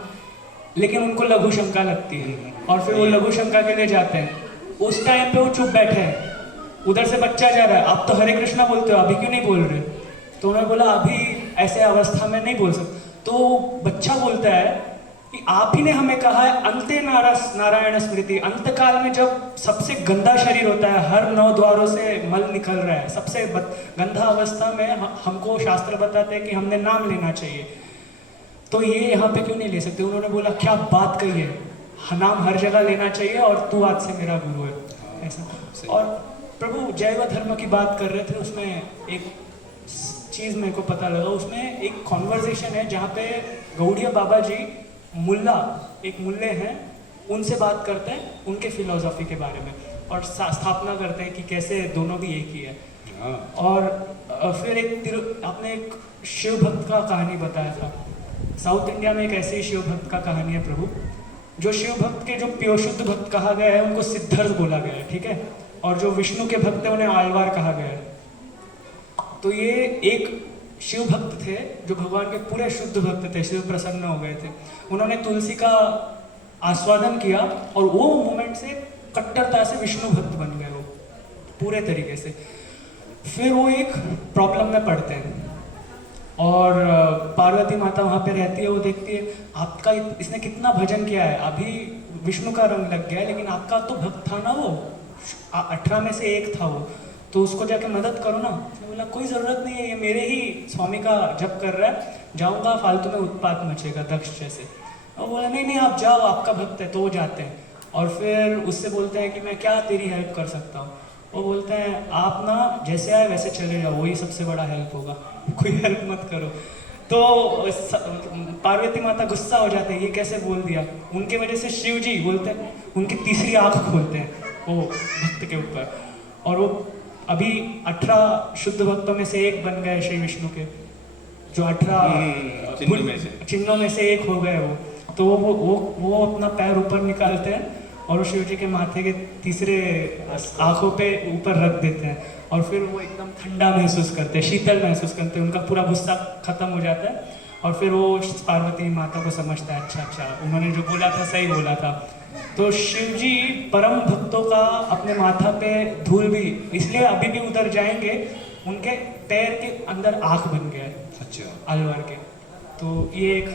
लेकिन उनको लघु शंका लगती है और फिर वो लघु शंका के लिए जाते हैं। उस टाइम पे वो चुप बैठे हैं, उधर से बच्चा जा रहा है, आप तो हरे कृष्णा बोलते हो, अभी क्यों नहीं बोल रहे? तो उन्होंने बोला अभी ऐसे अवस्था में नहीं बोल सकते। तो बच्चा बोलता है कि आप ही ने हमें कहा है अंते नारायण स्मृति, अंत काल में जब सबसे गंदा शरीर होता है, हर 9 द्वारों से मल निकल रहा है, सबसे गंदा अवस्था में हमको शास्त्र बताते हैं कि हमने नाम लेना चाहिए, तो ये यहाँ पे क्यों नहीं ले सकते? उन्होंने बोला क्या बात कही है, नाम हर जगह लेना चाहिए और तू आज से मेरा गुरु है, ऐसा। और प्रभु जैव धर्म की बात कर रहे थे, उसमें एक चीज़ मेरे को पता लगा, उसमें एक कॉन्वर्जेशन है जहाँ पे गौड़िया बाबा जी एक मुल्ले हैं, उनसे बात करते हैं उनके फिलोसॉफी के बारे में और स्थापना करते हैं कि कैसे दोनों भी एक ही है। और फिर आपने एक शिव भक्त का कहानी बताया था। साउथ इंडिया में एक ऐसे ही शिव भक्त का कहानी है प्रभु, जो शिव भक्त के जो प्योर शुद्ध भक्त कहा गया है उनको सिद्धर्थ बोला गया है, ठीक है, और जो विष्णु के भक्त है उन्हें आलवार कहा गया है। तो ये एक शिव भक्त थे जो भगवान के पूरे शुद्ध भक्त थे, शिव प्रसन्न हो गए थे, उन्होंने तुलसी का आस्वादन किया और वो मोमेंट से कट्टरता से विष्णु भक्त बन गए वो पूरे तरीके से। फिर वो एक प्रॉब्लम में पड़ते हैं और पार्वती माता वहाँ पे रहती है, वो देखती है आपका इसने कितना भजन किया है, अभी विष्णु का रंग लग गया है, लेकिन आपका तो भक्त था ना, वो 18 में से एक था वो, तो उसको जाके मदद करो ना। उसने बोला कोई ज़रूरत नहीं है, ये मेरे ही स्वामी का जप कर रहा है, जाऊँगा फालतू में उत्पात मचेगा दक्ष जैसे। और बोला नहीं नहीं आप जाओ, आपका भक्त है, तो वो जाते हैं और फिर उससे बोलते हैं कि मैं क्या तेरी हेल्प कर सकता हूँ। वो बोलते हैं आप ना जैसे आए वैसे चले जाओ, वही सबसे बड़ा हेल्प होगा, कोई हेल्प मत करो। तो पार्वती माता गुस्सा हो जाते हैं, ये कैसे बोल दिया। उनके वजह से शिव जी बोलते हैं, उनकी तीसरी आंख खोलते हैं वो भक्त के ऊपर, और वो अभी 18 शुद्ध भक्तों में से एक बन गए श्री विष्णु के, जो 18 चिन्हों में से एक हो गए वो। तो वो अपना पैर ऊपर निकालते हैं और शिव जी के माथे के तीसरे आंखों पे ऊपर रख देते हैं और फिर वो एकदम ठंडा महसूस करते हैं, शीतल महसूस करते हैं, उनका पूरा गुस्सा खत्म हो जाता है और फिर वो पार्वती माता को समझता है अच्छा उन्होंने जो बोला था सही बोला था। तो शिव जी परम भक्तों का अपने माथा पे धूल भी इसलिए अभी भी उधर जाएंगे, उनके पैर के अंदर आँख बन गया है, अच्छा, अलवर के। तो ये एक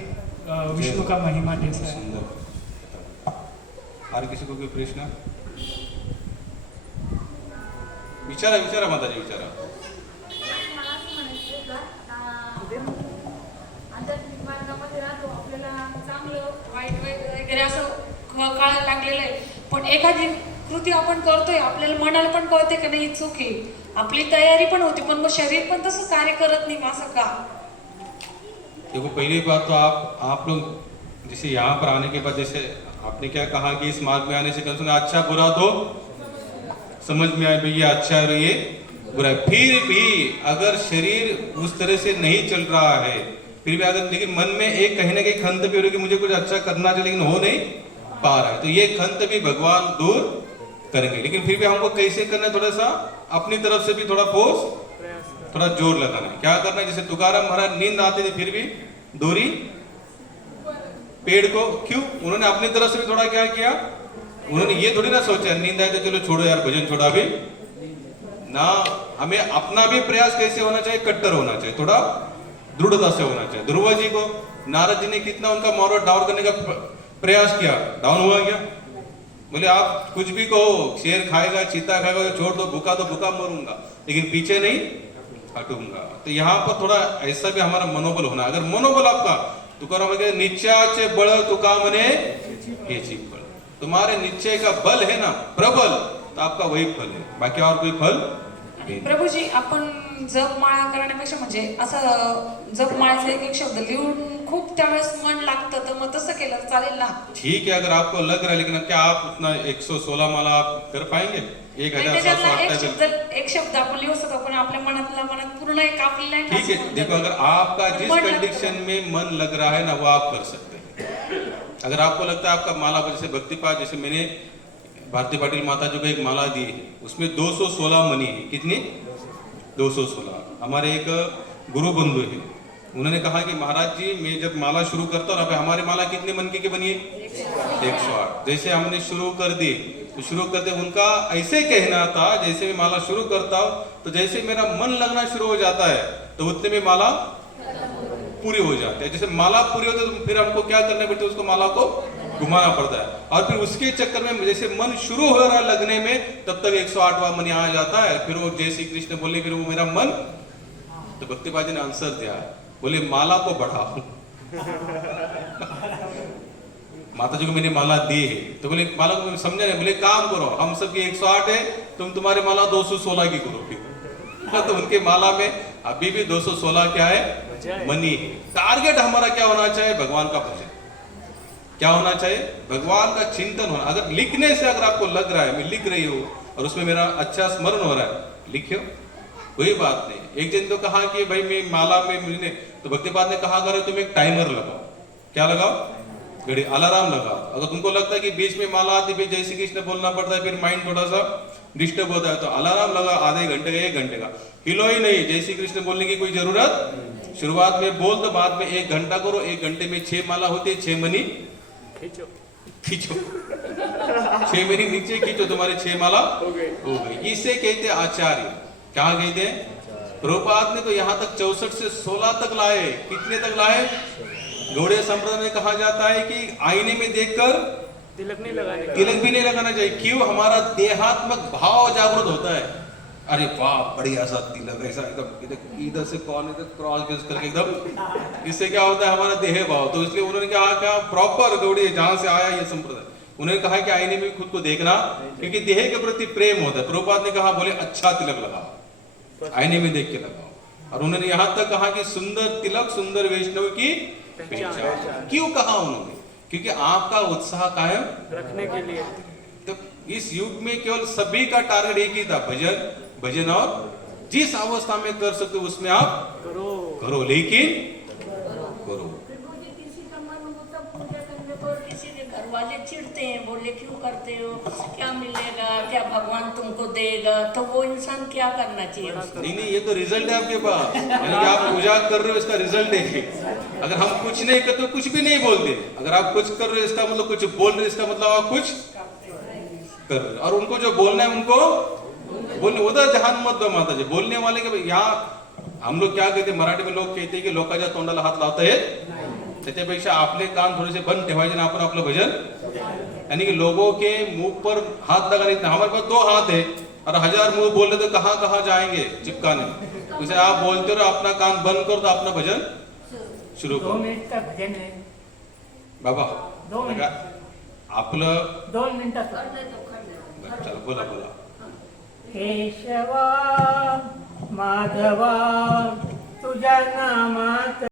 विष्णु का महिमा जैसा है। और किसी को कोई प्रश्न? विचारा माताजी विचारा। मला असं म्हणायचं का आध्यात्मिक मार्गामध्ये राहतो, आपल्याला चांगलं वाईट वगैरे असं कळायला लागलेलं आहे, पण एखादी कृती आपण करतोय, आपल्याला मनाला पण कळते की नाही चूक आहे, आपली तयारी पण होती, पण मग शरीर पण तसं कार्य करत नाही, असं का? देखो पहली बात तो आप लोग जैसे यहाँ पर आने के बाद जैसे आपने क्या कहा कि इस मार्ग में आने से कम से कम अच्छा बुरा तो समझ में आए, ये अच्छा है और ये बुरा है। फिर भी अगर शरीर उस तरह से नहीं चल रहा है, फिर भी अगर लेकिन मन में एक कहीं ना कहीं खंत भी हो रही है कि मुझे कुछ अच्छा करना चाहिए लेकिन हो नहीं पा रहा है, तो ये खंत भी भगवान दूर करेंगे। लेकिन फिर भी हमको कैसे करना है, थोड़ा सा अपनी तरफ से भी थोड़ा फोर्स, थोड़ा जोर लगाना है। क्या करना है, जैसे तुकाराम महाराज नींद आती थी फिर भी दूरी पेड़ को, क्यों? उन्होंने अपनी तरफ से भी थोड़ा क्या किया, उन्होंने ये थोड़ी ना सोचा नींद आए तो चलो छोड़ो यार भजन छोड़ा भी ना, हमें अपना भी प्रयास कैसे होना चाहिए, कट्टर होना चाहिए, थोड़ा दृढ़ता से होना चाहिए। ध्रुव जी को नारद जी ने कितना उनका मॉरल डाउन करने का प्रयास किया, डाउन हुआ क्या? बोले आप कुछ भी कहो, शेर खाएगा चीता खाएगा, छोड़ दो, भूखा तो भूखा मरूंगा लेकिन पीछे नहीं हटूंगा। तो यहाँ पर थोड़ा ऐसा भी हमारा मनोबल होना, अगर मनोबल आपका तुकाराम निश्चयाचे बळ तुका म्हणे हेची फळ, तुम्हारे निश्चय का बल है ना प्रबल, तो आपका वही फल है, बाकी और कोई फल नहीं। प्रभूजी आपण जपमाळा करण्यापेक्षा म्हणजे असं जपमाळाचा एक एक शब्द लिहून खूप त्यावेळेस मन लागतं, तर मग तसं केलं चालेल ना? ठीक है अगर आपको लग रहा है, लेकिन क्या आप उतना 116 माला आप कर पाएंगे? 1758 एक शब्द आपण लिहू शकतो, पण आपल्या मनात पूर्ण एक आपल्याला नाही. ठीक है, देखो अगर आपका जिस कंडीशन में मन लग रहा है ना वो आप कर सकते हैं। अगर आपको लगता है आपका माला, जैसे भक्तिपाठ, जैसे मैंने भारती पाटिल माता जी को एक माला दी है, उसमें 216 मनी है, कितनी? 216। हमारे एक गुरु बंधु है, उन्होंने कहा कि महाराज जी मैं जब माला शुरू करता हूँ, हमारी माला कितने मन की बनी है? 108। जैसे हमने शुरू कर दी तो शुरू करते उनका ऐसे कहना था, जैसे मैं माला शुरू करता हूँ तो जैसे मेरा मन लगना शुरू हो जाता है तो उतने में माला पूरी हो जाती है। जैसे माला पूरी होती है तो फिर हमको क्या करना पड़ता है, उसको माला को घुमाना पड़ता है, और फिर उसके चक्कर में जैसे मन शुरू हो रहा लगने में तब तक 108वां मन आ जाता है, फिर वो जय श्री कृष्ण बोले, फिर वो मेरा मन। तो भक्तिपाद जी ने आंसर दिया, बोले माला को बढ़ाओ माता जी को मैंने माला दी है, तो बोले माला को समझा नहीं, बोले काम करो, हम सबकी 108 है, तुम तुम्हारी माला 216 की करो फिर। तो उनके माला में अभी भी 216 क्या है, मनी है। टारगेट हमारा क्या होना चाहिए, भगवान का भजन। क्या होना चाहिए, भगवान का चिंतन होना। अगर लिखने से अगर आपको लग रहा है मैं लिख रही हूँ और उसमें मेरा अच्छा स्मरण हो रहा है, लिखियो, कोई बात नहीं। एक दिन तो कहा कि भाई मैं माला में मैंने, तो भक्तिपाद ने कहा करे तुम एक टाइमर लगाओ। क्या लगाओ, घड़ी, अलार्म लगाओ। अगर तुमको लगता है कि बीच में माला आती है जय श्री कृष्ण बोलना पड़ता है, फिर माइंड थोड़ा सा डिस्टर्ब होता है, तो अलार्म लगा, आधे घंटे का 1 घंटे का, हिलो ही नहीं, जय श्री कृष्ण बोलने की कोई जरूरत। शुरुआत में बोल दो, बाद में 1 घंटा करो, 1 घंटे में 6 माला होती है, 6 मनी खींचो खींचो, 6 मनी नीचे खींचो, तुम्हारी 6 माला हो गई। इसे कहते आचार्य। क्या कहते हैं, प्रभुपाद ने तो यहाँ तक 64 से 16 तक लाए। कितने तक लाए, गौड़ीय संप्रदाय में कहा जाता है कि आईने में देखकर तिलक नहीं लगाने का। तिलक भी नहीं लगाना चाहिए। क्यों, हमारा देहात्मक भाव जागृत होता है। अरे वाह बढ़िया सा तिलक, ऐसा एकदम इधर से कौन इधर क्रॉस करके एकदम, इससे क्या होता है, हमारा देह भाव। तो इसलिए उन्होंने कहा क्या, प्रॉपर गौड़ीय जहां से आया ये संप्रदाय, उन्होंने कहा कि आईने में खुद को देखना, क्योंकि देह के प्रति प्रेम होता है। प्रभुपाद ने कहा बोले अच्छा तिलक लगाओ, आईने में देख के लगाओ। और उन्होंने यहां तक कहा कि सुंदर तिलक सुंदर वैष्णव की पहचान। क्यों कहा उन्होंने, क्योंकि आपका उत्साह कायम रखने के लिए। तो इस युग में केवल सभी का टारगेट एक ही था, भजन भजन। और जिस अवस्था में कर सकते हो उसमें आप करो, लेकिन करो। किसी का मन होता पूजा करने को, किसी के घर वाले चिढ़ते हैं, बोले क्यों करते हो, क्या मिलेगा, क्या भगवान तुमको देगा, तो वो इंसान क्या करना चाहिए उसको? नहीं, ये तो रिजल्ट है आपके पास, यानी कि आप पूजा कर रहे हो, इसका रिजल्ट है। अगर हम कुछ नहीं करते तो कुछ भी नहीं बोलते, अगर आप कुछ कर रहे हो इसका मतलब कुछ बोल रहे हो, इसका मतलब आप कुछ कर रहे हो। और उनको जो बोलना है उनको बोलने, उधर ध्यान मत दो माता जी। बोलने वाले के यहाँ हम लोग क्या कहते, मराठी में लोग कहते हैं की लोकांच्या तोंडाला हात लावता येत, त्याच्यापेक्षा आपले कान थोडेसे बंद ठेवायचे ना, आपण आपलं भजन, यानी कि लोगों के मुंह पर हाथ लगाने। हमारे पास 2 हाथ है और 1000 मुंह बोल रहे तो कहाँ कहाँ जाएंगे चिपकाने। जैसे आप बोलते हो अपना कान बंद करो तो अपना भजन शुरू 2 करो। मिनिट का भजन आहे, बाबा 2 मिनिट, आपलं 2 मिनिटात. चला बोला बोला। केशवा माधवा तुझ्या नामात